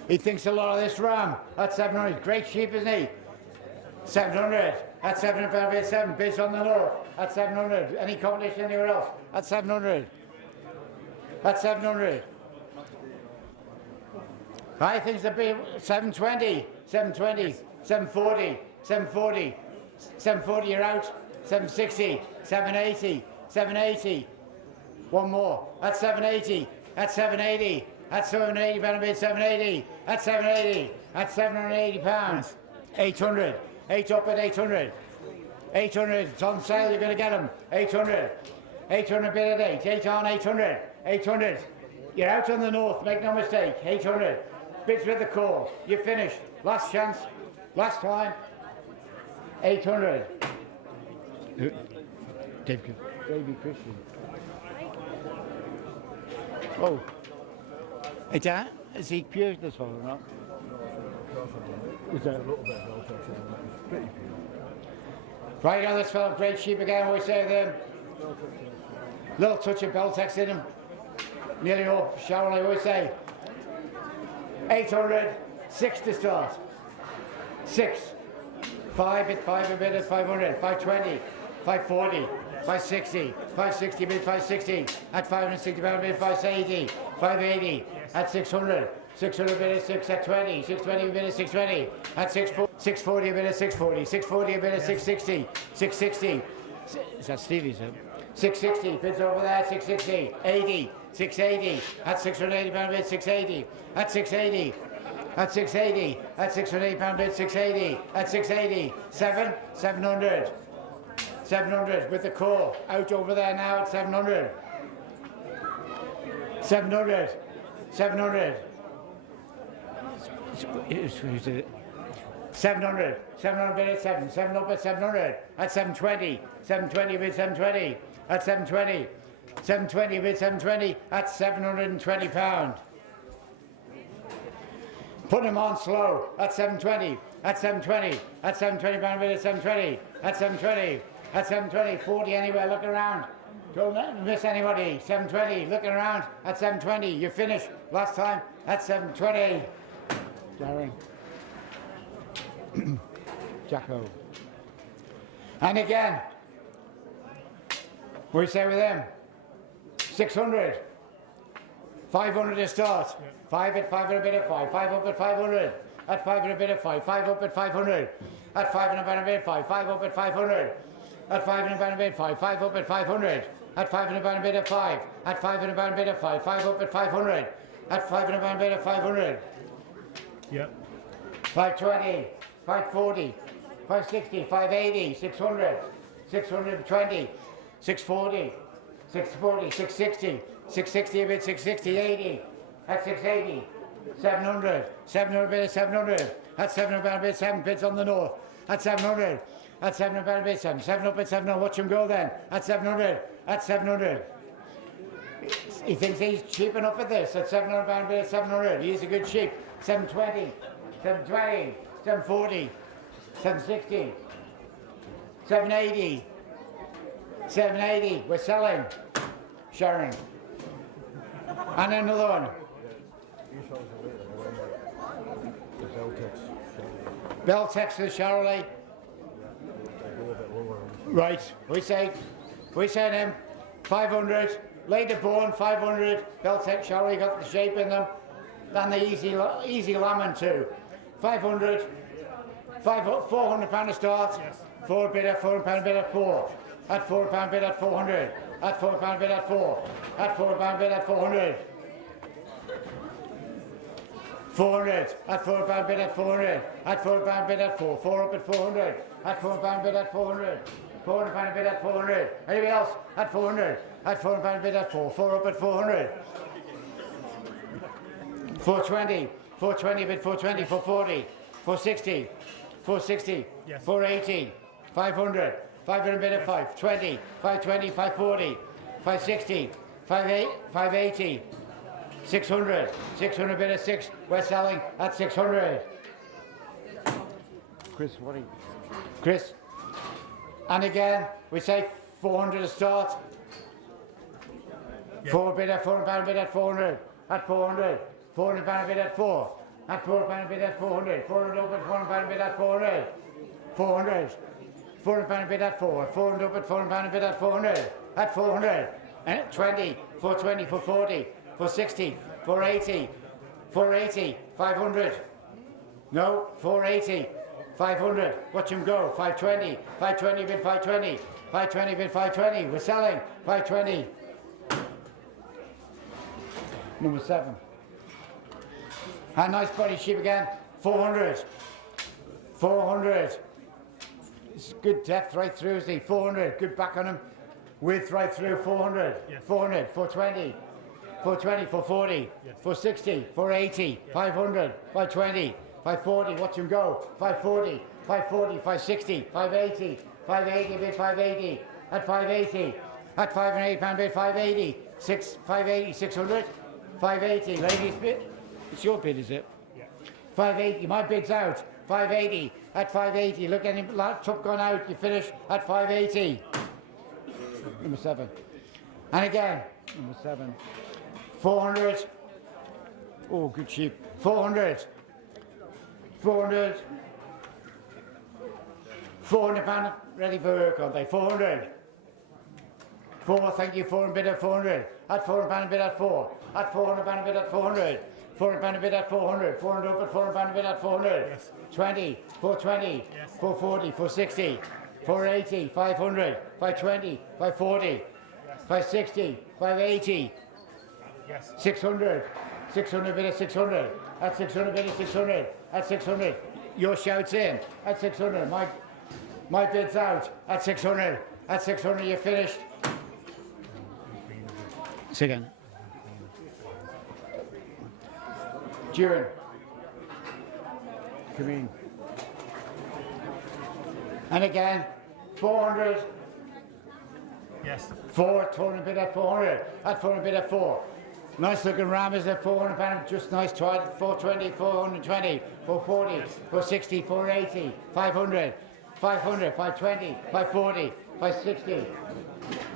He thinks a lot of this ram, at 700, great sheep, isn't he? 700, at 700 pound bid 7, bids on the north, at 700, any competition anywhere else, at 700, at 700. I think it's a bit 720, 720, 740, 740, 740, you're out, 760, 780, 780, one more, at 780, at 780, at 780 pound bid 780, at 780, at 780 pounds, 800, 8 up at 800, 800, it's on sale, you're going to get them, 800, 800 bid at 8, 8 on 800, 800, you're out on the north, make no mistake, 800, bids with the call, you're finished, last chance, last time, 800. David Christian. Oh. Hey, Dan, is he pure this one or not? Is that A little bit of Beltex in it. It's pretty pure. right on this fellow, great sheep again, what we say then? Little touch of Beltex in him. Nearly all Charolais, what we say? 800, 6 to start. 6. 5 at 5 a bid at 500, 520, 540, 560, 560 bid 560, at 560 pound bid 580, 580, at 600, 600 bid at 6 at 20, 620 bid at 620, at 640 bid at 640, 640 bid at 660, 660, is that Stevie's? 660, bids over there, 660, 80, 680, at 680 pound bid 680, at 680, at 680, at 680 pound bid 680, at 680, 7, 700, 700 with the call, out over there now at 700, 700, 700, 700, 700 bid at 7, 7 up at 700, at 720, 720 bid 720, at 720, 720 bid 720, at 720 pound. Put him on slow, at 720, at 720, at 720 pound bid at 720, at 720, at 720, 40 anywhere, look around. Don't miss anybody, 720, looking around, at 720, you finished last time, at 720. Darren. Jacko. And again, what do you say with them? 600. 500 to start. 5 at 500 bid at 5. 5 up at 500. At 500 bid at 5. 5 up at 500. At 500 bid at 5. 5 up at 500. At 500 bid at 5. 5 up at 500. At 500 bid at 5. At 500 bid at 5. 5 up at 500. At 500 bid at 500. Yep. 520. 540. 560. 580. 600. 620. 640. 640. 660. 660 a bid 660. 80. At 680. 700. 700 bid at 700. At 700 bid 7 bids on the north. At 700. At 700 bid 7. 7 up at 700. Watch him go then. At 700. At 700. He thinks he's cheap enough at this. At 700 pound bid at 700. He's a good sheep. 720. 720. 740. 760. 780. 780. We're selling. Sharon. And another one. These fellas are later, the Beltex Beltex. to the Charolais. They go a bit lower. Right. We say them 500. Later born 500. Beltex Charolais got the shape in them. Then the easy lambing too. 500. £400 a start. Yes. £400 bid at £400 bid at 4. At £400 bid at 400. At £400 bid at 4. At £400 bid at 400. 400. At £400 bid at 400. At £400 bid at 4. 4 up at 400. At £400 bid at 400. £400 bid at 400. Anybody else? At 400. At £400 bid at 4. 4 up at 400. 420. 420 bid 420. 440. 460. 460. Yes. 480. 500. 500 bid at 520. 520. 540. 560. 580. 600. 600 bid at 6. We're selling at 600. Chris, what are you? Chris. And again, we say 400 to start. Yeah. 4 bid at 400 bid at 400. At 400. 400 bid at 4. At 400 bid at 400. 400 up at 400 bid at 400. 400. 400 bid at 4. 400 up at 400 bid at 400. At 400. And 20. 420. 440. 460. 480. 480. 500. No. 480. 500. Watch him go. 520. 520 bid 520. 520 bid 520. We're selling. 520. Number 7. A nice body sheep again. 400. 400. It's good depth right through, isn't he? 400. Good back on him. Width right through. 400. Yes. 400. 420. 420. 440. Yes. 460. 480. 500. 520. 540. Watch him go. 540. 540. 560. 580. 580 bid 580. At 580. At £580 bid 580. 580. 600. 580. Ladies bid. It's your bid, is it? Yeah. 580. My bid's out. 580. At 580. Look at him. Top gone out. You finish at 580. Number 7. And again. Number 7. 400. Oh, good sheep. 400. 400. 400 pound ready for work, aren't they? 400. 4, thank you. 400 bid at 400. At 400 pound bid at 4. At 400 pound bid at 400. 400 pound bid at 400. 400 up at 400 pound bid at 400. Yes. 20. 420. Yes. 440. 460. 480. 500. 520. 540. 560. 580. Yes. 600. 600 bid at 600. At 600 bid at 600. At 600. Your shout's in. At 600. My bid's out. At 600. At 600 you're finished. Second. Duran. Come in. And again. 400. Yes. 400 bid at 400. At 400 bid at 4. Nice looking ram is at 400 pound, just nice tried. 420, 420, 440, 460, 480, 500, 500, 520, 540, 560.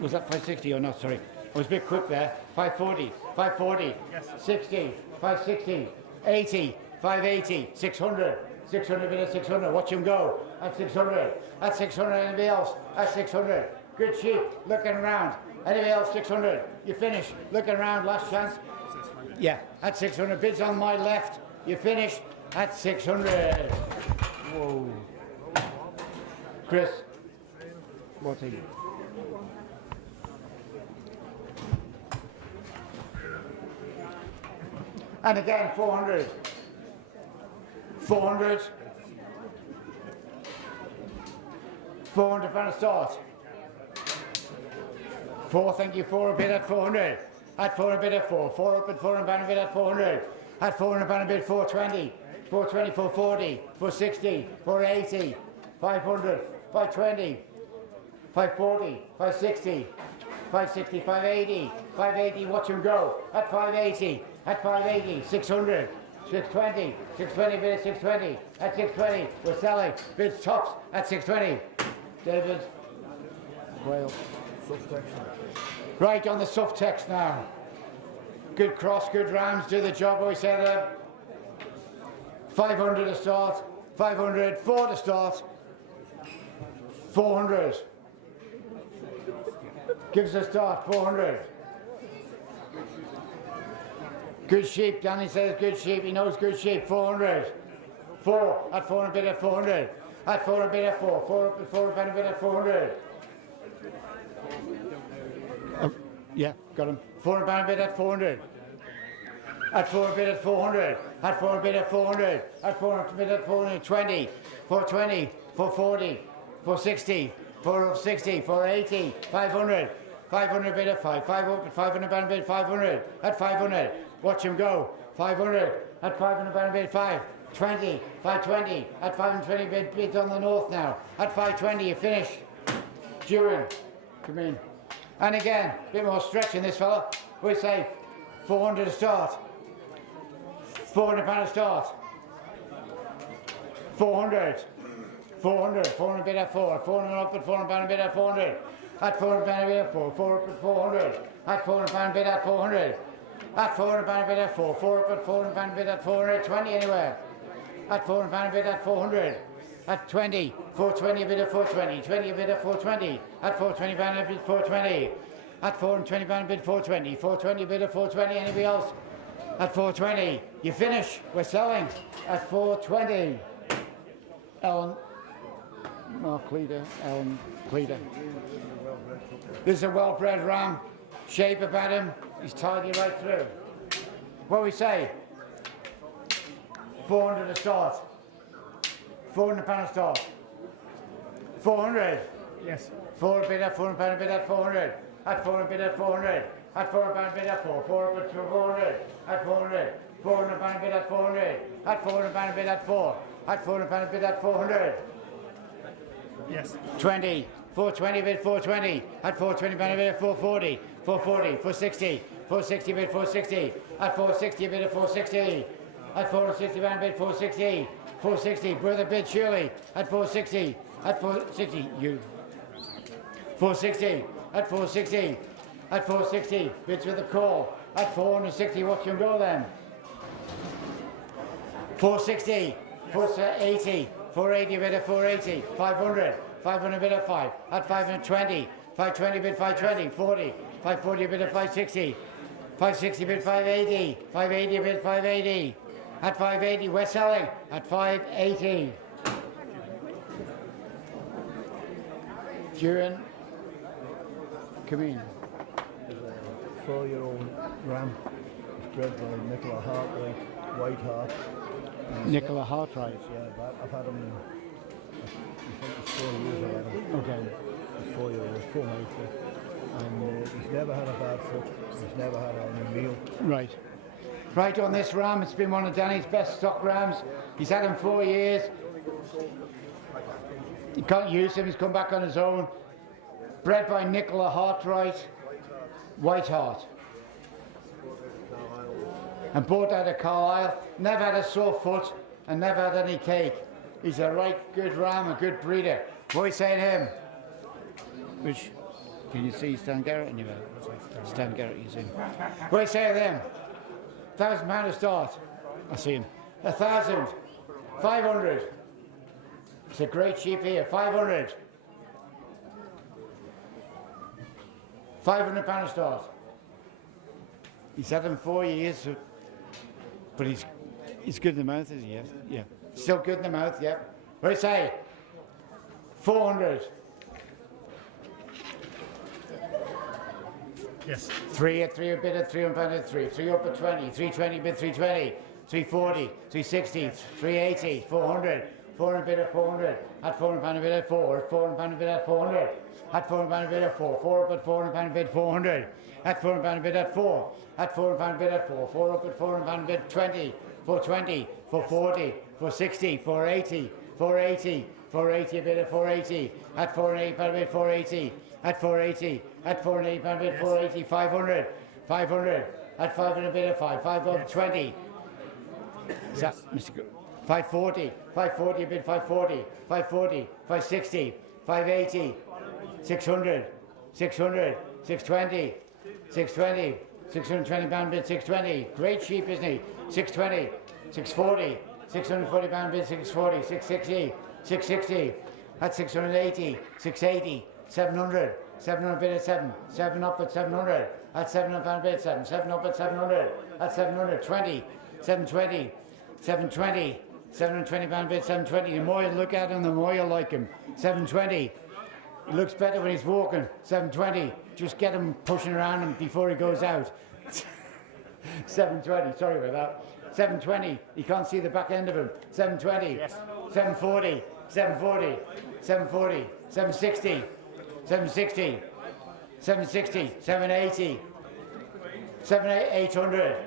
Was that 560 or not? Sorry, I was a bit quick there. 540, 540, Yes. 60, 560, 80, 580, 600, 600 bid at 600. Watch him go at 600. At 600, anybody else? At 600. Good sheep, looking around. Anybody else? 600. You finish. Looking around, last chance. Yeah, at 600. Bids on my left. You finish at 600. Whoa. Chris. What's he? And again, 400. 400. 400 pound start. 4, thank you. 4 a bid at 400. At 4 a bid at 4. 4 up at 400 pound a bid at 400. At 400 pound a bid 420. 420, 440, 460, 480, 500, 520, 540, 560, 560, 580, 580. Watch him go. At 580. At 580. 600. 620. 620 bid at 620. At 620. We're selling. Bids tops at 620. David. Well. Right on the soft text now. Good cross, good rams, do the job. We said 500 to start, 500, 4 to start, 400. Gives a start, 400. Good sheep, Danny says good sheep, he knows good sheep, 400. 4, at 4 and a bit at 400, at 4 and a bit at 4, 4 and a bit at 400. Yeah, got him. 4 and a bit at 400. At 4 and a bit at 400. At 4 and a bit at 400. At 4 and a bit at 420. 420. 440. 460. 460. 480. 500. 500 bit at 5. 500 band bit 500. At 500. Watch him go. 500. At 500 band bit 5. 20. 520. At 520 bit on the north now. At 520 you finish. Duran. Come in. And again, a bit more stretch in this fella. We say 400 to start. 400 pound to start. 400. 400. 400 bit at 4. 400 up at 400 pound bit at 400. At 400 pound bit at 4. 4 up at 400. At 400 pound bit at 400. At 400 pound bit at 4. 4 up at 400 pound bit at 420 anywhere. At 400 pound bit at 400. At 20, 420 a bit of 420, 20 a bit of 420, at 420 pound a bit 420, at 420 pound a bit 420, 420 a bit of 420, anybody else? At 420, you finish, we're selling, at 420. Ellen, Mark Cleader, Ellen Cleader. This is a well-bred ram, shape about him, he's tidy right through. What we say? 400 to start. 400 pound start. 400. Yes. 4 bid at 400 pound a bid at 400. At 400 bid at 400. At 400 pound bid at 4. 4 bid to 400. At 400. 400 pound bid at 400. At 400 pound bid at 4. At 400 pound bid at 400. Yes. 20. 420 bid 420. At 420 pound bid at 440. 440. 460. 460 bid 460. At 460 bid at 460. At 460 pound bid 460. 460, brother bid surely, at 460, at 460, you. 460, at 460, at 460, bids with a call, at 460, watch him go then. 460, 480, 480 bid at 480, 500, 500 bid at 5, at 520, 520 bid 520, 40, 540 bid at 560, 560 bid 580, 580 bid 580. At 580, we're selling at 580. Duran, come in. There's a 4-year-old ram. It's bred by Nicola Hartwright, White Hart. Nicola Hartwright. Yeah, I've had him, I think it's 4 years I've had him. Okay. He's 4-year-old, 4 months. And he's never had a bad foot. He's never had any meal. Right. Right on this ram, it's been one of Danny's best stock rams. He's had him 4 years. He can't use him, he's come back on his own. Bred by Nicola Hartwright, White Hart. And bought out of Carlisle. Never had a sore foot and never had any cake. He's a right good ram, a good breeder. What are you saying to him? Which, can you see Stan Garrett anywhere? Stan Garrett, you see him. What do you say to them? £1,000 to start. I see him. 1,000. 500. It's a great sheep here. 500. £500 to start. He's had him 4 years, but he's good in the mouth, is he? Yes. Yeah. Still good in the mouth, yeah. What do you say? 400. Yes. 3 at 3 a bid at 300 pound at 3. 3 up at 20. 320 bid 320. 340. 360. 380. 400. 400 bid at 400. At 400 pound a bid at 4. At 400 pound a bid at 400. At 400 pound a bid at 4. 4 up at 400 pound a bid 400. At 400 pound a bid at 4. At 400 pound a bid at 4. 4 up at 400 pound a bid 20. 420. 440. 460. 480. 480. 480 a bid at 480. At 480 pound a bid 480. At 480. At 480 pound a bid 480. 500. 500. At 500 a bid at 5. 5 up 20. Is that Mr. 540. 540 a bid 540. 540. 560. 580. 600. 600. 620. 620. 620 pound bid 620. Great sheep, isn't he? 620. 640. 640 pound bid 640. 660. 660. At 680. 680. 700. 700 bid at 7. 7 up at 700. At 700 pound bid 7. 7 up at 700. At 720. 720. 720. £720 a bid, 720. The more you look at him, the more you like him. 720. He looks better when he's walking. 720. Just get him pushing around him before he goes out. 720. Sorry about that. 720. You can't see the back end of him. 720. Yes. 740. 740. 740. 760. 760. 760. 780. 800.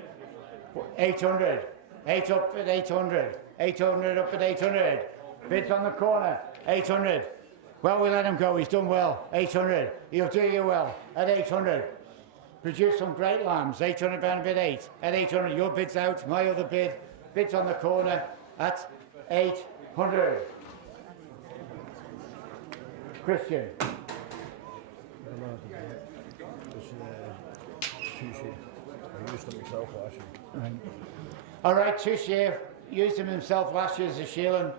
800. 8 up at 800. 800 up at 800. Bids on the corner. 800. Well, we let him go. He's done well. 800. He'll do you well. At 800. Produce some great lambs. £800 a bid 8. At 800. Your bid's out. My other bid. Bids on the corner at 800. Christian. I used them myself last year. All right, Touche used him himself last year as a shieling.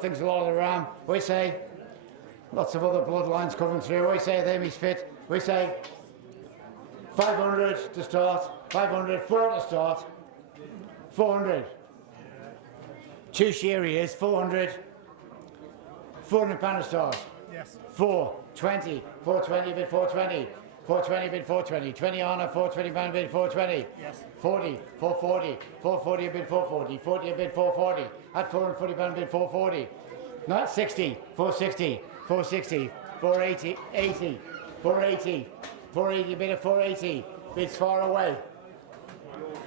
Thinks a lot of the ram. We say lots of other bloodlines coming through. We say them he's fit. We say 500 to start. 500, 4 to start. 400. Touche he is. 400. £400 to start. Yes. 420. 420 bid 420. 420 bid 420. 20 on a 420 pound bid 420. Yes. 40. 440. 440 a bid 440. 40 a bid 440. At 440 pound bid 440. Not 60. 460. 460. 480. 80. 480. 480 bid at 480. Bids far away.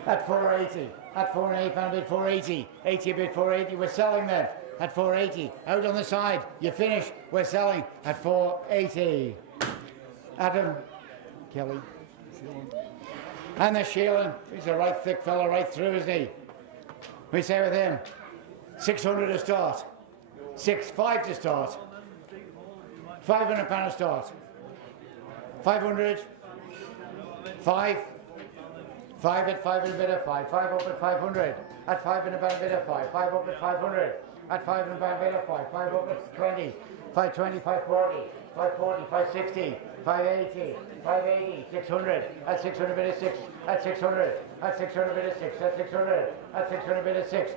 At 480. At 480 pound bid 480. 80 bid 480. We're selling then. At 480. Out on the side. You finish. We're selling at 480. Adam Kelly. And the shieling. He's a right thick fella right through, isn't he? We say with him 600 to start. 5 to start. £500 to start. 500. 5. 5 at 500 bid at 5. 5 up at 500. At 500 bid at 5. 5 up at 500. At 500 bid at 5. 5 up at 20. 520, 540. 540, 560, 580, 580, 600, at 600 bid at 6, at 600, at 600 bid at 6, at 600, at 600 bid at 6,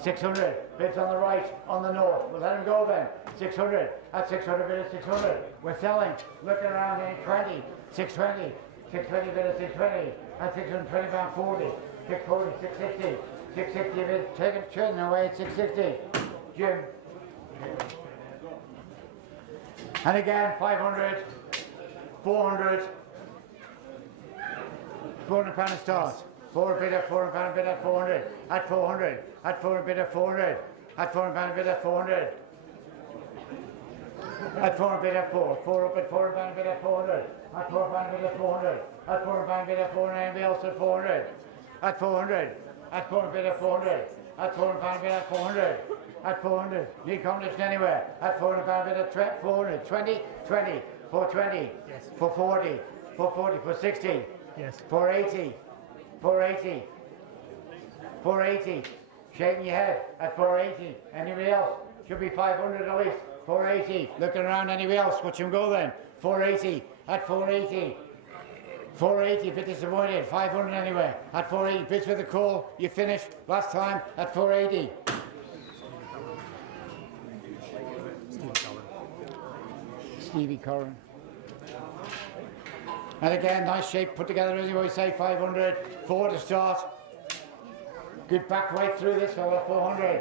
600, bids on the right, on the north, we'll let him go then, 600, at 600 bid at 600, we're selling, looking around in 20, 620, 620 bid at 620, at 620 pound 40, 640, 660, 660 bid, take it, turning away at 660, Jim. And again, 500, 400, £400 to start. 400 bid at 400 bid at 400, at 400, at 400 bid at 400, at 400 bid at 400, at 400 bid at 4, 4 up at 400 bid at 400, at 400 bid at 400, at 400 bid at 400, anybody else at 400, at 400, at 400 bid at 400, at 400 bid at 400. At 400, need competition anywhere. At 400 bid at 400, 20, 20, 420, Yes. 440, 440, 460, Yes. 480, 480, 480. Shaking your head at 480. Anybody else? Should be 500 at least. 480. Looking around, anybody else? Watch him go then. 480, at 480. 480, bit disappointed. 500 anyway. At 480, bids with a call. You finish last time at 480. Stevie Corrin. And again, nice shape put together, as you always say, 500, 4 to start. Good back way through this fella, 400.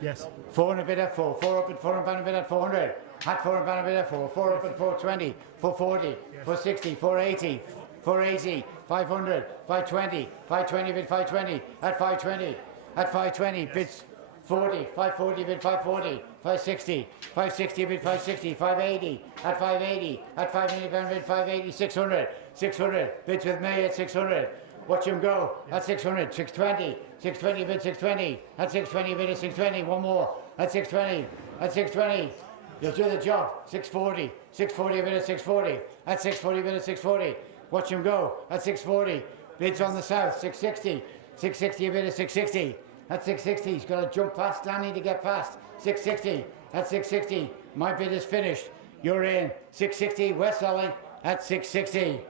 Yes. 400 bid at 4, 4 up at 400 bid at 400. At 400 bid at 4, 4 up at 420, 440, 460, 480, 480, 500, 520, 520 bid 520, at 520, at 520 bids 40, 540 bid 540, 560, 560 bid 560, 580, at 580, at 580 bid 580, 600, 600 bids with me at 600. Watch him go at 600, 620, 620 bid 620, at 620 bid at 620, one more, at 620, at 620. You'll do the job. 640. 640 bid at 640. At 640 bid at 640. Watch him go. At 640. Bids on the south. 660. 660 bid at 660. At 660. He's got to jump past Danny to get past. 660. At 660. My bid is finished. You're in. 660. We're selling at 660.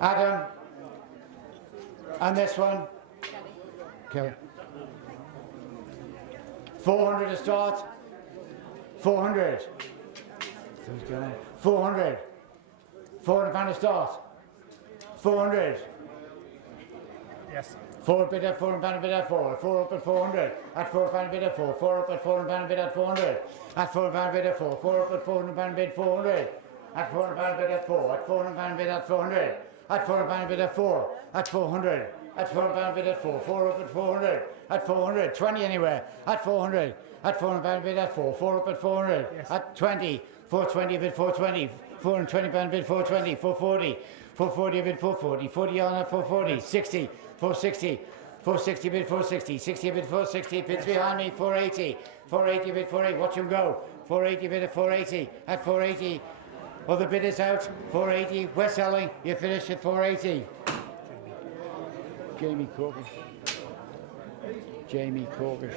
Adam And this one? Kelly. 400 to start. 400. 400. 400 pound to start. 400. Yes. 4 bid at 400 pound bid at 4. 4 up at 400. At 4 pound bid at 4. 4 up at 400 pound bid at 400. At 4 pound bid at 4. 4 up at 400 pound bid 400. At 400 pound bid at 4. At 400 pound bid at 400. At 400 pound bid at 4. At 400. At 400 pound bid at 4. 4 up at 400. At 400. 20 anywhere. At 400. At 400 pound bid at 4. 4 up at 400. Yes. At 20. 420 bid 420. 420 pound bid 420. 440. 440 bid 440. 40 on at 440. 60. 460. 460 bid 460. 60 bid 460. Bids behind me 480. 480 bid 480. Watch him go. 480 bid at 480. At 480. Other bid is out. 480. We're selling. You finish at 480. Jamie Corbish. Jamie Corbish.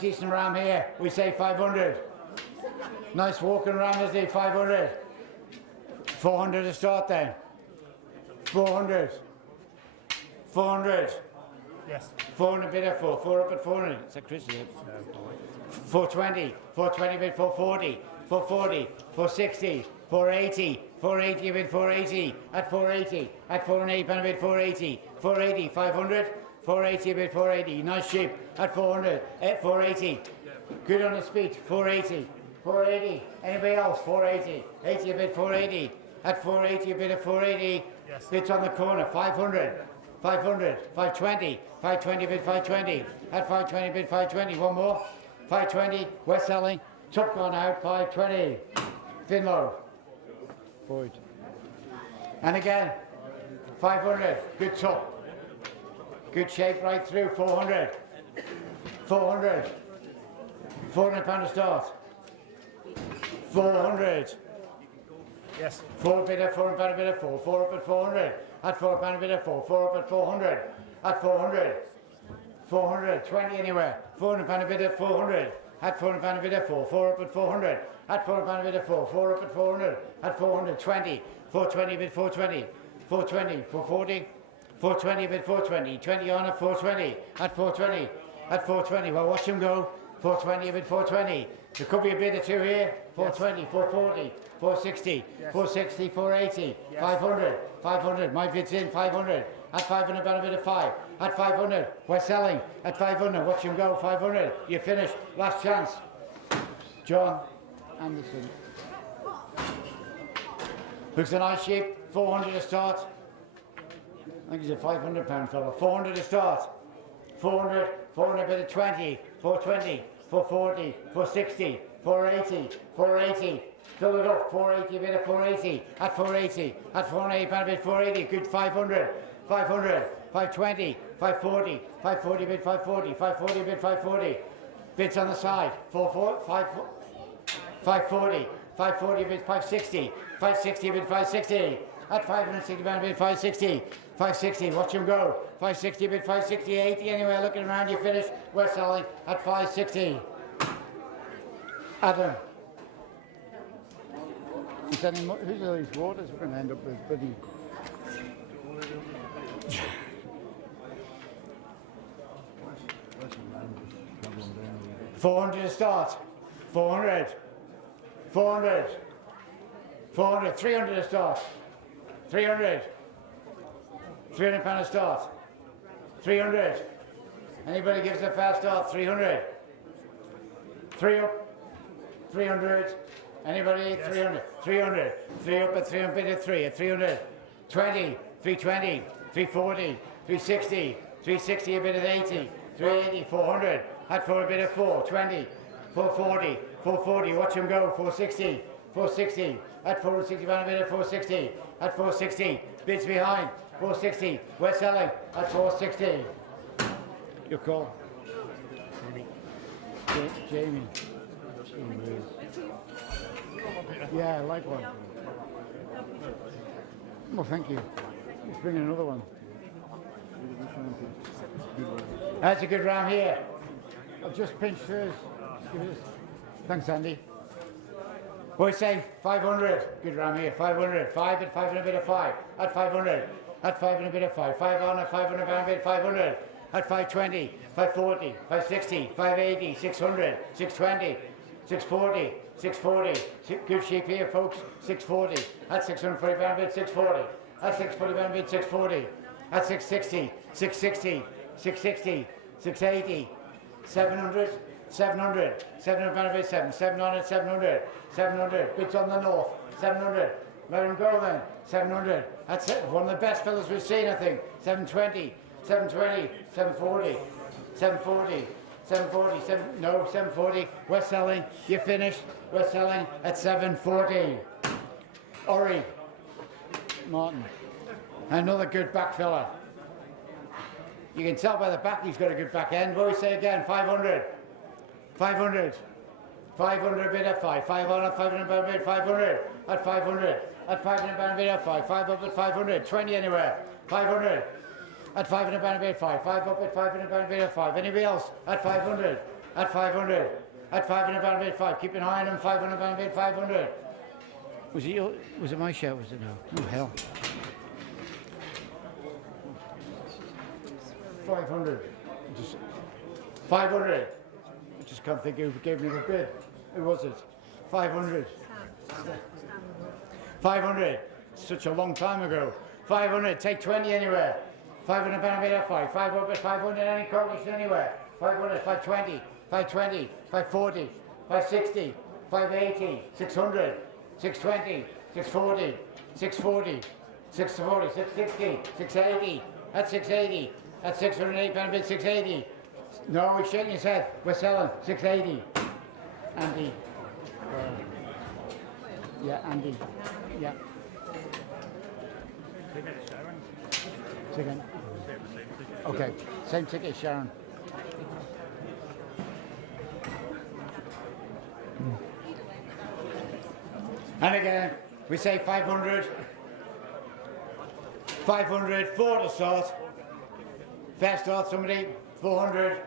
Decent ram here. We say 500. Nice walking ram, is it? 500. 400 to start then. 400. 400. Yes. 400 bid at 4. 4 up at 400. Is that Chris? 420. 420 bid 440. 440. 460. 480. 480 bid 480. At 480. At 480 pound bid 480. 480. 500. 480 bid 480. Nice sheep. At 400. At 480. Good on his feet. 480. 480. Anybody else? 480. 80 bid 480. At 480 bid at 480. Yes. Bids on the corner. 500. 500. 520. 520 bid 520. At 520 bid 520. One more. 520. We're selling. Top gone out. 520. Finlow. Boyd. And again. 500. Good top. Good shape right through. 400. 400. 400 pound to start. 400. Yes. 4 bid at 400 pound bid at 4. 4 up at 400. At 4 pound bid at 4. 4 up at 400. At 400. 400. 20 anywhere. 400 pound bid at 400. At 400 pound bid at 4. 4 up at 400. At 400 pound bid at 4. 4 up at 400. At 400. 20. 420 bid 420. 420. 440. 420 bid 420. 20 on at 420. At 420. At 420. Well, watch him go. 420 bid 420. There could be a bid or two here. 420. 440. 460. 460. 480. 500. 500. My bid's in. 500. At 500 pound bid at 5. At 500. We're selling. At 500. Watch him go. 500. You finish. Last chance. John Anderson. Looks a nice sheep. 400 to start. I think he's a 500 pound fella. 400 to start. 400. 400 bid at 20. 420. 440. 460. 480. 480. Fill it up. 480 bid at 480. At 480. At 480 pound bid 480. Good 500. 500. 520. 540. 540 bid 540. 540 bid 540. Bids on the side. 540. 540 bid 560. 560 bid 560. At 560 pound bid 560. 560. Watch him go. 560 bid 560. 80 anywhere. Looking around. You finish. We're selling at 560. Adam. Who's all these waters? We're going to end up with bloody. 400 to start. 400. 400. 400. 300 to start. 300. 300 pound to start. 300. Anybody gives a fast start? 300. 3 up. 300. Anybody? Yes. 300. 300. 3 up at 300 bid at 3 at 300. 20. 320. 340. 360. 360 a bid at 80. 380. 400. At 4 a bid at 4. 20. 440. 440. Watch him go. 460. 460. At 460 pound a bid at 460. At 460. Bids behind. 460. We're selling at 460. Your call. Jamie. Yeah, I like one. Well, thank you. Let's bring in another one. That's a good ram here. I've just pinched hers. Thanks, Andy. We say 500. Good round here. 500. 5 at 5 and a bit of 5. At 500. At 5 and a bit of 5. 5 on at 500 pound bit. 500. At 520. 540. 560. 580. 600. 620. 640. 640. Good sheep here, folks. 640. At 640 pound bit. 640. At 640 pound bit. 640. At 660. 660. 660. 680. 700. 700. 700 pound bit. 700. 700. 700. Bits on the north. 700. Let him go then. 700. That's it. One of the best fellas we've seen, I think. 720. 720. 740. 740. 740. 740. We're selling. You finished. We're selling at 740. Ori. Martin. Another good back fella. You can tell by the back he's got a good back end. What do we say again? 500. 500. 500 bid at 5. 5 on at 500 pound bid. 500. At 500. At 500 pound bid at 5. 5 up at 500. 20 anywhere. 500. At 500 pound bid 5. 5 up at 500 pound bid at 5. Anybody else? At 500. At 500. At 500 pound bid 5. Keep an eye on him. 500 pound bid 500. Was it my shout? Was it no? Oh hell. 500. Just 500. I just can't think who gave me the bid. Who was it? 500. 500. Such a long time ago. 500. Take 20 anywhere. 500 pound bid at 5. 5 up at 500. Any coalition anywhere. 500. 520. 520. 540. 560. 580. 600. 620. 640. 640. 640. 660. 680. At 680. At 608 pound bid 680. No, he's shaking his head. We're selling 680. Andy. Yeah, Andy. Yeah. Second. Okay. Same ticket, Sharon. And again, we say 500. 500 for the start. Fair start, somebody. 400.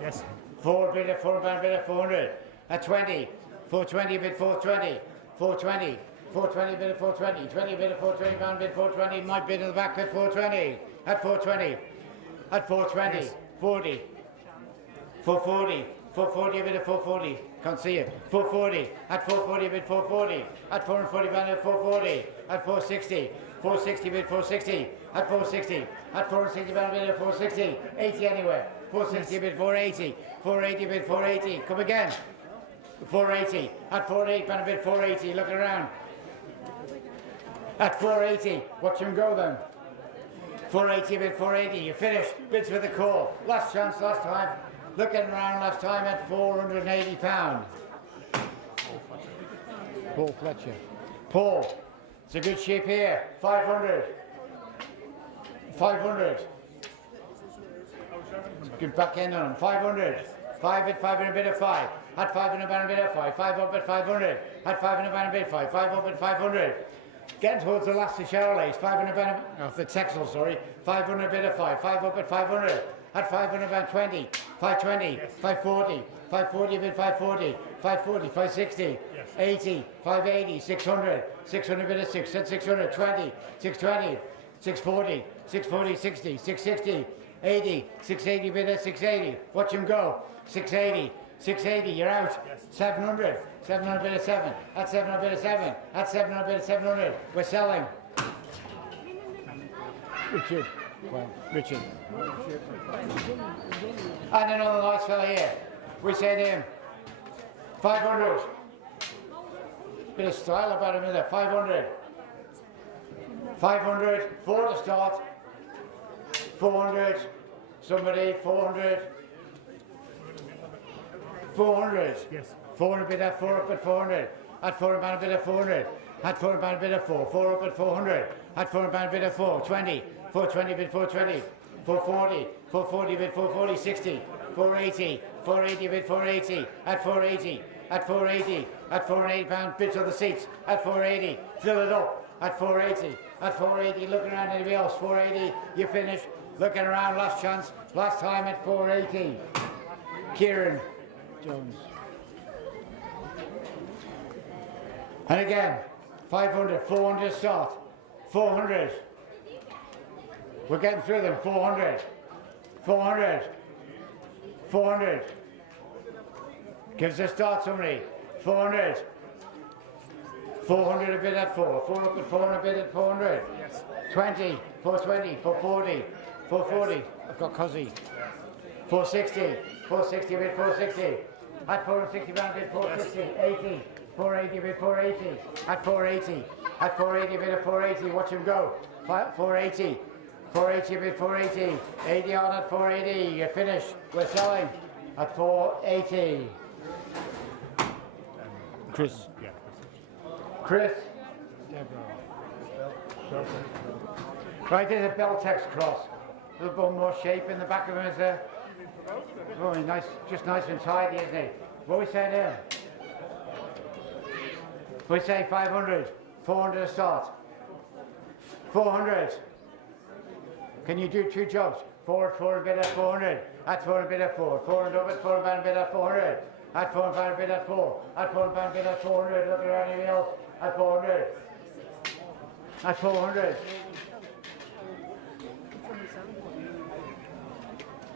Yes. 4 bid at 4 pound bid at 400. At 20. 420 bid 420. 420. 420 bid at 420. 20 bid at 420 pound bid 420. My bid in the back bid 420. At 420. At 420. Yes. 40. 440. 440 bid at 440. Can't see it. 440. At 440 bid 440. At 440 pound at 440. At 460. 460 bid 460. At 460. At 460 pound bid at 460. 80 anywhere. 460 bid 480. 480 bid 480. Come again. 480. At 480 pound bid 480. Look around. At 480. Watch him go then. 480 bid 480. You finished. Bids for the call. Last chance last time. Looking around last time at 480 pound. Paul Fletcher. Paul. It's a good sheep here. 500. 500. Good back end on him. 500. 5 at 500 bid at 5. At 500 pound bid at 5. 5 up at 500. At 500 pound bid 5. 5 up at 500. Getting towards the last of Charolais. 500 pound of the Texel, sorry. 500 bid at 5. 5 up at 500. At 500 pound 20. 520. Yes. 540. 540 bid 540. 540. 560. Yes. 80. 580. 600. 600 bid at 6. At 620. 620. 640. 640. 60. 660. 80. 680 bid at 680. Watch him go. 680. 680. You're out. Yes. 700. 700 bid at 7. At 700 bid at 7. At 700 bid at 700. We're selling. Richard. Well, Richard. And another nice fella here. We say to him, 500. Bit of style about him in there. 500. 500 for the start. 400. Somebody, 400. 400. Yes. 400 bid at 4 up at 400. At 400 pound bid at 400. At 400 pound bid at 4. 4 up at 400. At 400 pound bid at 4. 20. 420 bid 420. 440. 440 bid 440. 60. 480. 480 bid 480. At 480. At 480. At 480 pound bids on the seats. At 480. Fill it up. At 480. At 480. Looking around anybody else. 480. You finish. Looking around. Last chance. Last time at 480. Kieran Jones. And again, 500, 400 start. 400. We're getting through them. 400. 400. 400. Give us a start, somebody. 400. 400 a bit at 4. 4 up at 400 a bit at 400. Yes. 20. 420. 440. 440. I've got Cozzy. 460. 460 a bit 460. At 460 round bit 460. 80. 480 a bit 480. At 480. At 480 a bit at 480. Watch him go. 480. 480 a bit 480. 80 on at 480. You're finished. We're selling at 480. Chris. Yeah. Chris. Right, there's a Beltex cross. A little bit more shape in the back of him, is there? Oh, nice, just nice and tidy, isn't he? What are we saying there? We say 500, 400 a start. 400. Can you do 2 jobs? 400 bid at 400. At 400 bid at 4. 400 up at 400 bid at 400. At 400 bid at 4. At 400 bid at 400. Look at anything else. At 400. At 400.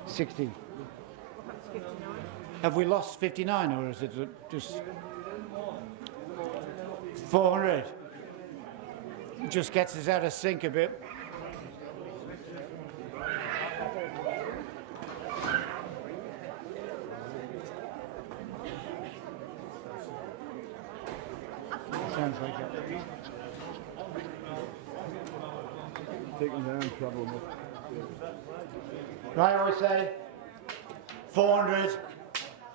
60. Have we lost 59 or is it just 400? Just gets us out of sync a bit. Sounds like it. Taking down trouble. Right, I always say 400,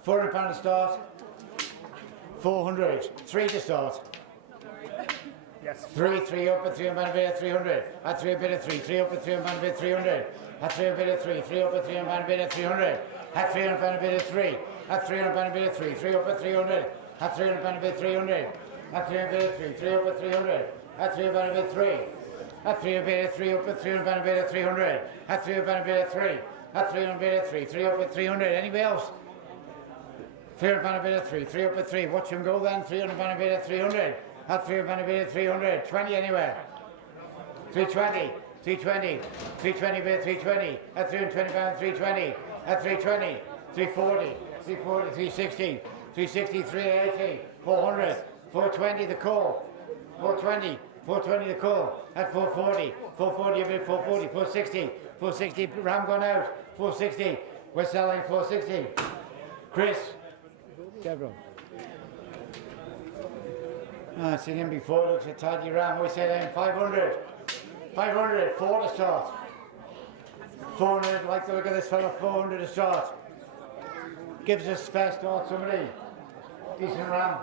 400 pound to start, 400, 3 to start. Yes. 3 up at 300 pound a bit at 300, at 3 a bit at 3, 3 up at 300 pound a bit at 300, at 3 a bit at 3, 3 up at 300 pound a bit at 300, at 300 pound a bit at 3, at 300 pound a bit at 3, 3 up at 300, at 300 pound a bit at 300, at 300 bit at 3, 3 up at 300, at 300 pound a bit at 3. At 3 a bit at 3 up at 300 pound a bit at 300. At 3 pound a bit at 3. At 300 bit at 3. 3 up at 300. Anybody else? 300 pound a bit at 3. 3 up at 3. Watch him go then. 300 pound a bit at 300. At 300 pound a bit at 300. 20 anywhere. 320. 320. 320 bit at 320. At 320 pound 320. At 320. 340. 340. 360. 360. 380. 400. 420 the call. 420. 420 the call. At 440. 440 a bit 440. 460. 460. Ram gone out. 460. We're selling 460. Chris. Deborah. I've seen him before. Looks a tidy ram. We say then 500. 500. 4 to start. 400. Like the look of this fella. 400 to start. Gives us fair start. Somebody. Decent ram.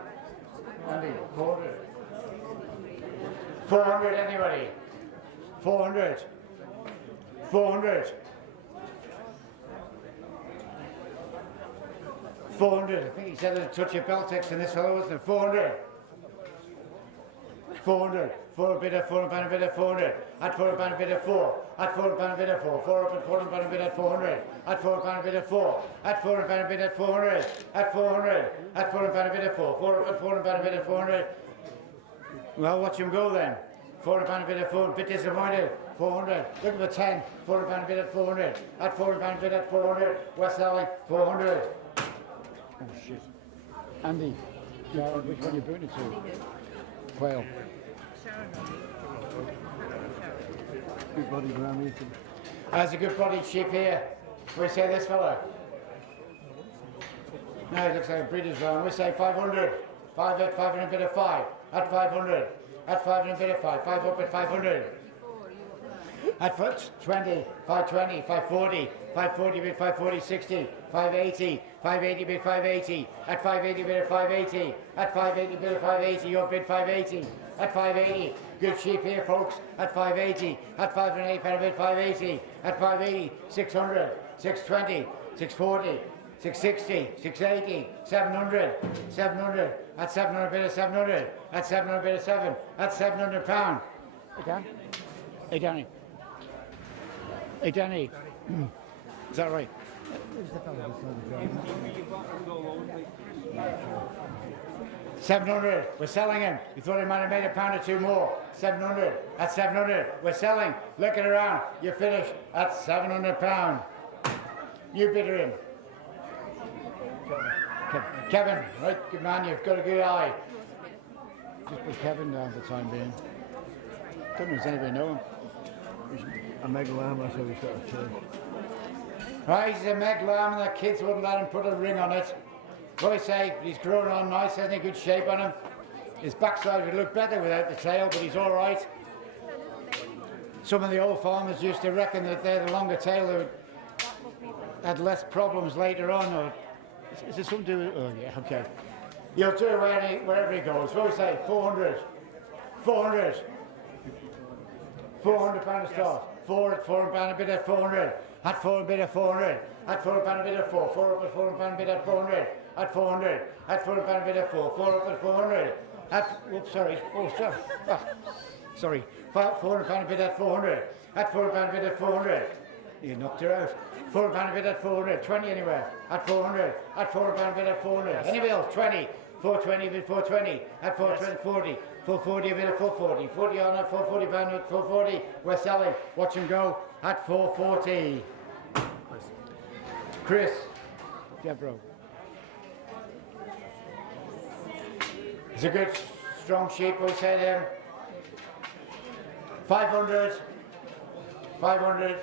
Andy. 400. 400 anybody? 400. 400. 400. I think he said there's a touch of Beltex in this fellow, wasn't it? 400. 400. 4 a bit at 4 pound a bit at 400. At 4 pound a bit at 4. At 4 pound a bit at 4. 4 up at 4 pound a bit at 400. At 4 pound a bit at 4. At 4 pound a bit at 400. At 400. At 4 pound a bit at 4. 4 up at 4 pound a bit at 400. Well, watch him go then. 400 pound a bit at 4, bit disappointed. 400. Look at the 10. 400 pound a bit at 400. At 400 pound a bit at 400. We're selling 400. Oh shit. Andy, yeah, which one are you booting it to? Quail. Good body ram, Ethan. That's a good bodied sheep here. We say this fella. No, it looks like a breeder's ram. We say 500. 5 at 500 bit at 5. At 500. At 500 bit at 5. 5 up at 500. At 20. 520. 540. 540 bit 540. 60. 580. 580 bit 580. At 580 bit at 580. At 580 bit at 580. Your bid 580. At 580. Good sheep here, folks. At 580. At 508 pound bid 580. At 580. 600. 620. 640. 660, 680, 700, 700, at 700 bit of 700, at 700 bit of 7, at 700 pound. Hey Dan? Hey Danny. Hey Danny. Is that right? 700. We're selling him. You thought he might have made a pound or two more. 700. At 700. We're selling. Looking around. You're finished at £700. You bidder in. Kevin. Right, good man. You've got a good eye. Just put Kevin down for the time being. Don't know if anybody know him. He's a meg lamb, that's how he's got a tail. Right, he's a meg lamb and the kids wouldn't let him put a ring on it. What I say, he's grown on nice, hasn't he? Good shape on him. His backside would look better without the tail, but he's all right. Some of the old farmers used to reckon that they had a longer tail, they would had less problems later on. Or is there something to do with? Oh yeah, okay. You'll do it wherever he goes. What do we say? 400. 400. 400 pound a start. 400 pound a bid at 400. At 400 bid at 400. At 400 pound a bid at 4. 4 up at 400 pound a bid at 400. At 400. At 400 pound a bid at 4. 4 up at 400. At whoops, sorry. Oh, sorry. Ah, sorry. 400 pound a bid at 400. At 400 pound a bid at 400. You knocked her out. 400 pound a bid at 400. 20 anywhere. At 400. At 400 pound a bid at 400. Anybody else? 20. 420 bid 420. At 420 40. 440 a bid at 440. 40 on at 440 pound at 440. We're selling. Watch him go at 440. Chris. Yeah, bro. It's a good, strong sheep, we say to him. 500. 500.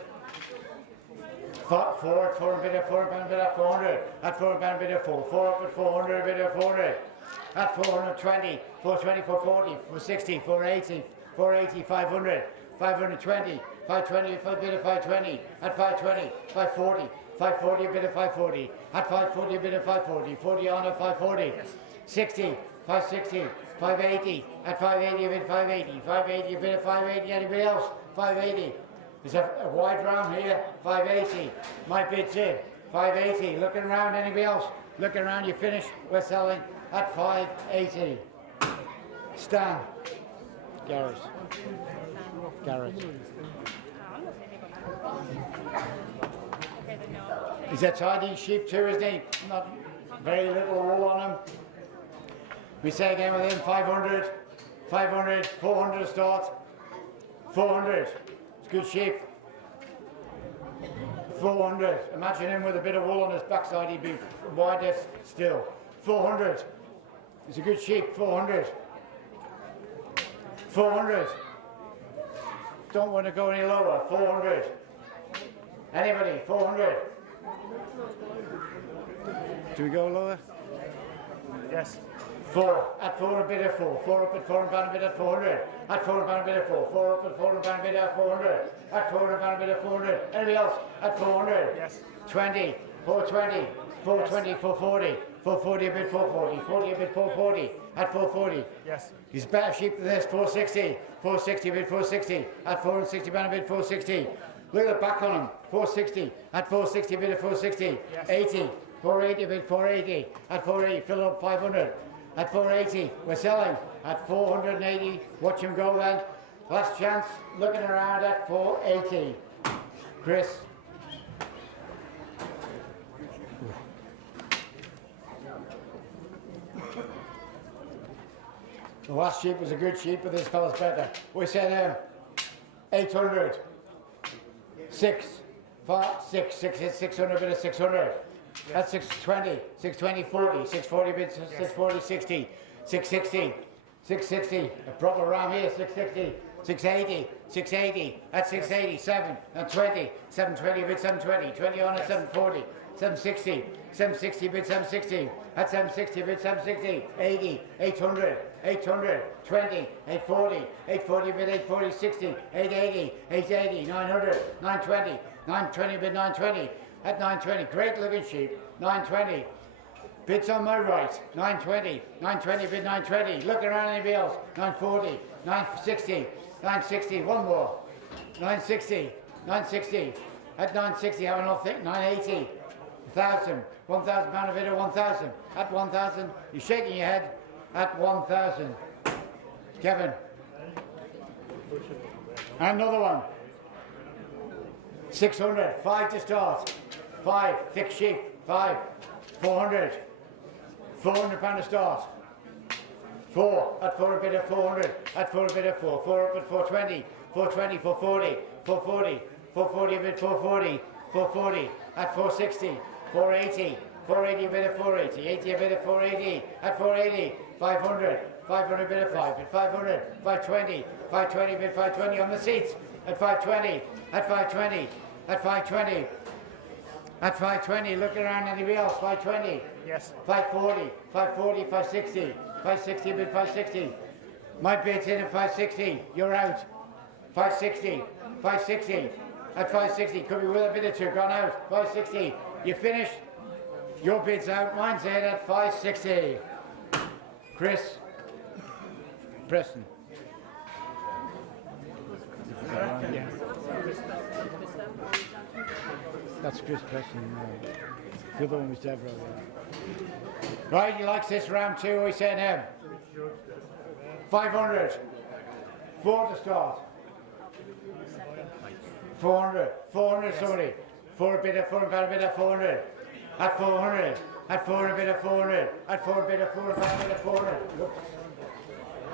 4 bid at 4 pound bid at 400. At 4 pound bid at 4. 4 up at 400 bid at 400. At 420. 420, 440, 460, 480, 480, 500. 520. 520 bid at 520. At 520. 540. 540 a bid at 540. At 540 a bid at 540. 40 on at 540. 60. 560. 580. At 580 a bid 580. 580 a bid at 580. Anybody else? 580. There's a wide round here. 580. My bid's in. 580. Looking around. Anybody else? Looking around. You finish. We're selling at 580. Stan. Garrett. Garrett. He's a tidy sheep too, isn't he? Not very little wool on him. We say again with him 500, 500, 400 start. 400. It's good sheep. 400. Imagine him with a bit of wool on his backside, he'd be wider still. 400. It's a good sheep. 400. 400. Don't want to go any lower. 400. Anybody? 400. Do we go lower? Yes. 4. At 4 a bid at 4. 4 up at 4 pound a bid at 400. At 4 pound a bid at 4. 4 up at 4 pound a bid at 400. At 4 pound a bid at 400. Anybody else? At 400. Yes. 20. 420. 420. 440. 440 a bid 440. 40 a bid 440. At 440. Yes. He's better sheep than this. 460. 460 a bid 460. At 460 pound a bid 460. Look at the back on him. 460. At 460 a bid at 460. Yes. 80. 480 a bid 480. At 480. Fill up 500. At 480, we're selling. At 480, watch him go then. Last chance, looking around at 480. Chris. The last sheep was a good sheep, but this fella's better. We said 800. 6. 5, 6, 6, 600 bid of 600. That's 620, 620, 40, 640 bid, 640, 60, 660, 660, a proper round here, 660, 680, 680, that's 680, 7, and 20, 720 bid, 720, 20 on at 740, 760, 760 bid, 760, at 760 bid, 760, 80, 800, 800, 20, 840, 840 bid, 840, 60, 880, 880, 900, 920, 920 bid, 920, at 920, great looking sheep, 920. Bids on my right, 920, 920 bid 920. Look around anybody else, 940, 960, 960, one more, 960, 960. At 960, have another thing, 980, 1,000, 1,000 pound a bid of 1,000. At 1,000, you're shaking your head, at 1,000. Kevin. And another one. 600, 5 to start. 5, thick sheep, 5, 400, 400 pound to start. 4, at 4 a bid of 400, at 4 a bid of 4, 4 up at 420, 420, 440, 440, 440 a bid 440, 440, at 460, 480, 480 a bid of 480, 80 a bid of 480, at 480, 500, 500 a bid of 5, at 500, 520, 520 a bid 520 on the seats, at 520, at 520, at 520, at 520, look around anybody else, 520, Yes. 540, 540, 560, 560 bid 560. My bid's in at 560, you're out. 560, 560, at 560, could be with a bid or two, gone out. 560, you finished? Your bid's out, mine's in at 560. Chris, Preston. Yeah. That's Chris Preston. The other one was Deborah. Right, he likes this round two, we saying him. 500. 4 to start. 400. 400 somebody. 4 a bid of 4 a bid of 400. At 400. At 4 a bid of 400. At 4 a bid of 4 a bid of 400. Whoops.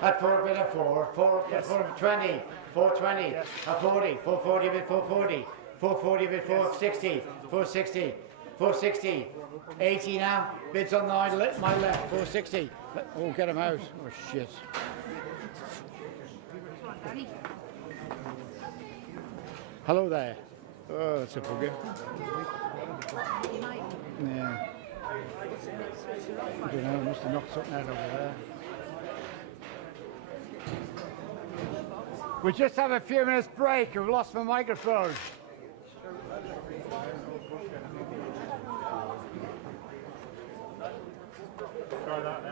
At 4 a bid of 4. 4 at 420. 420. At 40. 440 a bid 440. 440 a bid 460. 460. 460. 80 now. Bids on my left. 460. Oh, get him out. Oh, shit. Hello there. Oh, that's a bugger. Yeah. I don't know, must have knocked something out over there. We just have a few minutes break. We've lost my microphone. Try that now.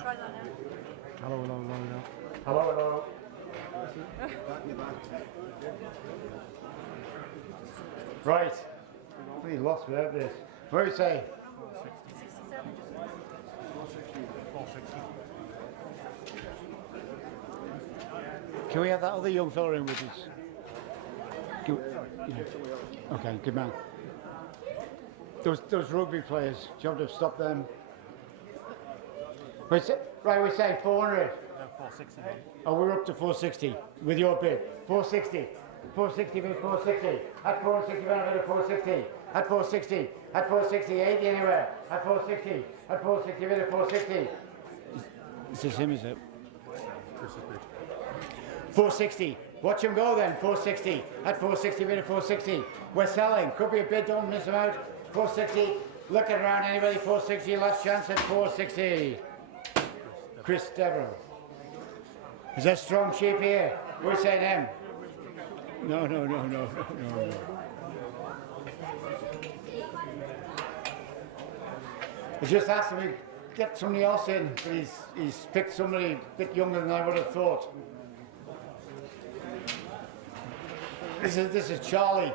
Hello, hello, hello, hello. Hello, hello. Right. We lost without this. What do you say? 460. Can we have that other young fella in with us? Yeah. Okay, good man. Those rugby players, do you want to stop them? Right, we say 400. 460. Oh, we're up to 460 with your bid. 460. 460 bid 460. At 460, bid at 460. At 460. At 460, 80 anywhere. At 460. At 460, bid at 460. This is him, is it? 460. Watch him go then. 460. At 460, bid at 460. We're selling. Could be a bid, don't miss him out. 460. Looking around anybody. 460. Last chance at 460. Chris Devereux. Is that strong sheep here? We're saying him. No. I just asked him to get somebody else in, but he's picked somebody a bit younger than I would have thought. This is Charlie.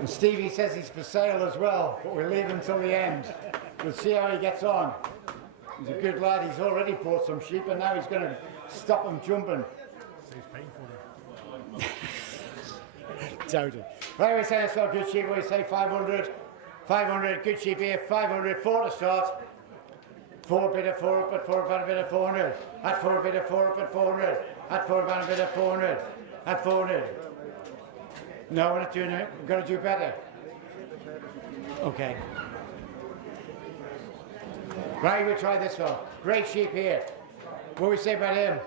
And Stevie says he's for sale as well, but we'll leave him till the end. We'll see how he gets on. He's a good lad. He's already bought some sheep, and now he's going to stop them jumping. He's paying for them. Doubt it. Right, we say it's not good sheep. We say 500. 500, good sheep here. 500, 4 to start. 4 bid of 4 up at 4 pound a bid of 400. At 4 bid of 4 up at 400. At 4 pound a bid of 400. At 400. No, we're not doing it. We've got to do better. Okay. Right, we'll try this one. Great sheep here. What do we say about him?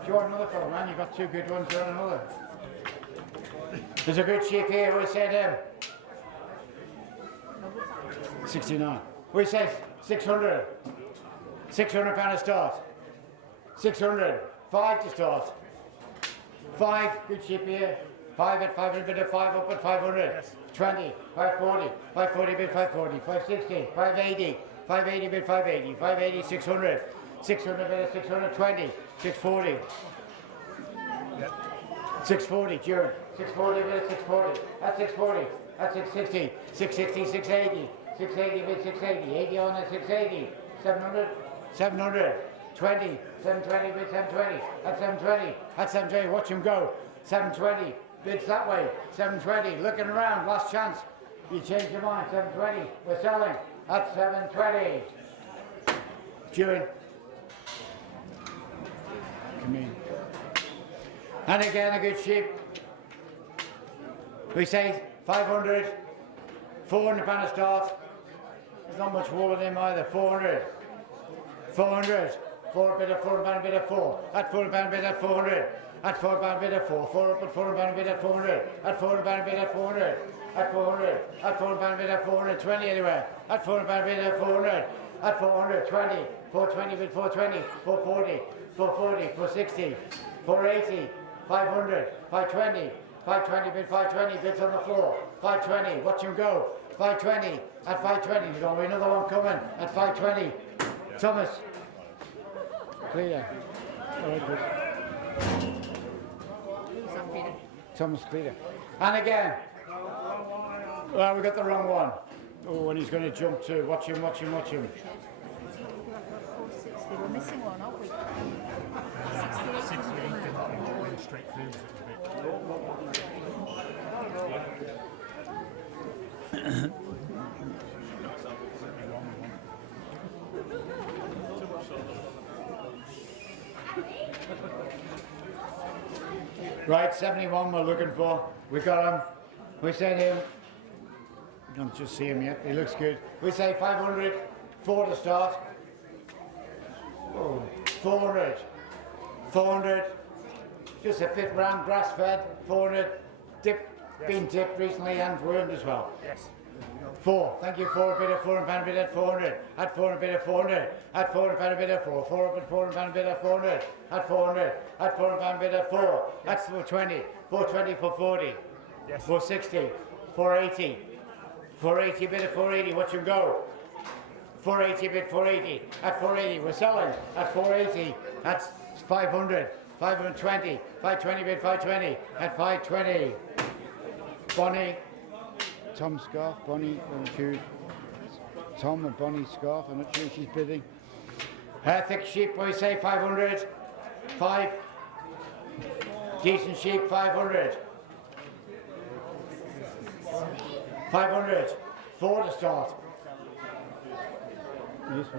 Do you want another fellow, man? You've got 2 good ones, do you want another? There's a good sheep here. What do we say to him? 69. What do we say? 600. 600 pound to start. 600. 5 to start. 5, good sheep here. 5 at 500, bid of 5 up at 500. Yes. 20, 540, 540 bid 540, 560, 580, 580 bid 580, 580, 600, 600 bid 620, 640, 640, June, 640 bid 640, at 640, at 660, 660, 680, 680 bid 680, 80 on at 680, 700, 700, 20, 720 bid 720, at 720, at 720, watch him go, 720, bids that way, 720, looking around, last chance. You change your mind, 720, we're selling. at 720. June. Come in. And again, a good sheep. We say 500, 400 pound a start. There's not much wool in him either. 400, 400, 4 bid of 4 pound bid of 4. At 4 pound bid of 400. At 4 pound bid of 4. 4 up at 4 pound bid of 400. At 4 pound bid of 400. At 400. At 4 pound bid of 420 anywhere. At 4 pound bid of 400. At 420. 420 bid 420. 440. 440. 460. 480. 500. 520. 520 bid 520. Bids on the floor. 520. Watch him go. 520. At 520. There's going to be another one coming. At 520. Thomas. Clear. All right, good. Thomas clear. And again. Well, we got the wrong one. Oh, and he's going to jump too. Watch him, watch him, watch him. 460. We're missing one, aren't we? 68 and going straight through. Right, 71 we're looking for. We got him. We send him. Don't just see him yet. He looks good. We say 500, 4 to start. Oh, 400, 400. Just a fit round, grass fed. 400. Dip, been dipped recently and wormed as well. Yes. 4. Thank you. 4 bid of 4 pound bid at 400. At 400 bid of 400. At 400 pound bid of 4. 4 up at 400 pound bid of 400. At 400. At 400 pound bid of 4. That's 420. 420 for 40. Yes. 460. 480. 480 bid of 480. Watch him go. 480 bid 480. At 480 we're selling. At 480. That's 500. 520. 520 bid 520. At 520. Bonnie. Tom Scarf, Bonnie, Tom and Bonnie Scarf, I'm not sure she's bidding. Thick sheep, we say 500. 5. Decent sheep, 500. 500. 4 to start.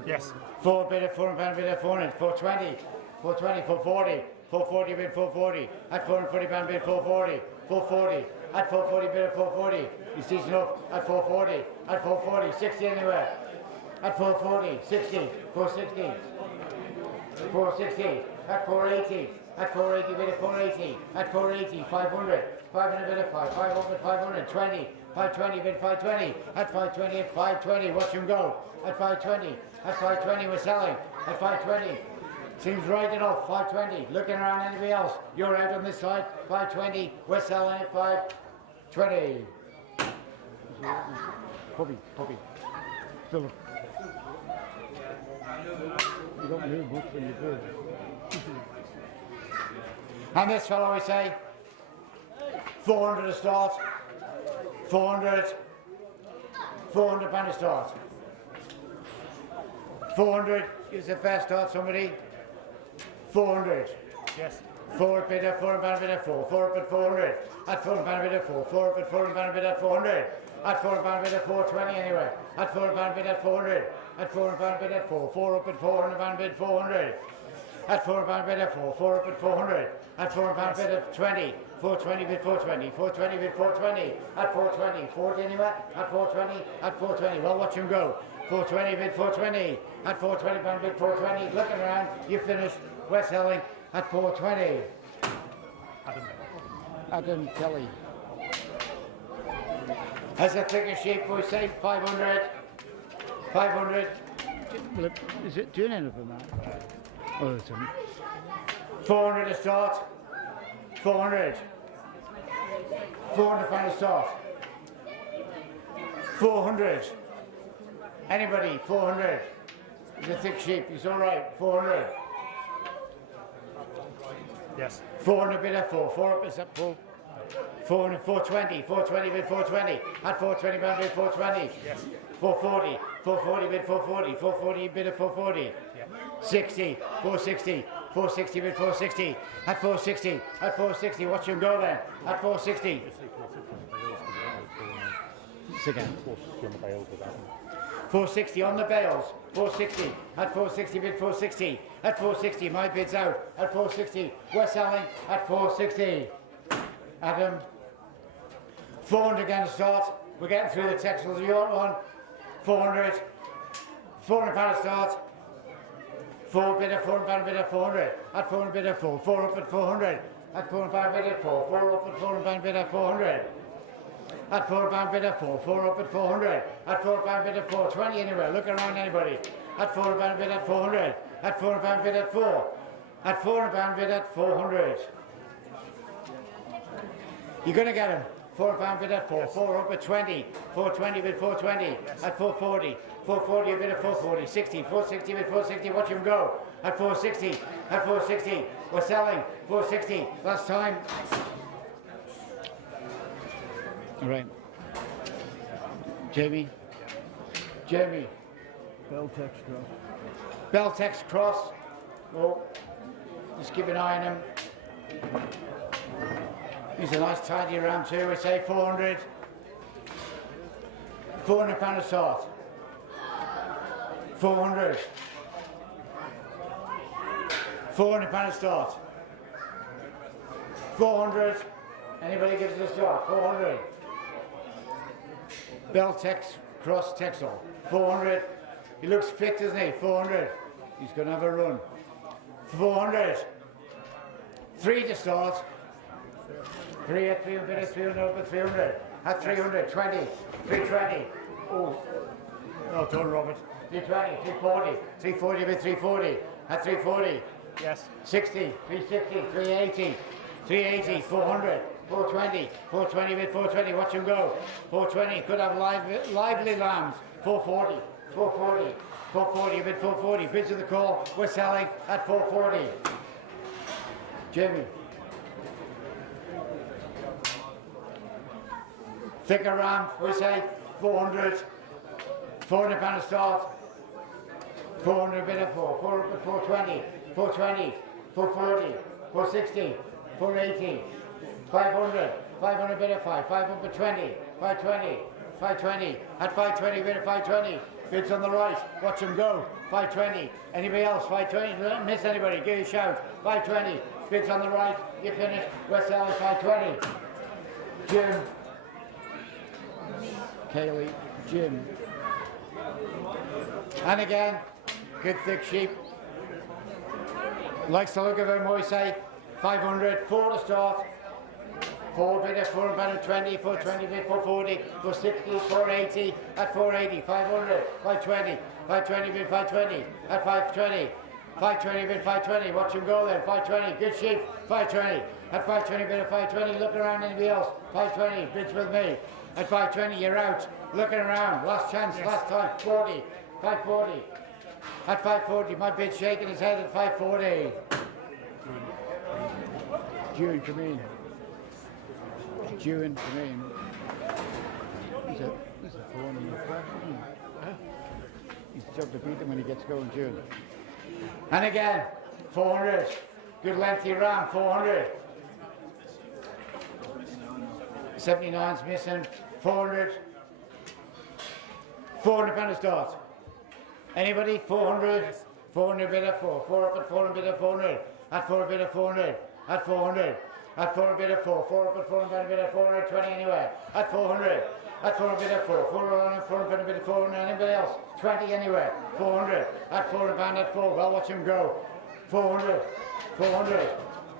Yes. 4 bid at 400 pound bid at 400. 420. 420, 440. 440 bid 440. At 440 pound bid 440. 440. At 440 bid at 440. He's decent up. At 440. At 440. 60 anywhere. At 440. 60. 460. 460. At 480. At 480 bid at 480. At 480. 500. 500 bid at 5. 5 up at 500. 20. 520 bid 520. At 520 at 520. Watch him go. At 520. At 520 we're selling. At 520. Seems right enough. 520. Looking around anybody else. You're out on this side. 520. We're selling at 520. Puppy. Philip. You don't move much when you do. And this fellow we say 400 to start. 400. 400 pound to start. 400 is the first start, somebody. 400. Yes. 4 up bid at 4 pound bid at 4. 4 up at 400. At 4 pound bid at 4. 4 up at 4 pound bid at 400. At 4 pound bid at 420 anyway. At 4 pound bid at 400. At 4 pound bid at 4. 4 up at 400 pound bid 400. At 4 pound bid at 4. 4 up at 400. At 4 pound bid at 20. 420 bid 420. 420 bid 420. At 420. 40 anyway. At 420. At 420. Well, watch him go. 420 bid 420. At 420 pound bid 420. Looking around. You finished. We're selling at 420. Adam Kelly. As a thicker sheep, we say 500. 500. Is it doing anything now? Oh, it's 400 to start. 400. 400 pound to start. 400. Anybody? 400. It's a thick sheep. It's all right. 400. Yes. 400 bid at 4. 4 up is up 4. 400, 420. 420 bid 420. At 420 pound bid 420. Yes. 440. 440 bid 440. 440 bid at 440. Yeah. 60. 460. 460 bid 460. At 460. At 460. Watch him go then. At 460. 460 460 on the bales. 460. At 460, bid 460. At 460, my bid's out. At 460, we're selling at 460. Adam. 400 again to start. We're getting through the textiles. You want one? 400. 400 pound to start. 4 bidder, 400 pound bidder, 400. At 400 bidder, 4. 4 up at 400. At 400 pound bidder, 4. 4 up at 400 pound bidder, 400. At 4 pound bidder, 4. 4 up at 400. At 4 pound bidder, 4. 20 anywhere. Look around anybody. At 4 pound bidder, 400. At 4 pound bidder, 4. At 400 pound bidder, 400. You're going to get him. 4 pound bid at 4. 4 up at 20. 420 bid 420. At 440. 440 a bid at 440. 60. 460 bid 460. Watch him go. At 460. At 460. We're selling. 460. Last time. All right. Jamie. Jamie. Beltex cross. Beltex cross. Oh. Just keep an eye on him. He's a nice tidy ram too. We say 400. 400 pound a start. 400. 400 pound a start. 400. Anybody gives us a start? 400. Beltex cross Texel. 400. He looks fit, doesn't he? 400. He's going to have a run. 400. 3 to start. 3 at 300, at 300, up at 300. At 300, 20, 320. Oh, well done, Robert. 320, 340, 340 bid 340. At 340. Yes. 60, 360, 380, 380, 400, 420, 420 bid 420. Watch him go. 420, could have lively lambs. 440, 440, 440 bid 440. Bids of the call. We're selling at 440. Jimmy. Thicker ram, we say 400. 400 pound a start. 400 bid at 4. 4 up at 420. 420. 440. 460. 480. 500. 500 bid at 5. 5 up at 20. 520. 520. At 520 bid at 520. Bids on the right. Watch him go. 520. Anybody else? 520. Don't miss anybody. Give you a shout. 520. Bids on the right. You finish. We're selling 520. Jim. Kaylee, Jim. And again, good thick sheep. Likes the look of him, we say. 500, 4 to start. 4 bid at 420, 420 bid 440, 460, 480, at 480, 500, 520, 520 bid 520, at 520, 520 bid 520, watch him go then, 520, good sheep, 520, at 520 bid at 520, looking around anybody else, 520, bids with me. At 520, you're out. Looking around. Last chance, last time. 40. 540. At 540, my bid's shaking his head at 540. June, come in. June, come in. He's a phone in the press, isn't he? He's job to beat him when he gets going, June. And again, 400. Good lengthy ram, 400. 79's missing. 400. 400 pound to start. Anybody? 400. 400 bid at 4. 4 up at 400 bid at 400. At 4 bid at 400. At 400. At 400 bid at 4. 4 up at 400 bid at 420 anywhere. At 400. At 400 bid at 4. 400 bid at 400. Anybody else? 20 anywhere. 400. At 400 pound at 4. Well, watch him go. 400. 400.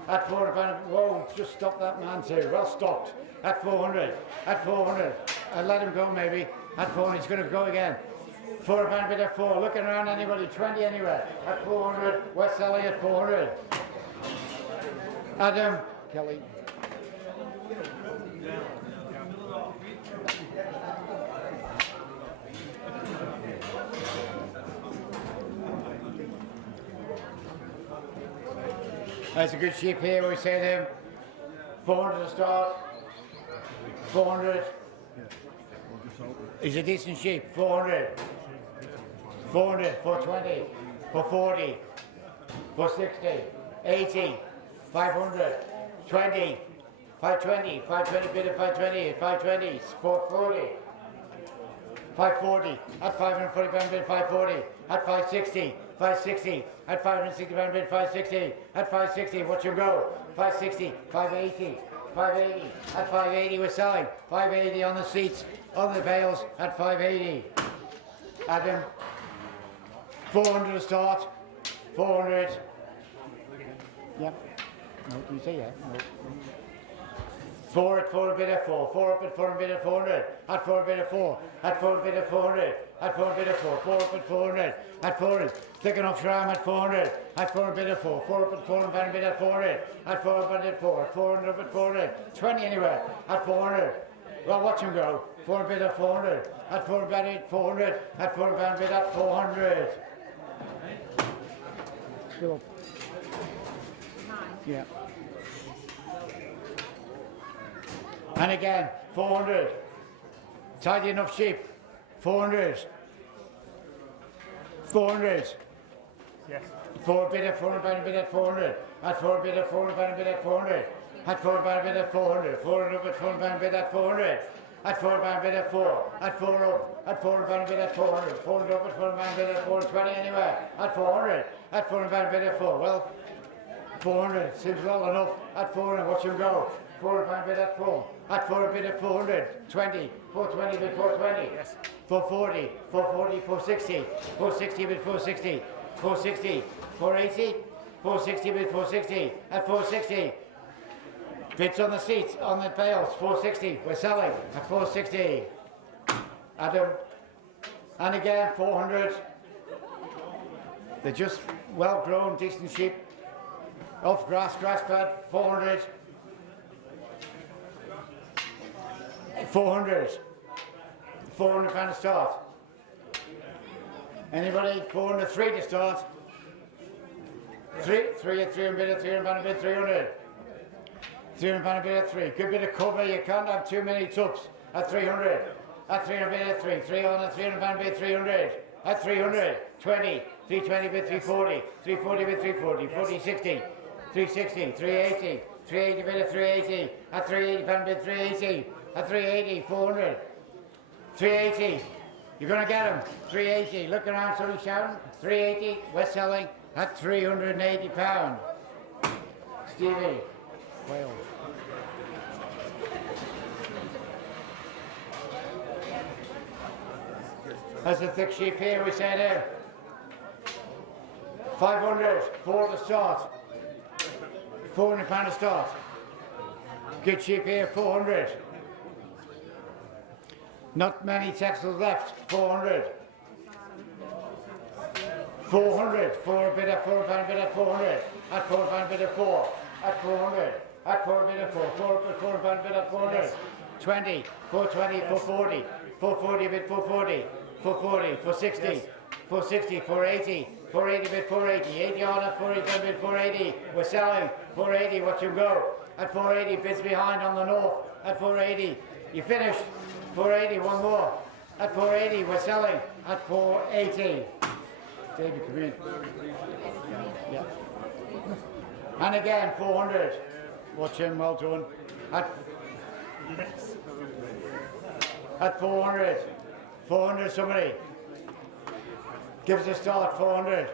At 400 pound. Whoa, just stop that man too. Well stopped. At 400. At 400. I'll let him go maybe. At 400. He's going to go again. 400 pound bid at 4. Looking around anybody. 20 anywhere. At 400. We're selling at 400. Adam. Kelly. That's a good sheep here, we say to him. 400 to start. 400. He's a decent sheep. 400. 400. 420. 440. 460. 80. 500. 20. 520. 520 bid at 520. 520. 440. 540, at 540 pound bid, 540, at 560, 560, at 560 pound bid, 560, at 560, watch him go, 560, 580, 580, at 580 we're selling, 580 on the seats, on the bales, at 580. Adam, 400 to start, 400. Yep. No, can you say that? No. 4 at 4 a bid at 4, 4 up at 4 a bid at 400, at 4 a bid at 4, at 4 a bid at 400, at 4 a bid at 4, 4 up at 400, at 400, thicken off Shram at 400, at 4 a bid at 4, 4 up at 4 and bid at 400, at 4 up at 4, at 400 up at 400, 20 anywhere, at 400. Well, watch him go. 4 a bid at 400, at 4 a bid at 400, at 4 a bid at 400. Still up. Yeah. And again, 400. Tidy enough sheep. 400. 400. Yes. 4 bid at 400, bid at 400. At 4 bid at 400, bid at 400. At 4 bid at 400. 400 up at 400, bid at 400. At 4 bid at 4. At 4 up. At 4 bid at 400. 400 up at 4 bid at 420 anywhere. At 400. At 4 bid at 4. Well, 400 seems well enough. At 400, watch him go. 4 bid at 4. At 4 bid at 400. 20. 420 bid 420. Yes. 440. 440. 460. 460 bid 460. 460. 480. 460 bid 460. At 460. Bids on the seats, on the bales. 460. We're selling at 460. Adam. And again, 400. They're just well grown, decent sheep. Off grass pad, 400. 400. 400 pound to start. Anybody? 403 to start. 3 at 300 bid at 300 pound a bid, 300. 300 pound a bid at 3. Good bit of cover, you can't have too many tups. At 300. At 300 bid at 3. 3 on at 300 pound bid, 300. At 300. 20. 320 bid 340. 340 bid 340. 40, 60. 360, 380, 380 bid at 380, at 380 pound bid 380, at 380, 400, 380, you're going to get him, 380, look around, somebody shouting, 380, we're selling at 380 pound. Stevie, Wales. That's a thick sheep here, we say there. 500, 4 to start. 400 pound to start. Good sheep here, 400. Not many texels left, 400. 400, 4 bid at 4 pound bid at 400. At 4 pound bid at 4. At 400. At 4 bid at 4. 4 pound bid at 400. 20, 420, 440. 440 bid 440. 440, 460. 460, 480. 480 bid 480, 80 on at 480 bid 480, we're selling, 480, watch him go, at 480, bids behind on the north, at 480, you finished, 480, one more, at 480, we're selling, at 480, David, come in, yeah, and again, 400, watch him, well done, at 400, 400 somebody, give us a start, 400.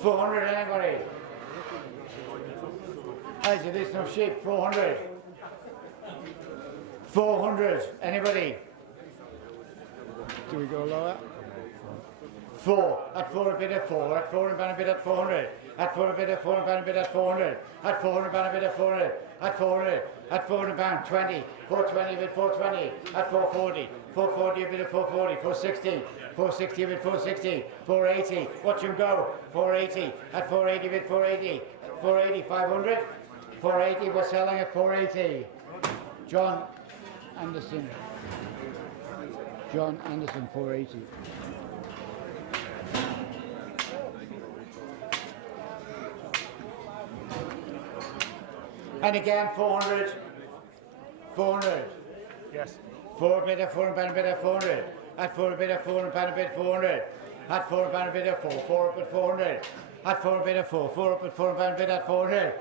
400, anybody? Hey, so there's no sheep, 400. 400, anybody? Do we go lower? 4, at 4 a bid at 4, at 4 and a bid at 400. At 4 a bid at 4 and a bid at 400. At 400 and a bid at 400. At 400, at 400 pound, 20. 420 bid 420. At 440. 440 a bid at 440. 460. 460 a bid 460. 480. Watch him go. 480. At 480 bid 480. 480, 500. 480, we're selling at 480. John Anderson. John Anderson, 480. And again, 400. 400. Yes. 4 bid at 4 and bid at 400. At 4 bid at 4 and pound a bid 400. At 4 pound a bid at 4. 4 up at 400. At 4 bid at 4. 4 up at 4 pound a bid at 400.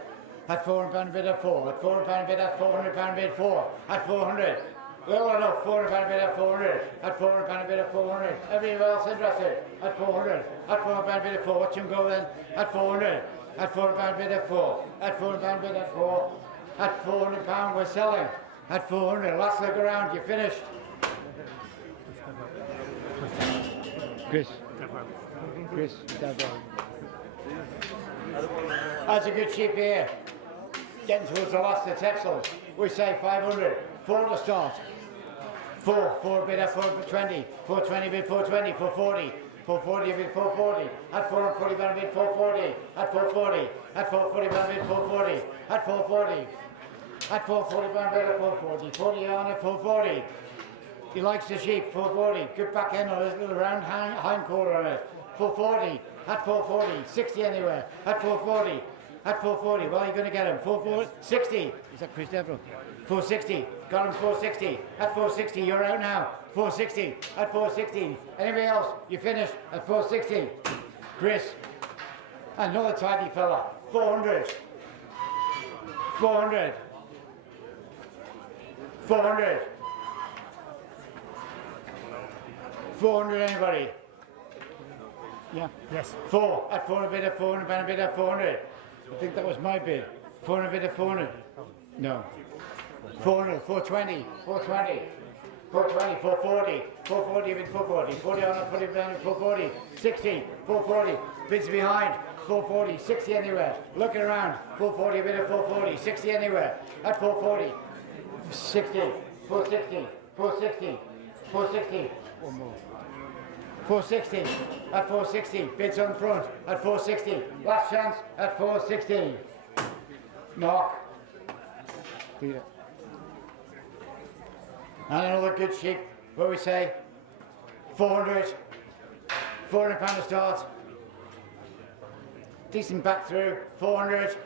At 4 pound a bid at 4. At 4 pound a bid at 400 pound bid 4. At 400. Well enough, £400 a bid at 400. At £400 a bid at 400. Everyone else interested? At 400. At £400 a bid at 4. Watch him go then. At 400. At £400 a bid at 4. At £400 a bid at 4. At £400 we're selling. At 400. Last look around. You're finished. Chris. That's a good sheep here. Getting towards the last of the textiles. We say 500. 4 to start. 4 bid at 420. 420 bid 420. 440. 440 bid 440. At 440 bid 440. At 440. At 440 bid 440. At 440. At 440 bid at 440. 40 on at 440. He likes the sheep. 440. Good back end on his little round hind quarter on it. 440. At 440. 60 anywhere. At 440. At 440. Well, you're going to get him. 440. 60. Is that Chris Deverill? 460. Got him 460. At 460. You're out now. 460. At 460. Anybody else? You finished at 460. Chris. Another tidy fella. 400. 400. 400. 400. Anybody? Yeah. Yes. 4 at 400 bid at 400 pound bid at 400. I think that was my bid. 400 bid at 400. No. 400, 420, 420, 420, 440, 440 bid 440, 40 on 40 bid 440, 60, 440, bids behind, 440, 60 anywhere. Looking around, 440 bid at 440, 60 anywhere. At 440, 60, 460, 460, 460. One more. 460, at 460, bids on front, at 460, last chance, at 460. Mark. Peter. And another good sheep, what we say, 400, £400 a start. Decent back through, 400,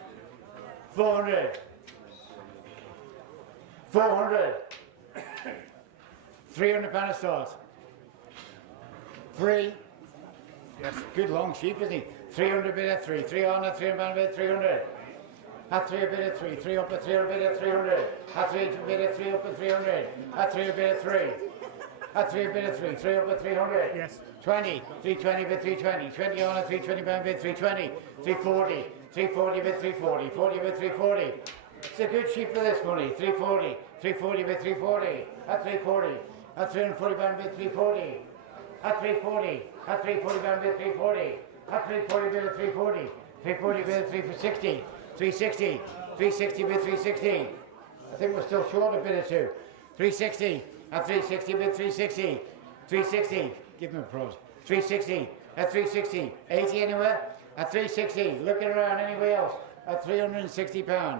400, 400, £300 a start. 3. Yes. Good long sheep, isn't he? 300 bid at 3. 3 on at 300 bid at 300. At 3 a bid at 3. 3 up at 300 bid at 300. At 3 bid at 3 up at 300. At 3 a bid at 3. At 3 a bid at 3. 3 up at 300. Yes. 20. 320 bid 320. 20 on at 320 bid 320. 340. 340 bid 340. 40 bid 340. It's a good sheep for this money. 340. 340 bid 340. At 340. At 340 bid 340. At 340, at 340 bid 340, at 340 bid 340, 340 bid 360, 360, 360 bid 360. I think we're still short a bit or two. 360, at 360 bid 360, 360, give him a pros. 360, at 360, 80 anywhere? At 360, looking around anywhere else? At £360.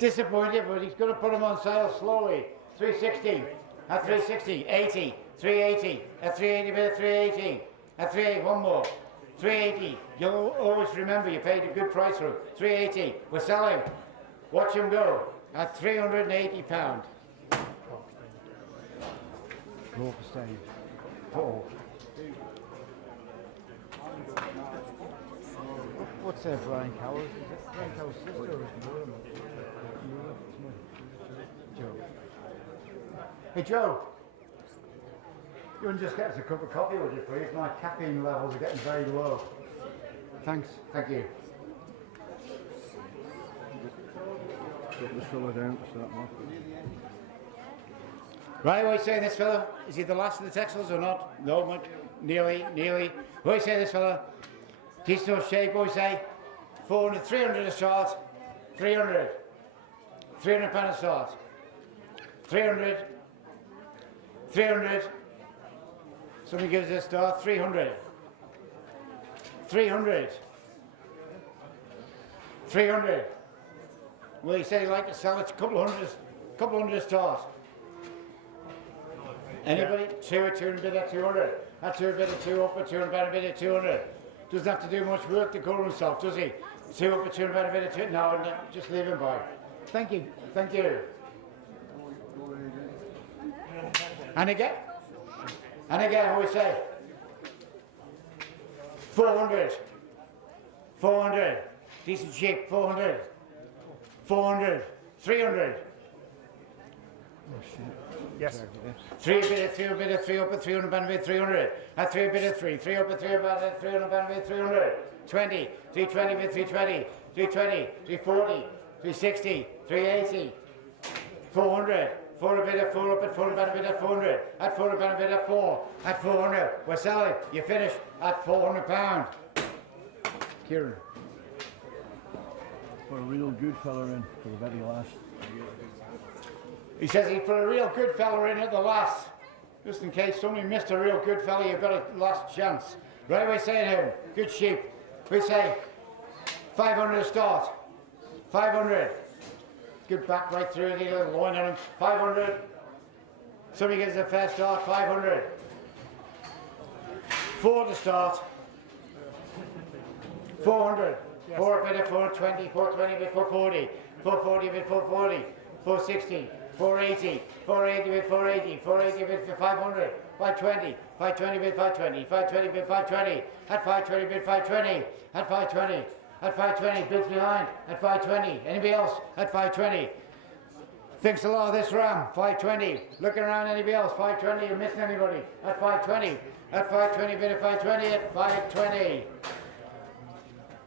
Disappointed, but he's going to put them on sale slowly. 360. At 360, 80, 380, at 380 bid at 380, at 380, one more, 380, you'll always remember you paid a good price for it, 380, we're selling, watch him go, at £380. What's their Brian Cowell? Is it Brian Cowell's sister or is it Joe? Hey Joe, you wouldn't just get us a cup of coffee, would you please? My caffeine levels are getting very low. Thanks, thank you. Put this fella down to start off. Right, what are you saying this fella? Is he the last of the textiles or not? No, much. Nearly. What are you saying this fella? Decent enough shape, what do you say? 400, 300 a start. 300. £300 a start. 300. 300. Somebody gives us a start. 300. 300. 300. Well, he said he'd like to sell it a couple hundred a start. Anybody? Yeah. 200 bid at 200. At 200 bid at 2 up at 200 bid at 200. Doesn't have to do much work to cover himself, does he? 2 up at 200 bid at 2. No, just leave him by. Thank you. Thank you. And again, what we say? 400. 400. Decent sheep, 400. 400. 300. Yes. 3 bid of 3 bid of 3 up at 300 pound bid 300. At 3 bid of 3 up at 3 about 300 pound bid 300. 20 320 bid 320 320 340 360 380 400. 4 a bid of 4 up at 400 pound bid at 400. At 400 pound bid at 4 at 400. We're selling. You finish at 400 pound. Kieran. Put a real good fella in for the very last. He says he put a real good fella in at the last. Just in case somebody missed a real good fella, you've got a last chance. Right, we say to him, good sheep. We say 500 to start. 500. Good back right through, need a little loin on him. 500. Somebody gets a fair start, 500. 4 to start. 400. 4 bid at 420, 420 bid 440, 440 bid 440, 460, 480, 480 bid 480, 480 bid for 500, 520, 520 bid 520, 520 bid 520, at 520 bid 520, at 520, at 520 bids behind, at 520. Anybody else? At 520. Thinks a lot of this ram, 520. Looking around, anybody else? 520, you missing anybody? At 520, at 520 bid at 520, at 520.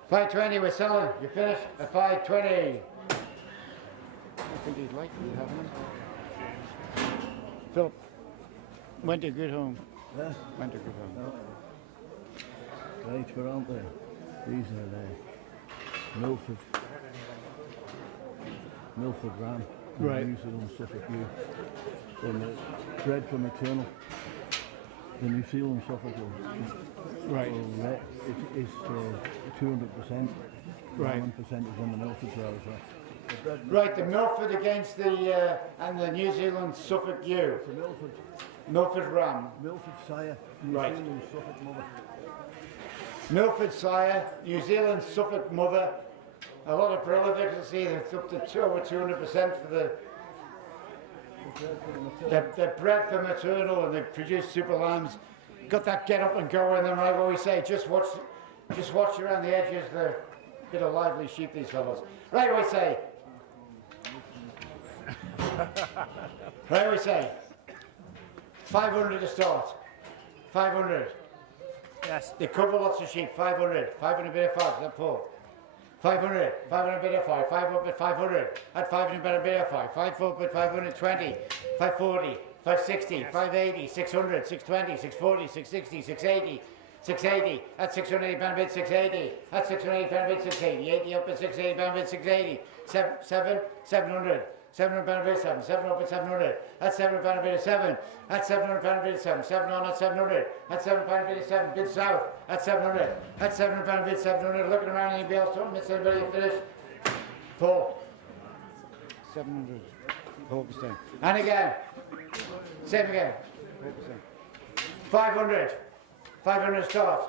520, we're selling. You finished at 520. I think he'd like to have him. Philip, went to good home. Yeah. Went to good home. Right, where aren't they? These are Milford Ram. Right. New Zealand Suffolk Ewe. And bred from maternal. The New Zealand Suffolk Ewe. Right. So it is 200%. Right. 1% is in the Milford side. Right, the Milford against the and the New Zealand Suffolk Ewe. The Milford. Milford Ram. Milford sire. New Right. Zealand Suffolk mother. Milford sire, New Zealand Suffolk mother. A lot of prolifics. I see it's up to over 200% for the. They're bred for maternal and they produce super lambs. Got that get up and go in them, right? What we say, just watch around the edges. They're a bit of lively sheep, these fellows. Right, we say. Right, we say. 500 to start. 500. Yes. They cover lots of sheep. 500. 500 bit of 5. That pull. 500. 500 bit of 5. 5 up at 500. At 500 bit of bit of 5. 5 up at 520. 540. 560, 580, 600, 620, 640, 660, 680, 680, at 680 pound bid 680, at 680 pound bid 680, 80 up at 680 pound bid 680, 700, 700 pound bid 7, 7 up at 700, at 700 pound bid 7, at 700 pound bid 7, 7 on at 700, at 7 pound bid 7, bid south, at 700, at 700 pound bid 700, looking around anybody else, don't miss anybody, finish, 4, 700, 4%, and again, same again. 500. 500 start.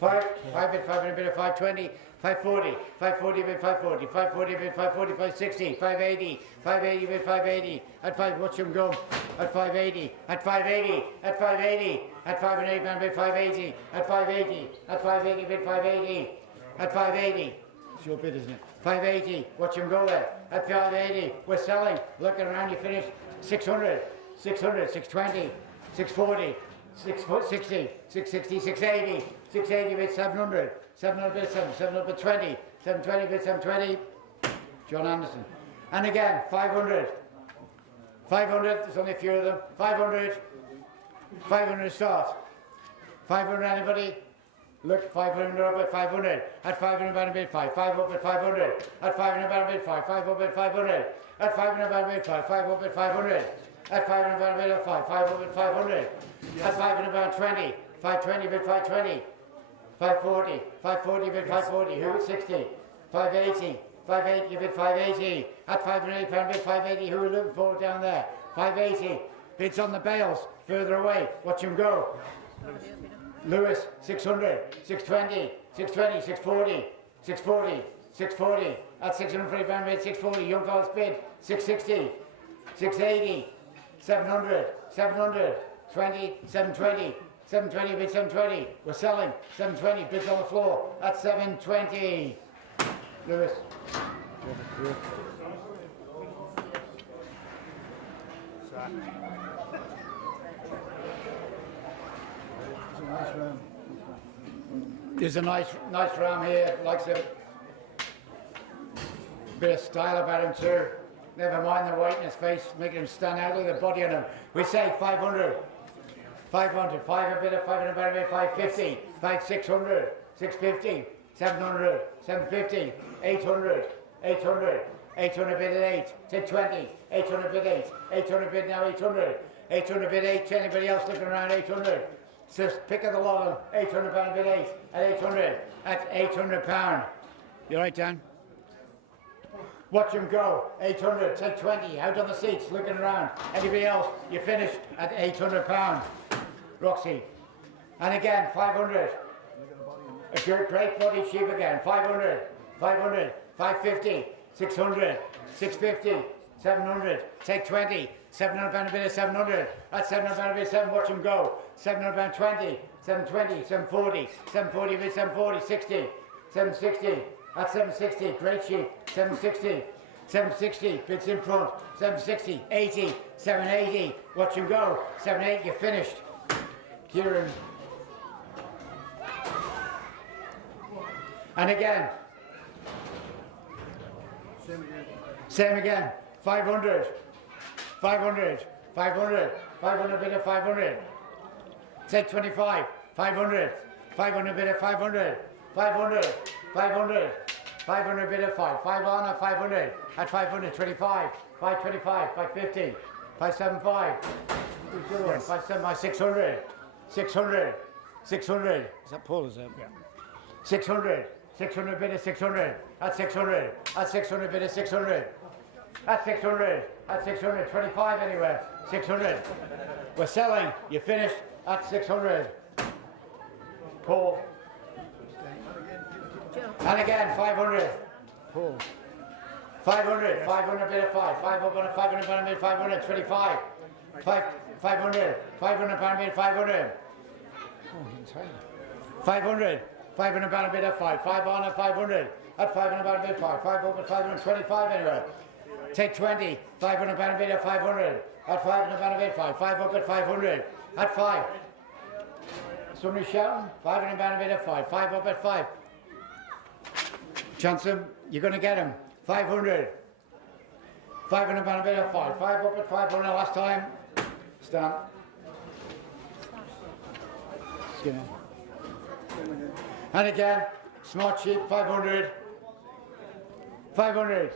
5 bid 500 bid of 520. 540. 540 bid 540. 540 bid 540. 560. 580. 580 bid 580. At 5. Watch him go. At 580. At 580. At 580. At 580 pound bid 580. At 580. At 580 bid 580. At 580. It's your bid, isn't it? 580. Watch him go there. At 580. We're selling. Looking around. You finish. 600, 600, 620, 640, 660, 660, 680, 680 bid 700, 700 bid 7, 700 bid 20, 720 bid 720, John Anderson. And again, 500, 500, there's only a few of them, 500, 500 start, 500 anybody? Look, 500 up at 500, at 500 pound bid 5, 5 up at 500, at 500 pound bid 5, 5 up at 500, at 500 pound bid 5, 5 up at 500, at 500 pound bid 5, 5 up at 500, at 500 pound 20, 520 bid 520, 540, 540 bid 540, who at 60, 580, 580 bid 580, at 580 pound bid 580, who are looking for down there, 580, bids on the bales, further away, watch him go. Lewis, 600, 620, 620, 640, 640, 640, at 640 pound bid, 640, young fellas bid, 660, 680, 700, 700, 20, 720, 720 bid 720, we're selling, 720, bids on the floor, at 720. Lewis. that. It's a nice ram. There's a nice ram here, likes a bit of style about him too. Never mind the weight in his face, making him stand out with the body on him. We say 500. 500, 5 a bit of 500, about a bit, 550, 600, 650, 700, 750, 800, 800, 800 bid at 8, say 20, 800 bid 8, 800 bid now 800, 800 bid 8, anybody else looking around 800? Just pick of the lot of 800 pound bid 8, at 800, at 800 pound. You right, Dan? Watch him go, 800, take 20, out on the seats, looking around. Anybody else, you finish at 800 pound. Roxy. And again, 500. A great body sheep again, 500, 500, 550, 600, 650, 700, take 20, 700 pound a bit of 700, that's 700 pound a bit of 7, watch him go, 700 pound 20, 720, 740, 740 a bit 740, 60, 760, that's 760, great sheep, 760, 760, bits in front, 760, 80, 780, watch him go, 780, you're finished. Kieran. And again. Same again. 500. 500. 500. 500 bit of 500. Take 25. 500. 500 bit of 500. 500. 500. 500 bit of 5. 5 on at 500. At 500. 25. 525. 550. 575. 575. 600. 600, 600, is that Paul, is that? Yeah. 600, 600 bid of 600, that's 600, that's 600 bid of 600, that's 600, that's 600, 25 anywhere, 600. We're selling, you finished, that's 600. Paul. And again, 500. Paul. 500, 500 bid of 5, 500, 500 pound bid, 500, 25. 500, 500 pound bid, 500. 500, 500 pound bid at 5, 5 on at 500, at 500 pound bid 5, 5 over 525 anyway. Take 20, 500 pound bid at 500, at 500 pound bid 5, 5 up at 500, at 5. Somebody shouting? 500 pound bid at 5, 5 up at 5. Chanson, you're going to get him. 500. 500 pound bid at 5, 5 up at 500 last time. Stand. Skinner. And again, smart sheep, 500. 500.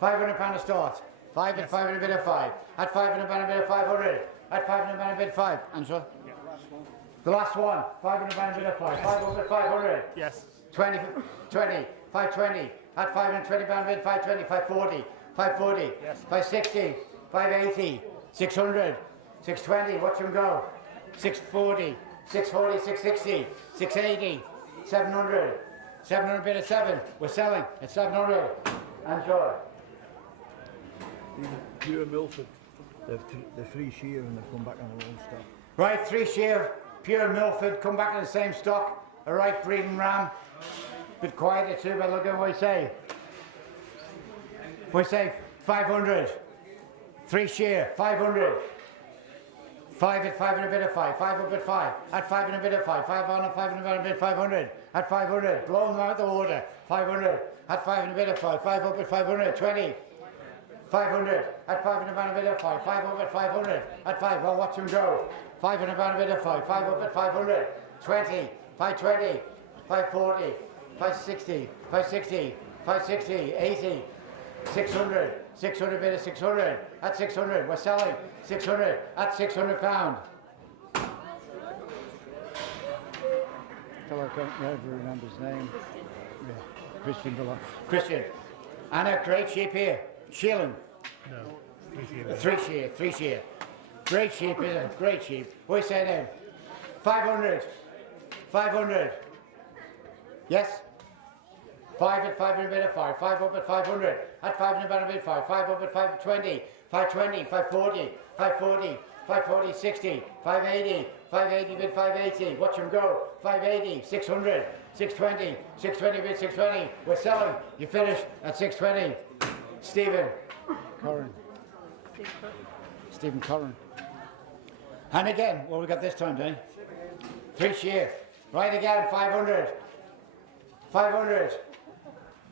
500 pound a start. 5 at 500 bid of 5. At 500 pound a bid of 500. At 500 pound a bid 5. Answer. Yeah. The last one. 500 pound a bid of 5. 5 over 500. Yes. 20. 520. At 520 pound bid 520. 540. 540. Yes. 560. 580. 600. 620. Watch him go. 640. 640, 660, 680, 700, 700 bid of 7. We're selling at 700. Enjoy. These are pure Milford. They're free shear and they come back on their own stock. Right, 3 shear, pure Milford, come back in the same stock. A right breeding ram. Bit quieter too, but look at what we say. We say 500. 3 shear, 500. 5 at 500 bid of 5, 5 up at 5, at 500 bid of 5, 5 on at 500 bid 500, at 500, blow them out the water, 500, at 500 bid of 5, 5 up at 500, 20, 500, at 500 bid of 5, 5 up at 500, at 5, well watch them go, 500 bid of 5, 5 up at 500, 20, 520, 540, 560, 560, 560, 80, 600, 600 bid of 600, at 600, we're selling, 600, at 600 pound. Fellow can't never remember his name. Yeah. Christian Villa. Christian. And a great sheep here. Shilling. No. 3 shear, 3 shear. Great sheep, isn't it? Great sheep. What do you say now? 500. 500. Yes? 5 at 500 bid of 5, 5 up at 500, at 500 bid of 5, 5 up at 520, 520, 540, 540, 540, 60, 580, 580 bid 580, watch him go, 580, 600, 620, 620 bid 620, we're selling, you finish at 620. Stephen. Corin. Stephen Corrin. And again, what we got this time, Danny? 3 shear. Right again, 500. 500.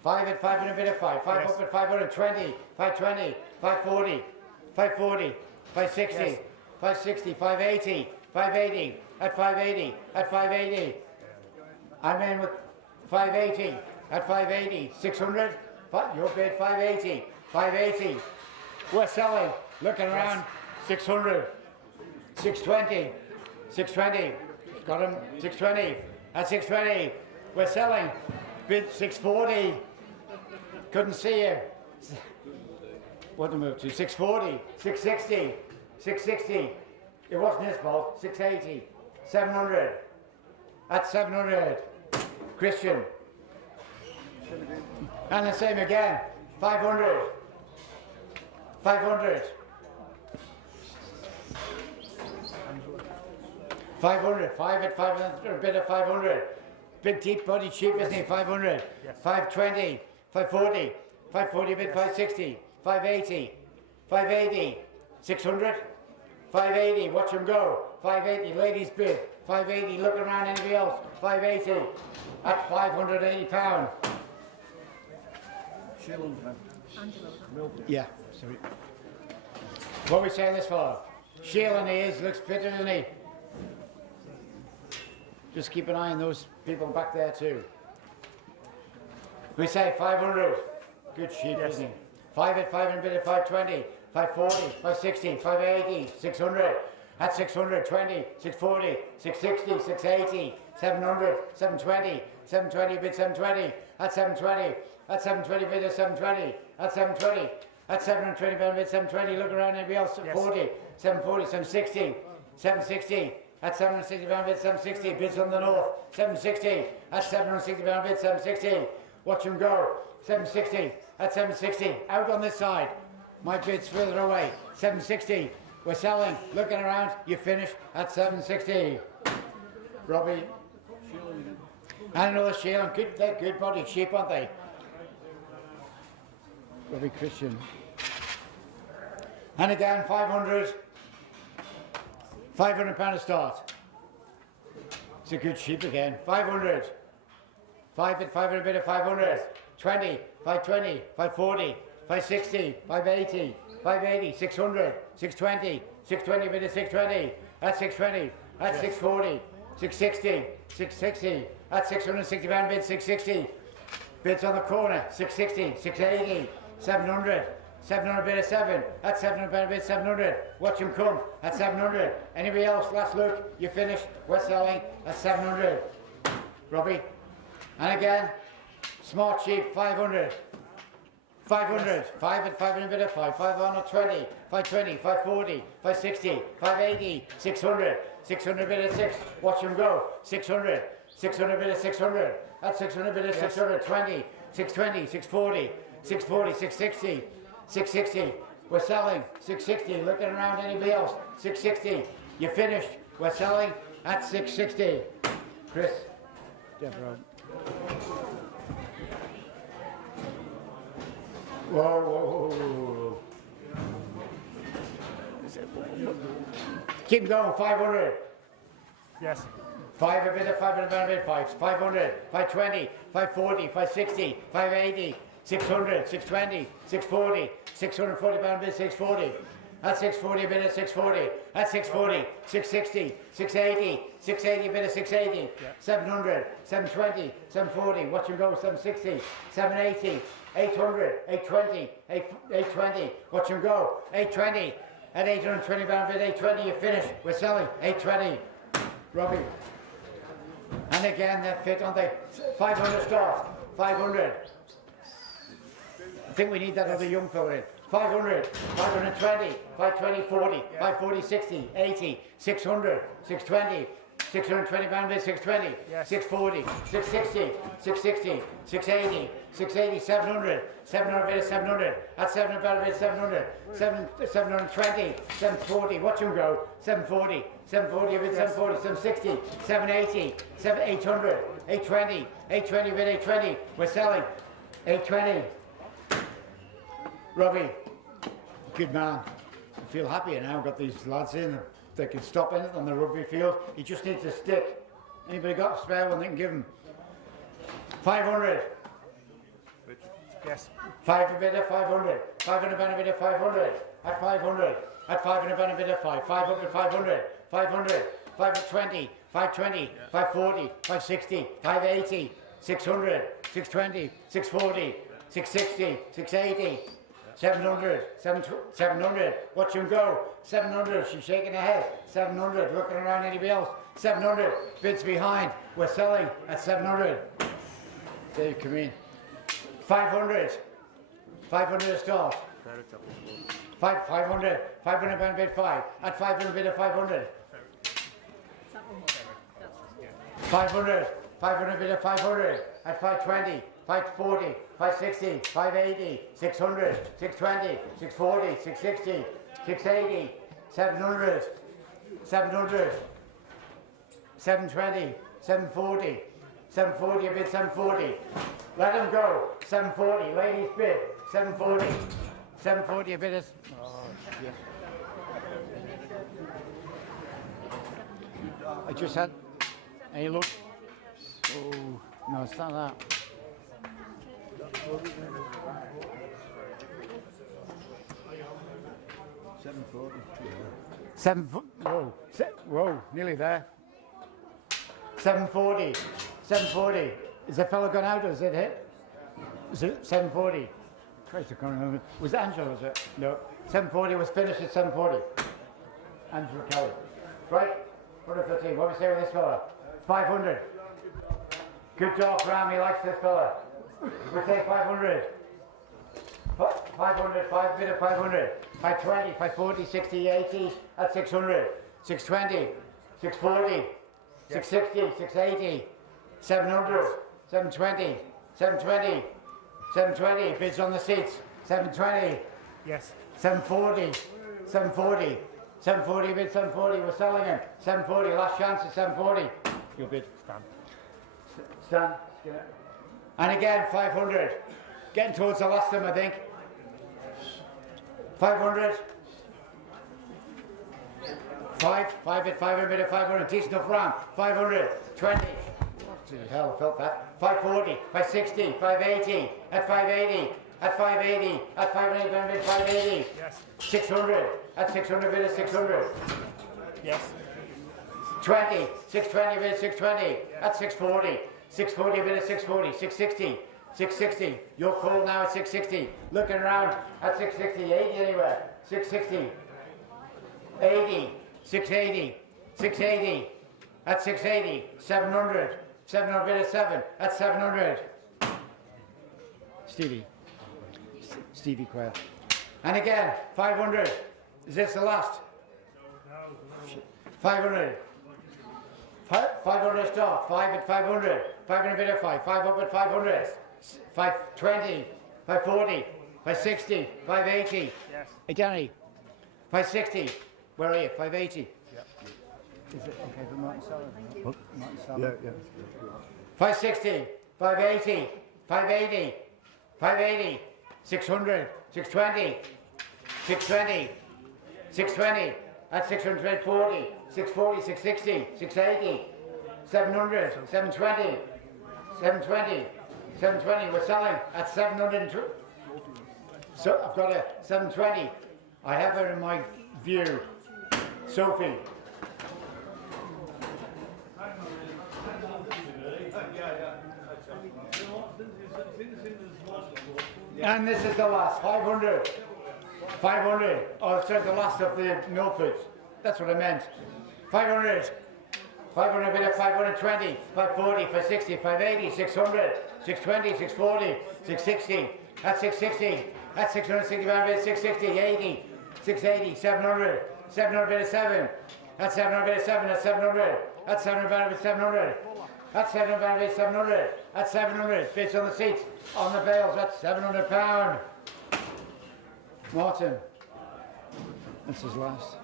5 at 5 and a bit of 5. 5 Yes. up at 520. 520. 540. 540. 560. Yes. 560. 580. 580. At 580. At 580. I'm in with 580. At 580. 600. Your bid, 580. 580. We're selling. Looking around. 600. 620. 620. Got him. 620. At 620. We're selling. Bid 640. Couldn't see you. What to move to? 640. 660. 660. It wasn't his fault. 680. 700. At 700. Christian. And the same again. 500. 500. 500. 5 at 500. A bit of 500. Big deep body cheap, isn't he? 500. Yes. 520. 540. 540 bid 560. 580. 580. 600. 580. Watch him go. 580. Ladies bid. 580. Look around. Anybody else? 580. At 580 pound. Yeah. Sorry. What we saying this for? Sheelan he is. Looks fitter than he. Just keep an eye on those people back there too. We say 500. Good sheep, Yes. isn't he? 5 at 5 and a bit at 520, 540, 560, 580, 600. At 600, 20, 640, 660, 680, 700, 720, 720 bid 720. At 720, at 720 bid at 720, at 720, at 720 bid 720. Look around, anybody else? 740, 740, 760, 760. At 760 pound bid 760, bids on the north, 760, at 760 pound bid 760, watch him go, 760, at 760, out on this side, my bid's further away, 760, we're selling, looking around, you finish at 760. Robbie, and another Sheelan, good, they're good bodied sheep, aren't they? Robbie Christian. And again, 500. 500 pound a start. It's a good sheep again. 500. 5 at 500 bid of 500. 20, 520, 540, 560, 580, 580, 600, 620, 620 bid of 620. At 620. At 640, 660, 660. At 660 pound bid 660. Bids on the corner. 660, 680, 700. 700 bid of 7. At 700 pound bid 700. Watch him come. At 700. Anybody else? Last look. You finish. We're selling at 700. Robbie. And again. Smart sheep. 500. 500. 5 at 500 bid of 5. 5 on a 20. 520. 540. 560. 580. 600. 600 bid of 6. Watch him go. 600. 600 bid of 600. At 600 bid of 600. 20. 620. 640. 640. 660. 660, we're selling, 660, looking around anybody else, 660, you finished, we're selling at 660. Chris. Deborah. Whoa, whoa, whoa, whoa. Keep going, 500. Yes. 5 a bit of 500 pound bid, 5, 500, 520, 540, 560, 580, 600, 620, 640, 640 pound bid, 640. At 640 a bid at 640. At 640, 660, 680, 680 a bid at 680. 700, 720, 740. Watch him go, 760, 780, 800, 820, 820. Watch him go, 820. At 820 pound bid, 820. You finish. We're selling 820. Robbie. And again, they're fit, aren't they? 500 stars. 500. I think we need that other young fella in. 500, 520, 520, 40, 540, 60, 80, 600, 620, 620 pound bid, 620, Yes. 640, 660, 660, 680, 680, 700, 700 bid, 700, at 700 pound bid, 700, 720, 740, watch him go, 740, 740 bid, 740, 760, 780, 800, 820, 820 bid, 820, we're selling, 820. Robbie, good man. I feel happier now. Got these lads in. They can stop anything on the rugby field. He just needs a stick. Anybody got a spare one they can give him? 500. Yes. 5 a bit of 500. 500 pound a bit of 500. At 500. At 500 pound a bit of 5. 5 up at 500. 500. 5 at 20. 520. 540. 560. 580. 600. 620. 640. 660. 680. 700. 700. Watch him go. 700. She's shaking her head. 700. Looking around anybody else. 700. Bids behind. We're selling at 700. Dave, come in. 500. 500 to start. 500. 500 pound bid 5. At 500 bid of 500. 500. 500 bid of 500. At 520. 540. 560. 580. 600. 620. 640. 660. 680. 700. 700. 720. 740. 740 a bid 740. Let him go. 740. Ladies bid. 740. 740 a bid is. Oh, yes. I just had. Hey, look. Oh, no, it's not that. Whoa. Whoa, nearly there. 740. 740. Is the fellow gone out or is it hit? Is it 740? Christ, I can't remember. Was it Angela, was it? No. 740 was finished at 740. Angela Kelly. Right? 113. What do we say with this fella? 500. Good job, Graham. He likes this fella. We say 500. 500. 5 bid of 500. 520. 540. 60. 80. At 600. 620. 640. 660. 680. 700. 720. 720. 720. Bids on the seats. 720. Yes. 740. 740. 740 bid 740. We're selling him. 740. Last chance at 740. Your bid. Stand. And again 500. Getting towards the last of them, I think. 500. 5 at 500 bid at 500. Decent enough round. 500. 20. What the hell? I felt that. 540. 560. 580. At 580. At 580. At 580 bid 580. Yes. 600. At 600 bid at 600. Yes. 20. 620 bid at 620. At 640. 640 bid at 640. 660. 660. You're called now at 660. Looking around at 660. 80 anywhere. 660. 80. 680. 680. At 680. 700. 700 bid at 7. At 700. Stevie Quayle. And again, 500. Is this the last? 500. 500 start. 5 at 500. 500 bid at 5. 5 up at 500. 520. 540. 560. 580. Yes. Hey, Danny. 560. Where are you? 580. Yep. Is it okay for Martin Sullivan? What? Martin Sullivan. Yeah. 560. 580. 580. 580. 600. 620. 620. 620. At 640. 640. 660. 680. 700. 720. 720. 720. We're selling at 700. So I've got a 720. I have her in my view. Sophie. And this is the last, 500. 500. Oh, it's the last of the Milfords. That's what I meant. 500. 500 bid at 520. 540, 560, 580, 600, 620, 640, 660. That's 660. That's 660 bid 660, 80, 680, 700. 700 bid at 7. That's 700 bid at 7. That's 700. That's 700 bid at 700. That's 700 bid at 700. That's 700. Bids on the seats, on the bales. That's £700. Martin. That's his last.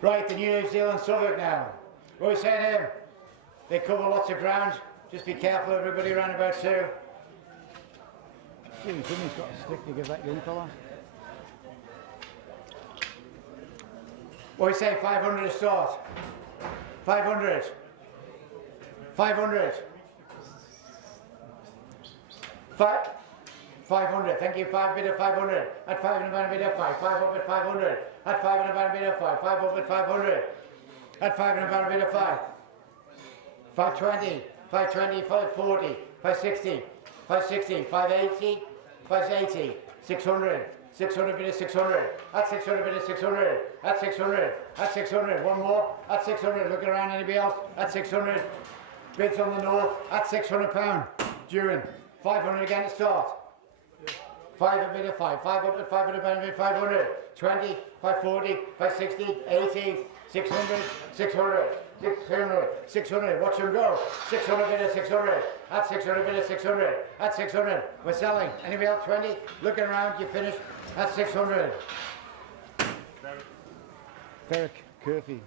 Right, the New Zealand Southwark now. What are we saying here? They cover lots of ground. Just be careful, everybody, around about 2. Jimmy's got a stick to give that young fella. What we say, 500 to start. 500. 500. 500. Thank you. 5 bid of 500. At 5 and a bid of 5. 5 up at 500. At 5 and a bid of 5. 5 up at 500. At 5 and a bid of 5. 520. 520. 540. 560. 560. 580. 580. 600. 600 bid of 600. At 600 bid of 600. At 600. At 600. One more. At 600. Looking around, anybody else? At 600. Bids on the north. At £600. During. 500 again to start. 5 a bid of 5. 5 up at 500 bid 500. 20. 540. 560. 80. 600. 600. 600. 600. Watch them go. 600 bid of 600. At 600 bid of 600. At 600. We're selling. Anybody else? 20. Looking around. You finished. At 600. Ferric, Curfew.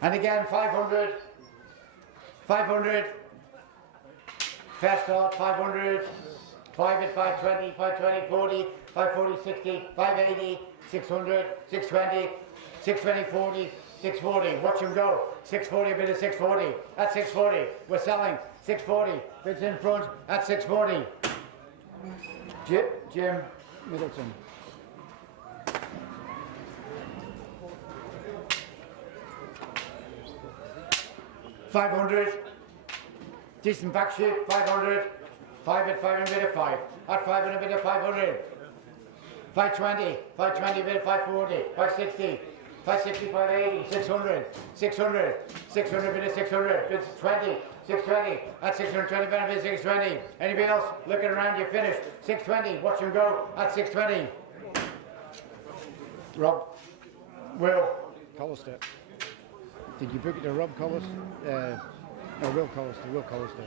And again, 500. 500. Fair start, 500. 5 at 520, 520, 40, 540, 60, 580, 600, 620, 620, 40, 640. Watch them go. 640, a bid of 640. At 640. We're selling. 640. Bids in front. At 640. Jim Middleton. $500. Decent back sheet. 500. 5 at 5 and a bit of 5. At 5 and a bit of 500. 520. 520 bit of 540. 560. 560, 580, 600, 600, 600 bit of 600, bids 20, 620, at 620 bit of 620. Anybody else looking around, you finished. 620, watch him go at 620. Rob, Will, Collister. Did you book it to Rob Collister? No, Will Collister, Will Collister.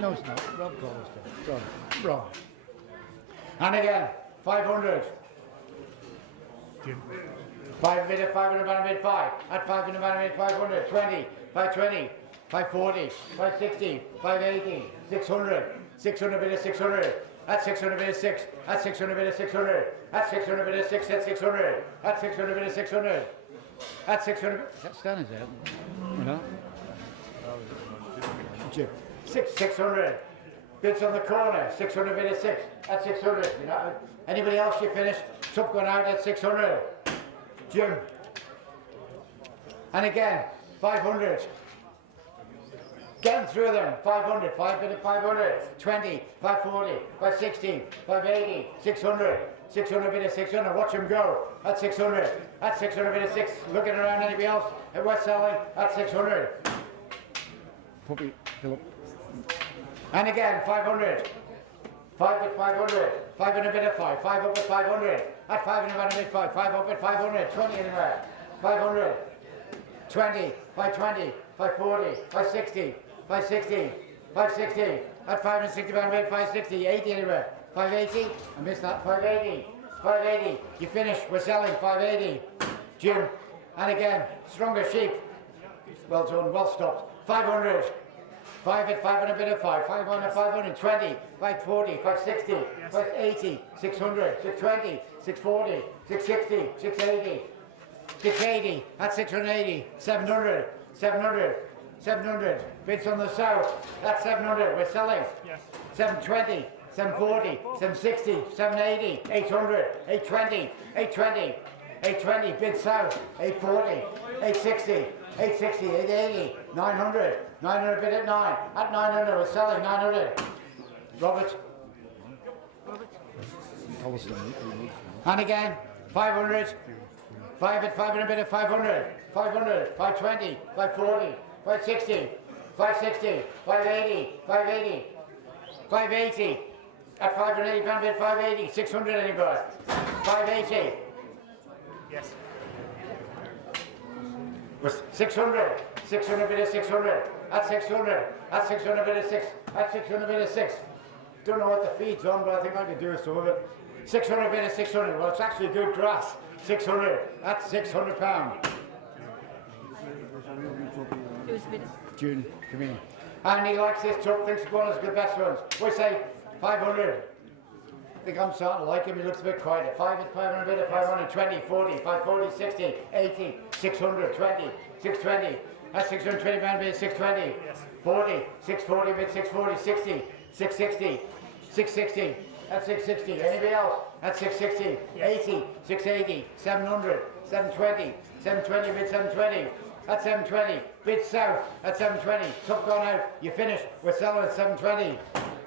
No, it's not, Rob Collister. Rob. And again, 500. 5 bid of 500 bid 5. At 5 bid 500. 20. 520. 540. 560. 580. 600. 600 bid of 600. At 600 bid of 6. At 600 bid of 600. At 600 bid of 6. At 600. At 600 bid of 600. At 600. Is that Stan, is it? No. 600. Bids on the corner. 600 bid of 6. At 600. You know, anybody else you finished? Top going out at 600. Jim. And again, 500. Getting through them. 500. 5 bid of 500. 20. 540. 560. 580. 600. 600 bid of 600. Watch them go. At 600. At 600 bid of 6. Looking around, anybody else? We're selling at 600. Puppy, Philip. And again, 500. 5 at 500. 5 and a bit of 5. 5 up at 500. At 5 and a bit of 5. 5 up at 500. 20 anywhere. 500. 20. 520. 540. 560. 560. 560. At 560 pound bid 560. 80 anywhere. 580. I missed that. 580. 580. You finished. We're selling 580. Jim. And again, stronger sheep. Well done. Well stopped. 500. 5 at 5 and a bit of 5. 5 on a 520. 540. 560. 580. 600. 620. 640. 660. 680. 680. At 680. 700. 700. 700. Bids on the south. That's 700. We're selling. Yes. 720. 740. 760. 780. 800. 820. 820. 820. Bid south. 840. 860. 860. 880. 900. 900 bid at 9. At 900. We're selling 900. Robert. And again. 500. 5 at 5 and a bit of 500. 500. 520. 540. 560. 560. 580. 580. 580. At 580 pound bid 580. 600 anybody. 580. Yes. 600. 600 bid of 600. At 600. At 600 bid of 6. At 600 bid of 6. Don't know what the feed's on, but I think I can do some of it. 600 bid of 600. Well, it's actually good grass. 600. At 600 pound. June, come in. And he likes this truck, thinks one is the best ones. We say 500. think I'm starting to like him. He looks a bit quieter. 5 at 500 bid at 520, 40, 540, 60, 80, 600, 20, 620. That's 620 pound bid, 620. Yes. 40, 640 bid, 640, 60, 660, 660. That's 660. Anybody else? That's 660. Yes. 80, 680, 700, 720, 720 bid, 720. That's 720. Bid south at 720. Top gone out. You finish. We're selling at 720.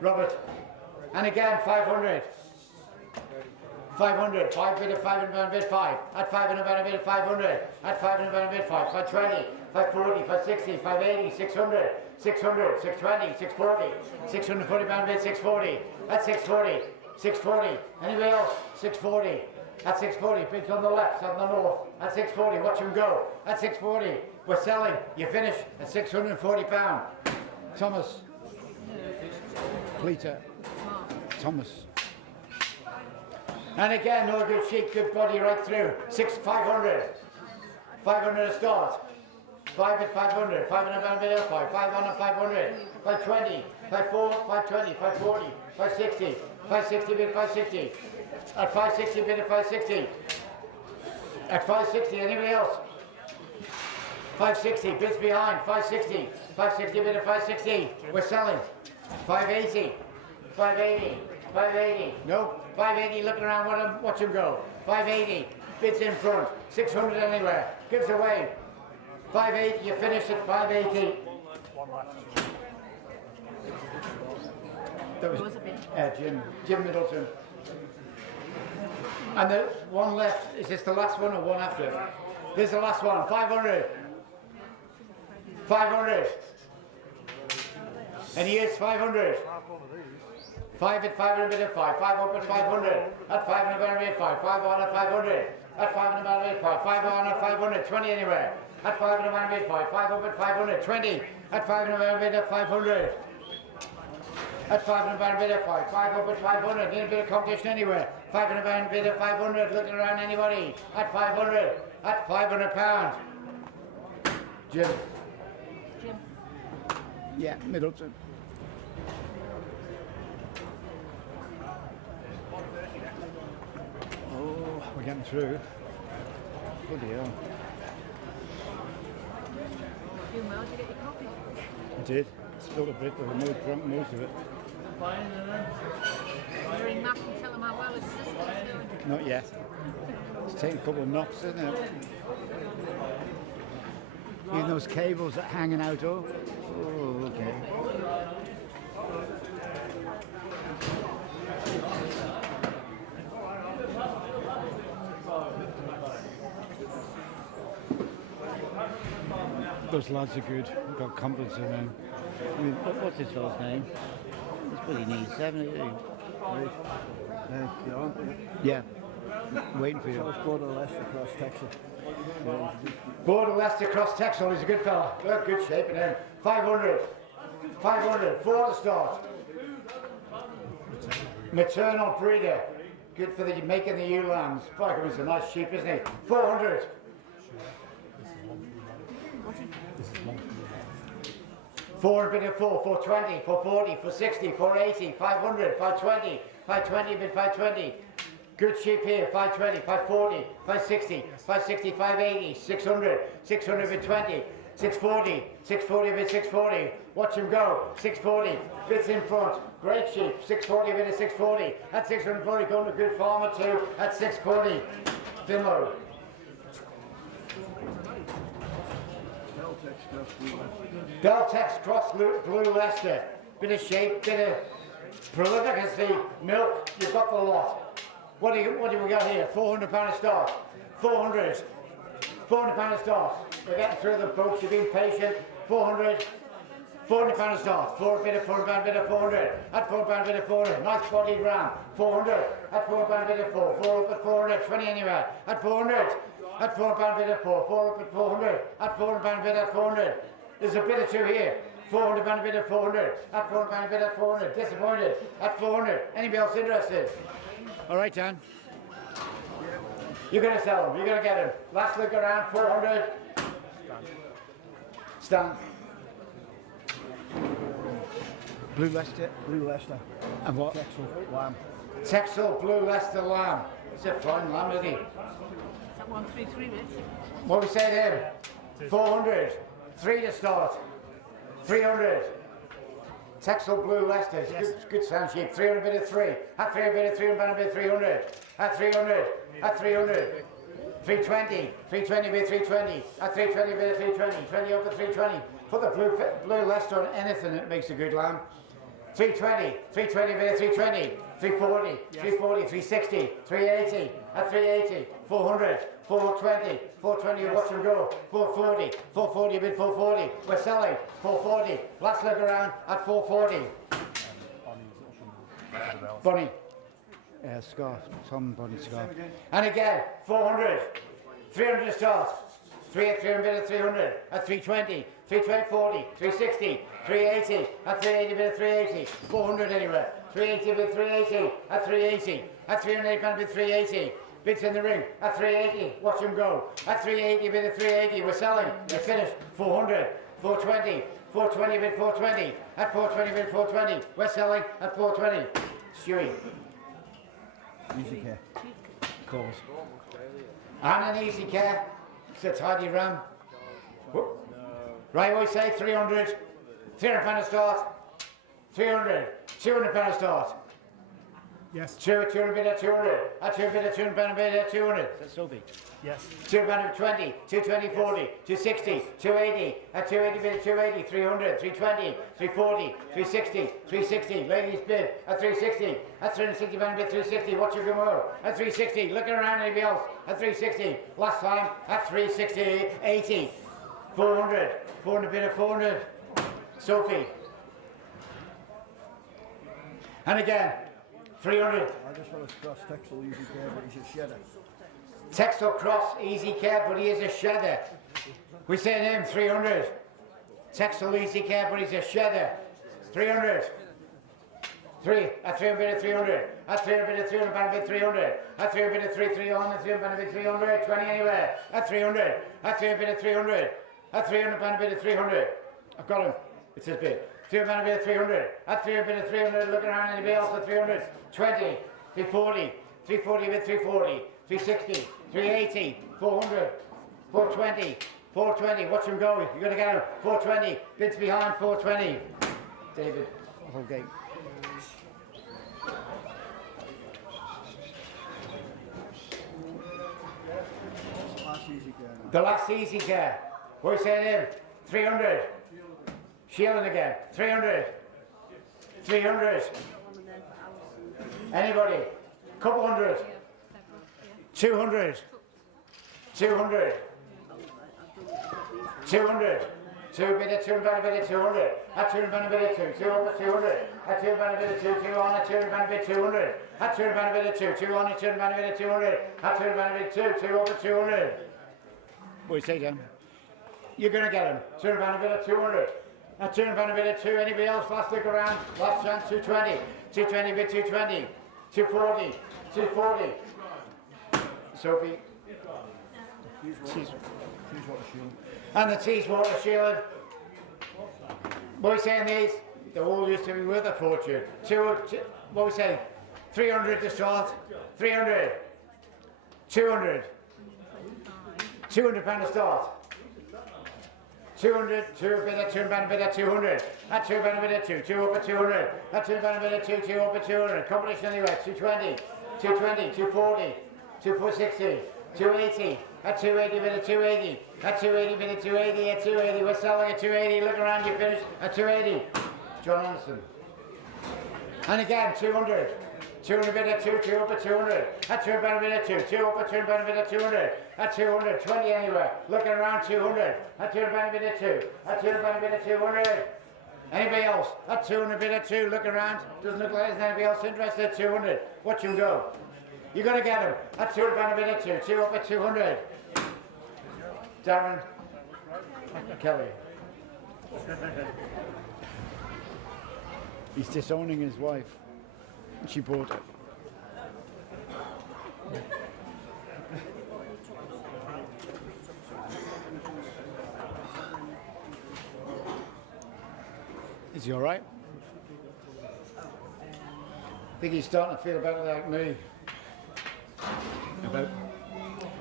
Robert. And again, 500. 500. 5 bid at 500 pound bid 5. At 500 pound bid at 500. At 500 pound bid 5. 520. 540. 560. 580. 600. 600. 620. 640. 640 pound bid 640. At 640. 640. Anybody else? 640. At 640, bids on the left, on the north. At 640, watch him go. At 640, we're selling. You finish at 640 pound. Thomas. Pleater. Thomas. And again, no good sheep, good body right through. 500. 500 a start. 5 at 500. 500 pound bid at 5. 5 on at 500. 520. 54, 520, 540, 560. 560 bid 560. At 560 bid at 560. At 560, anybody else? 560, bids behind, 560. 560 bid at 560. We're selling. 580. 580. 580. No. 580, looking around, watch him go. 580. Bids in front. 600 anywhere. Gives away. 580, you finish at 580. One left. That was Jim Middleton. And the one left, is this the last one or one after? This is the last one, 500. 500. And he is 500. 5 at 500 bid at 5. 5 up at 500. At 500 bid at 5. 5 on at 500. At 500 bid at 5. 5 on at 500. 20 anywhere. At 500 bid at 5. 5 up at 500. 20. At 500 bid at 500. At 500 bid at 5. 5 up at 500. Need a bit of competition anywhere. 500 bid at 500. Looking around anybody. At 500. At 500 pounds. Jim. Yeah, Middleton. Oh, we're getting through. Bloody hell. Did you get your coffee? I did. Spilled a bit, but I drunk most of it. You're in Mac and tell them how well his sister's doing. Not yet. It's taken a couple of knocks, isn't it? Even those cables that hanging out. Oh, okay. Those lads are good. We've got confidence in them. I mean, what's his fellow's name? He's pretty neat. 70. Yeah. Waiting for you. Let's go to the left across Texas. Border Leicester cross Texel, he's a good fella. Good shape in him. 500. 500. 4 to start. Maternal breeder. Good for the making the ewe lambs. Fuck, he's a nice sheep, isn't he? 400. 400 bid at 4, 420, 440, 460, 480, 500, 520, 520 bid 520. Good sheep here, 520, 540, 560, 560, 580, 600, 600 bid 20, 640, 640 bid 640. Watch him go, 640, bids in front. Great sheep, 640 bid at 640. At 640, going to good farmer too. At 640, Finlow. Beltex cross blue Leicester. Bit of shape, bit of prolificacy, milk. You've got the lot. What do we got here? 400 pound a start. 400. 400 pound a start. We're getting through them, folks. You've been patient. 400. 400 pound a start. 4 bid of 400 pound bid of 400. At 400 pound bid of 400. Nice bodied ram. 400. At 400 pound bid of 4. 4 up at 400. 20 anywhere. At 400. At 400 pound bid at 4. 4 up at 400. At 400 pound bid at 400. There's a bid or two here. 400 pound bid at 400. At 400 pound bid at 400. Disappointed. At 400. Anybody else interested? All right, Dan. You're going to sell them. You're going to get them. Last look around. 400. Stan. Blue Leicester. Blue Leicester. And what? Texel, lamb. Texel Blue Leicester lamb. It's a fine lamb, isn't he? Is that 133, Rich? What we say to him? 400. 3 to start. 300. Texel Blue Leicester. It's good sound sheep. 300 bid of 3. At 300 bid of 300 bid of 300. At 300. At 300. 320. 320 bid 320. At 320 bid of 320. 20 up at 320. Put the blue Leicester on anything that makes a good lamb. 320. 320 bid of 320. 340. 340. 360. 380. At 380. 400. 420, 420, you watch them go. 440, 440, bid 440. We're selling 440. Last look around at 440. Bunny. Scarf, Tom Bunny scarf. And again, 400. 300 to start. 300 bid at 300. At 320, 340, 360, 380. At 380 bid at 380. 400 anywhere. 380 bid 380. At 380. At 380 pound bid 380. Bids in the ring at 380, watch him go. At 380, bid at 380, we're selling. We finished 400, 420, 420, bid 420. At 420, bid 420, we're selling at 420. Stewie. Easy care. Calls. And an easy care. It's a tidy ram. Right, we say 300. 300 pound a start. 300. 200 pound a start. Yes. 200 bid at 200. At 200 bid at 200 pound bid at 200. That's Sophie. Yes. 220, 220, 40, 260, 280, at 280 bid at 280, 300, 320, 340, 360, 360, ladies bid at 360, at 360 pound bid 360, watch your come over, at 360, looking around anybody else, at 360, last time, at 360, 80, 400, 400 bid at 400, Sophie. And again, 300. I just want to cross Texel easy care, but he's a shedder. Texel Cross, easy care, but he is a shedder. We say to him, 300. Texel easy care, but he's a shedder. 300. 3. At 300 bid at 300. At 300 bid at 300 pound bid 300. At 300 bid at 3 on. At 300 pound bid 300. 20 anywhere. At 300. At 300 bid at 300. At 300 pound bid at 300. I've got him. It's his bid. 300 pound bid at 300. At 300 bid at 300. Looking around anybody else at 300. 20. 340. 340 bid 340. 360. 380, 400, 420, 420, watch him go, you're going to get him, 420, bids behind 420. David. Okay. Last easy care now. The last easy care. What are you saying to him? 300. Shielding again. 300. 300. Anybody? Couple hundred. 200. 200. 200. 2 bid at 200 pound bid at 200. At 200 pound bid at 2. 2 over 200. At 200 pound bid at 2. 2 on at 200 pound bid 200. At 200 pound bid at 2. 2 on at 200 pound bid at 200. At 200 pound bid 2. 2 over 200. What do you say, John? You're going to get him. 200 pound bid at 200. At 200 pound bid at 2. Anybody else? Last look around. Last chance. 220. 220 bid 220. 240. 240. Sophie. And the Teeswater Shield. What are we saying these? They all used to be worth a fortune. What are we saying? 300 to start. 300. 200. 200 pound to start. 200, 2 bid at 200 pound bid at 200. At 2 pound bid at 2. 2 up at 200. At 2 pound bid at 2. 2 up at 200. Competition anyway. 220. 220. 240. 260, 280, at 280 bid at 280, at 280 bid at 280, at 280, we're selling at 280, look around, you finish at 280. John Anderson. And again, 200, 200 bid at 2, 2 up at 200, at 200 pound bid at 2, 2 up at 200 pound bid at 200, at 200, 20 anywhere, looking around 200, at 200 pound bid at 2, at 200 pound bid at 200. Anybody else? At 200 bid at 2, look around, doesn't look like there's anybody else interested at 200, watch him go. You're going to get him at 200 pound a bid at 2, 2 up at 200. Darren Kelly. He's disowning his wife. She bought it. Is he all right? think he's starting to feel better like me. About.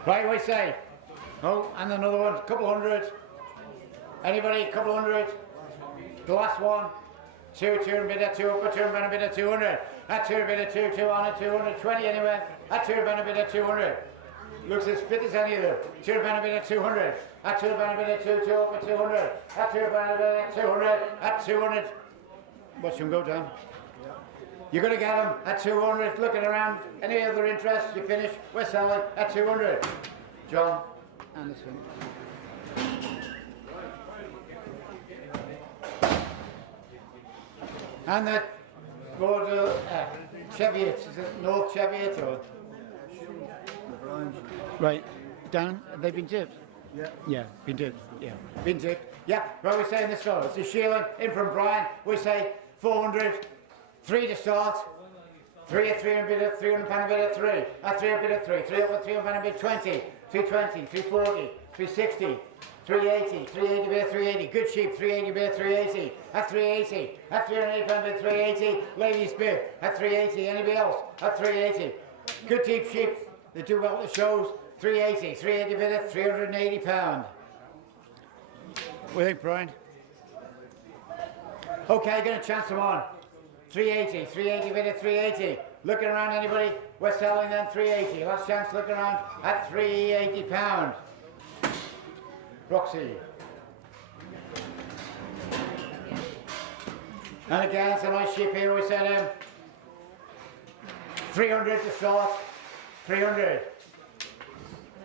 Right, what do you say? Oh, and another one, couple hundred. Anybody, couple hundred? The last one. Two and a bit of two, upper two and a bit of 200. That two and a bit of two on it, 220 anyway. That two and a bit of 200. Looks as fit as any of them. Two and a bit of 200. That two and a bit of two upper 200. That two and a bit of 200. That 200. Watch him go down. You're going to get them at 200. Looking around. Any other interest? You finish. We're selling at 200. John Anderson. And the border Cheviot, is it North Cheviot or? Right, Dan, have they been tipped? Yeah. Yeah, been tipped, yeah. Been tipped, yeah. Right, we're saying this one. It's a Sheelan in from Brian. We say 400, 3 to start. 3 at 3 and bid at 300 pound a bid at 3. At 3 a bid at 3. 3 up at 300 pound a bid 20. 320, 340, 360. 380, 380 bid at 380, good sheep, 380 bid at 380, at 380, at 380 pound bid 380, ladies bid at 380, anybody else at 380, good deep sheep, they do well at the shows, 380, 380 bid at 380 pound. What do you think, Brian? Okay, gonna chance them on. 380, 380 bid at 380, looking around anybody, we're selling them 380, last chance looking around at 380 pound. Roxy. And again, it's a nice sheep here. We said 300 to start. 300.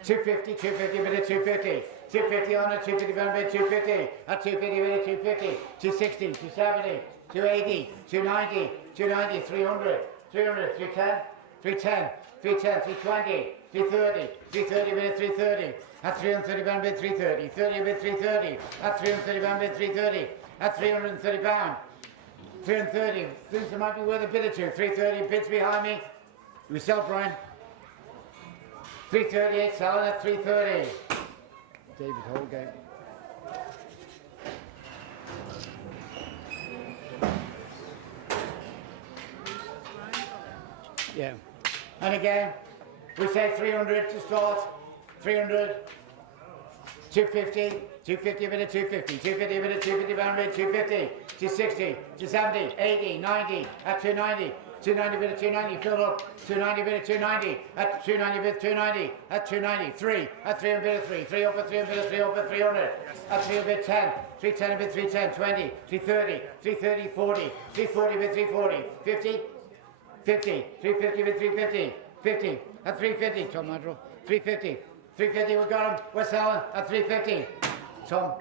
250, 250, bid at 250. 250 on it, 250 pound bid, 250. At 250 bid at 250. 260, 270, 280, 290, 290, 300, 300, 310, 310, 310, 320, 330, 330 bid at 330. At 330 pound bid 330, 30 bid 330, at 330 pound bid 330, at 330 pound, 330, thinks it might be worth a bid or two, 330 bids behind me, we sell Brian, 338 selling at 330, David Holgate. Yeah, and again, we say 300 to start, 300, 250, 250 a bit of 250, 250 a bit of 250 pound bid, 250, 260, 270, 80, 90, at 290, 290 bit of 290, filled up, 290 bit of 290, at 290 bit of 290, at 290, 3, at 3 a bit of 3, 3 up at 3 a bit of 3 up at 300, at 3 a bit 10, 310 a bit 310, 20, 330, 330, 40, 340 bit 340, 50, 50, 350 bit 350, 50, at 350, Tom Madrell, 350. 350, we got him. We're selling at 350. Tom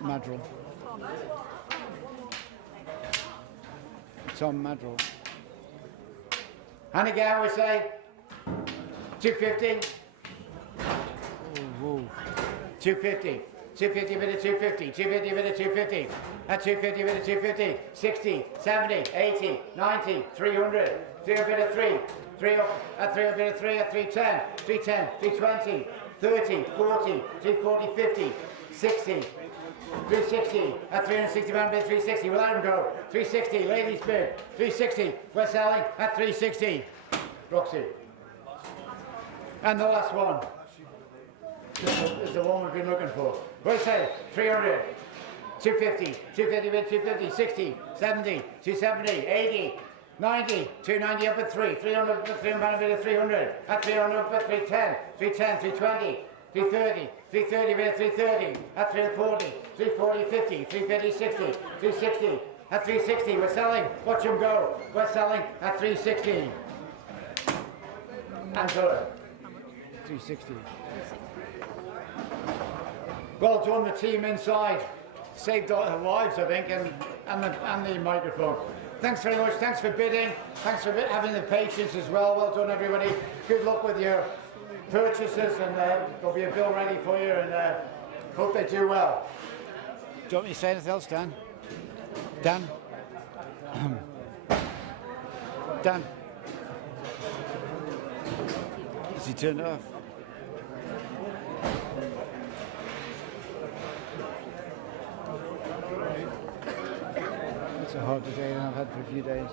Madrell. Tom Madrell. And again, we say 250. Whoa. 250. 250 bit of 250. 250 bit of 250. At 250 bit of 250. 60, 70, 80, 90, 300. 300 bit of 3. 3 up at 3 a bit of 3 at 310, 310, 320, 30, 40, 340, 50, 60, 360 at 360 pound bid 360. We'll let him go. 360, ladies bid 360. We're selling at 360. Roxy. And the last one. This is the one we've been looking for. We'll say 300, 250, 250 bid 250, 60, 70, 270, 80. 90, 290 up at 3, 300 up at 300 pound a bit of 300, at 300 up at 310, 310, 320, 330, 330 bit of 330, at 340, 340, 50, 350, 60, 360, at 360, we're selling, watch them go, we're selling at 360. Angela, 360. Well done, the team inside, saved all their lives I think, and the microphone. Thanks very much. Thanks for bidding. Thanks for having the patience as well. Well done, everybody. Good luck with your purchases, and there'll be a bill ready for you, and hope they do well. Do you want me to say anything else, Dan? Dan? Dan? Has he turned it off? It's a harder day than I've had for a few days.